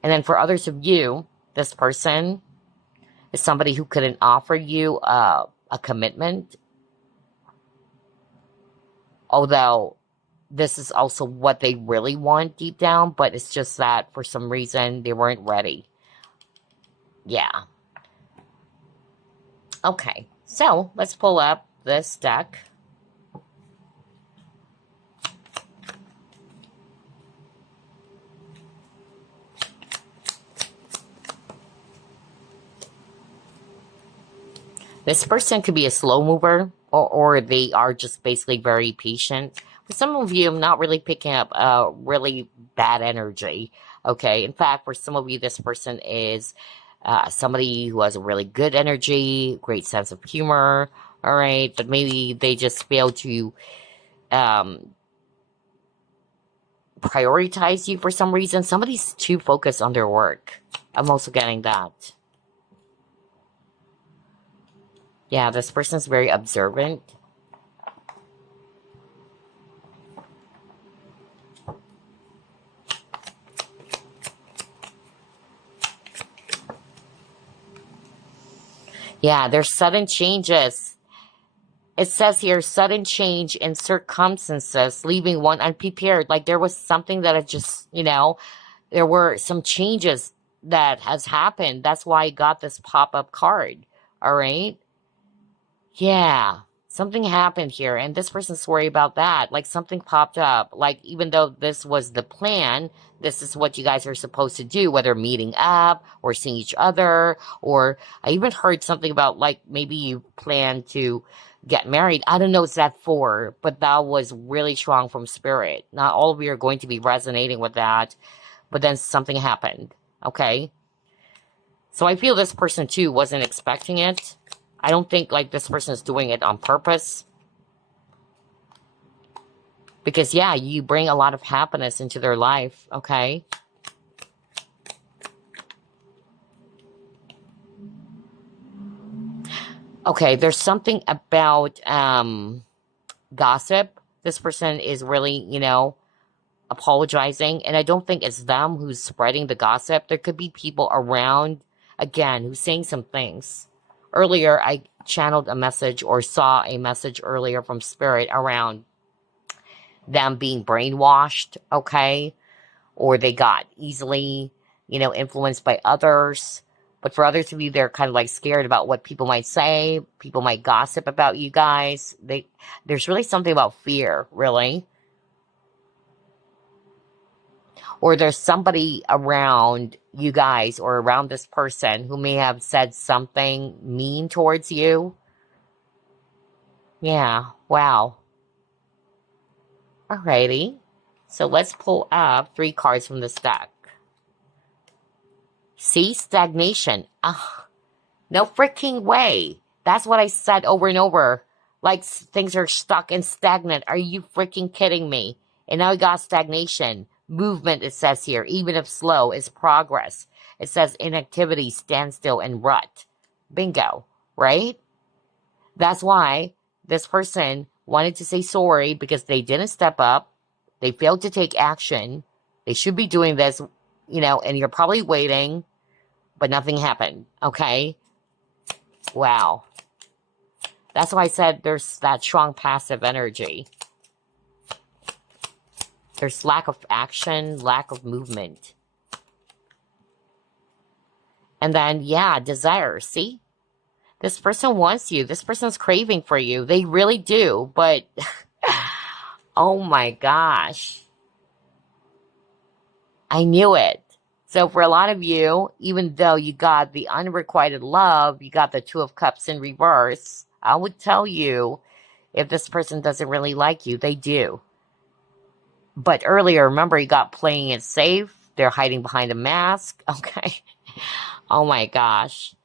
And then for others of you, this person is somebody who couldn't offer you a commitment. Although this is also what they really want deep down, but it's just that for some reason they weren't ready. Yeah. Okay, so let's pull up this deck. This person could be a slow mover, or they are just basically very patient. For some of you, I'm not really picking up really bad energy. Okay, in fact, for some of you, this person is somebody who has a really good energy, great sense of humor. All right, but maybe they just fail to prioritize you for some reason. Somebody's too focused on their work. I'm also getting that. Yeah, this person's very observant. Yeah, there's sudden changes. It says here, sudden change in circumstances, leaving one unprepared. Like there was something that had just, there were some changes that has happened. That's why I got this pop-up card. All right? Yeah, something happened here, and this person's worried about that. Like something popped up. Like even though this was the plan, this is what you guys are supposed to do, whether meeting up or seeing each other, or I even heard something about like maybe you plan to get married. I don't know what's that for, but that was really strong from spirit. Not all of you are going to be resonating with that, but then something happened. Okay? So I feel this person too wasn't expecting it. I don't think like this person is doing it on purpose. Because yeah, you bring a lot of happiness into their life, okay? Okay, there's something about gossip. This person is really, apologizing, and I don't think it's them who's spreading the gossip. There could be people around, again, who's saying some things. Earlier, I channeled a message or saw a message earlier from Spirit around them being brainwashed, okay? Or they got easily, influenced by others. But for others of you, they're kind of like scared about what people might say. People might gossip about you guys. There's really something about fear, really. Or there's somebody around you guys or around this person who may have said something mean towards you. Yeah, wow. Alrighty. So let's pull up 3 cards from this deck. See, stagnation. No freaking way. That's what I said over and over. Like things are stuck and stagnant. Are you freaking kidding me? And now we got stagnation. Movement, it says here, even if slow, is progress. It says inactivity, standstill, and rut. Bingo, right? That's why this person wanted to say sorry because they didn't step up. They failed to take action. They should be doing this, and you're probably waiting, but nothing happened, okay? Wow. That's why I said there's that strong passive energy. There's lack of action, lack of movement. And then, yeah, desire. See? This person wants you. This person's craving for you. They really do. But, oh my gosh. I knew it. So for a lot of you, even though you got the unrequited love, you got the 2 of Cups in reverse, I would tell you, if this person doesn't really like you, they do. But earlier, remember, you got playing it safe. They're hiding behind a mask. Okay. Oh my gosh.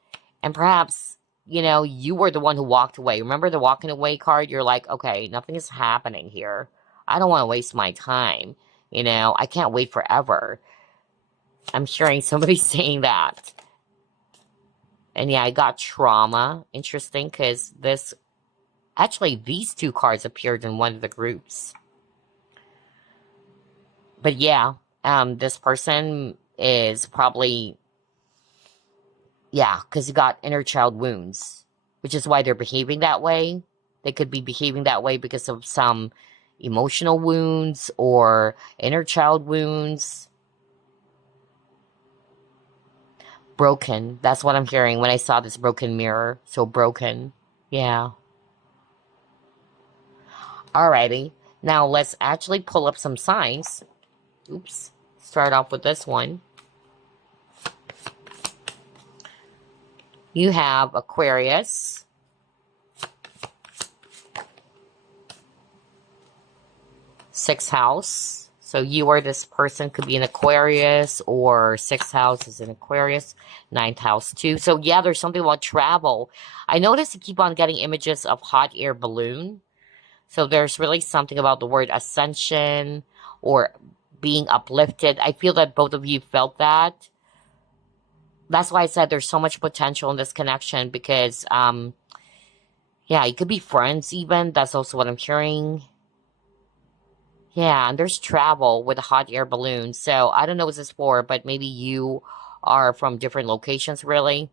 And perhaps, you were the one who walked away. Remember the walking away card? You're like, okay, nothing is happening here. I don't want to waste my time. I can't wait forever. I'm hearing somebody saying that. And yeah, I got trauma. Interesting, because these 2 cards appeared in one of the groups. But yeah, this person is probably, because you got inner child wounds, which is why they're behaving that way. They could be behaving that way because of some, emotional wounds or inner child wounds. Broken. That's what I'm hearing when I saw this broken mirror. So broken. Yeah. Alrighty. Now let's actually pull up some signs. Oops. Start off with this one. You have Aquarius. Sixth house. So you or this person could be an Aquarius, or sixth house is an Aquarius. Ninth house too. So yeah, there's something about travel. I noticed you keep on getting images of hot air balloon. So there's really something about the word ascension or being uplifted. I feel that both of you felt that. That's why I said there's so much potential in this connection, because, yeah, you could be friends even. That's also what I'm hearing. Yeah, and there's travel with a hot air balloon. So I don't know what this is for, but maybe you are from different locations, really.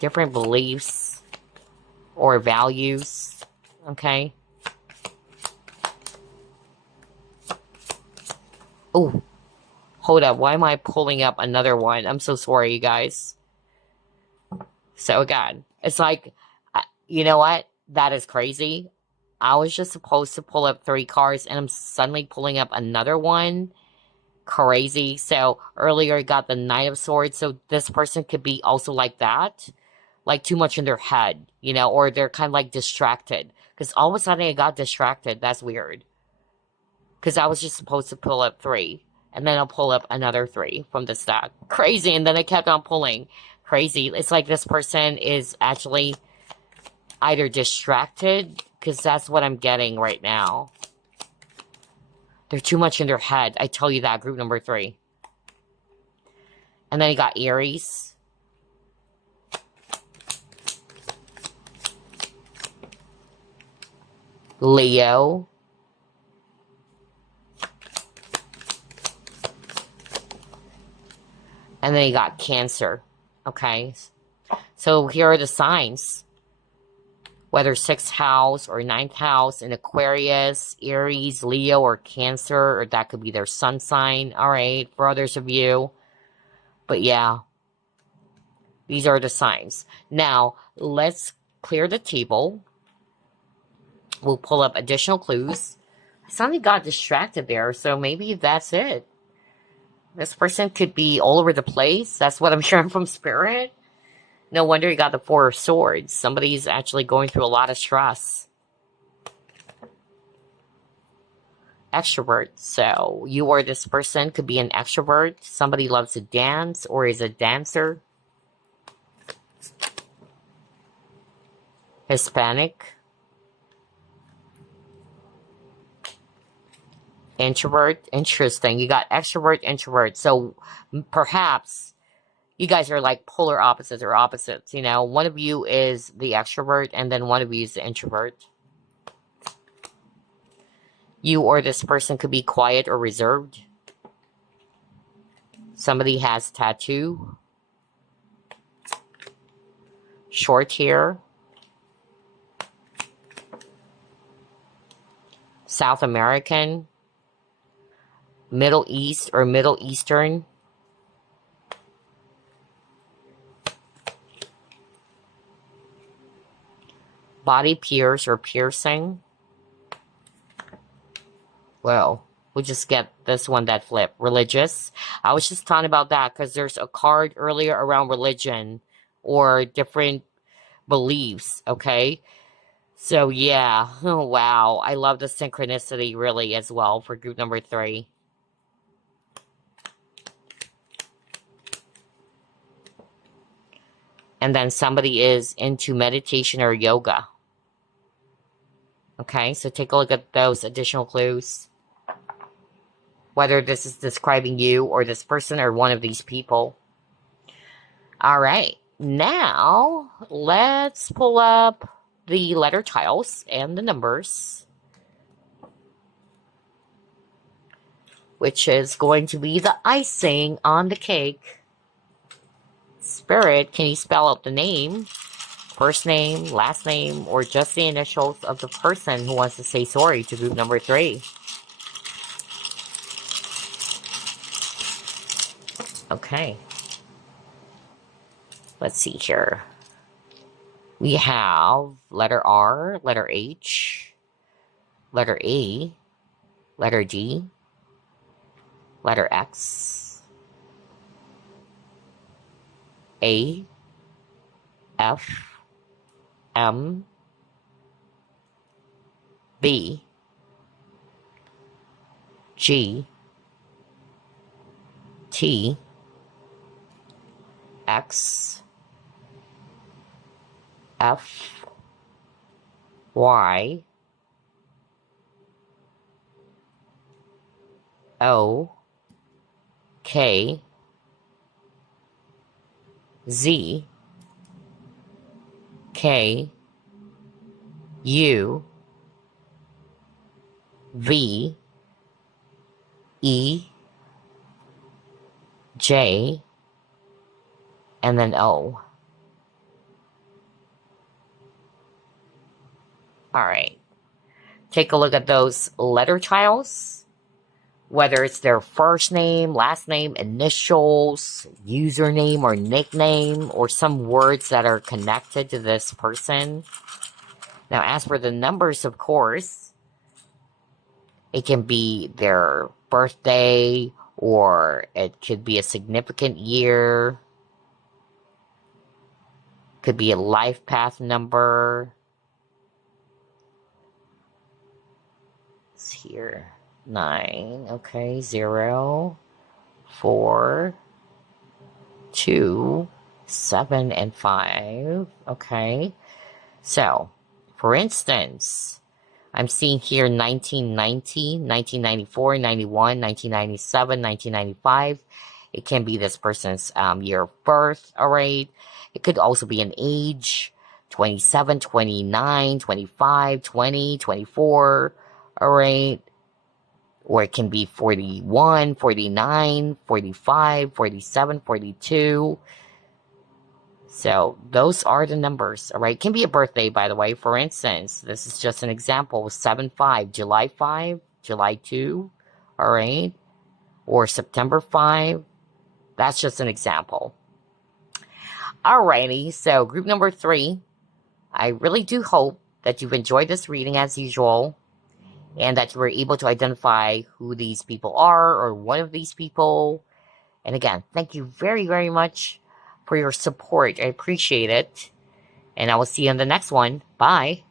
Different beliefs or values, okay? Oh, hold up. Why am I pulling up another one? I'm so sorry, you guys. So again, it's like, you know what? That is crazy. I was just supposed to pull up 3 cards, and I'm suddenly pulling up another one. Crazy. So earlier I got the Knight of Swords. So this person could be also like that. Like too much in their head, you know, or they're kind of like distracted. Because all of a sudden I got distracted. That's weird. Because I was just supposed to pull up 3. And then I'll pull up another 3 from the stack. Crazy. And then I kept on pulling. Crazy. It's like this person is actually either distracted, because that's what I'm getting right now. They're too much in their head. I tell you that, group number 3. And then you got Aries. Leo. And then you got Cancer. Okay. So here are the signs. Whether 6th house or 9th house in Aquarius, Aries, Leo, or Cancer, or that could be their sun sign. All right, for others of you. But yeah, these are the signs. Now, let's clear the table. We'll pull up additional clues. I suddenly got distracted there, so maybe that's it. This person could be all over the place. That's what I'm hearing from Spirit. No wonder you got the 4 of Swords. Somebody's actually going through a lot of stress. Extrovert. So you or this person could be an extrovert. Somebody loves to dance or is a dancer. Hispanic. Introvert. Interesting. You got extrovert, introvert. So perhaps you guys are like polar opposites or opposites, you know. One of you is the extrovert and then one of you is the introvert. You or this person could be quiet or reserved. Somebody has tattoo. Short hair. South American. Middle East or Middle Eastern. Body pierce or piercing. Well, we'll just get this one that flip. Religious. I was just talking about that because there's a card earlier around religion or different beliefs, okay? So, yeah. Oh, wow. I love the synchronicity, really, as well, for group number 3. And then somebody is into meditation or yoga. Okay, so take a look at those additional clues. Whether this is describing you or this person or one of these people. All right, now let's pull up the letter tiles and the numbers, which is going to be the icing on the cake. Spirit, can you spell out the name? first name, last name, or just the initials of the person who wants to say sorry to group number 3. Okay. Let's see here. We have letter R, letter H, letter A, letter D, letter X, A, F, M, B, G, T, X, F, Y, O, K, Z, K, U, V, E, J, and then O. Alright. Take a look at those letter tiles. Whether it's their first name, last name, initials, username or nickname, or some words that are connected to this person. Now, as for the numbers, of course, it can be their birthday, or it could be a significant year. Could be a life path number. It's here. 9, okay, 0, 4, 2, 7, and 5, okay. So, for instance, I'm seeing here 1990, 1994, 91, 1997, 1995. It can be this person's year of birth, alright. It could also be an age, 27, 29, 25, 20, 24, alright. Or it can be 41, 49, 45, 47, 42. So those are the numbers, all right? It can be a birthday, by the way. For instance, this is just an example. 7/5, July 5, July 2, all right? Or September 5. That's just an example. Alrighty, so group number 3. I really do hope that you've enjoyed this reading as usual, and that you were able to identify who these people are, or one of these people. And again, thank you very, very much for your support. I appreciate it. And I will see you on the next one. Bye.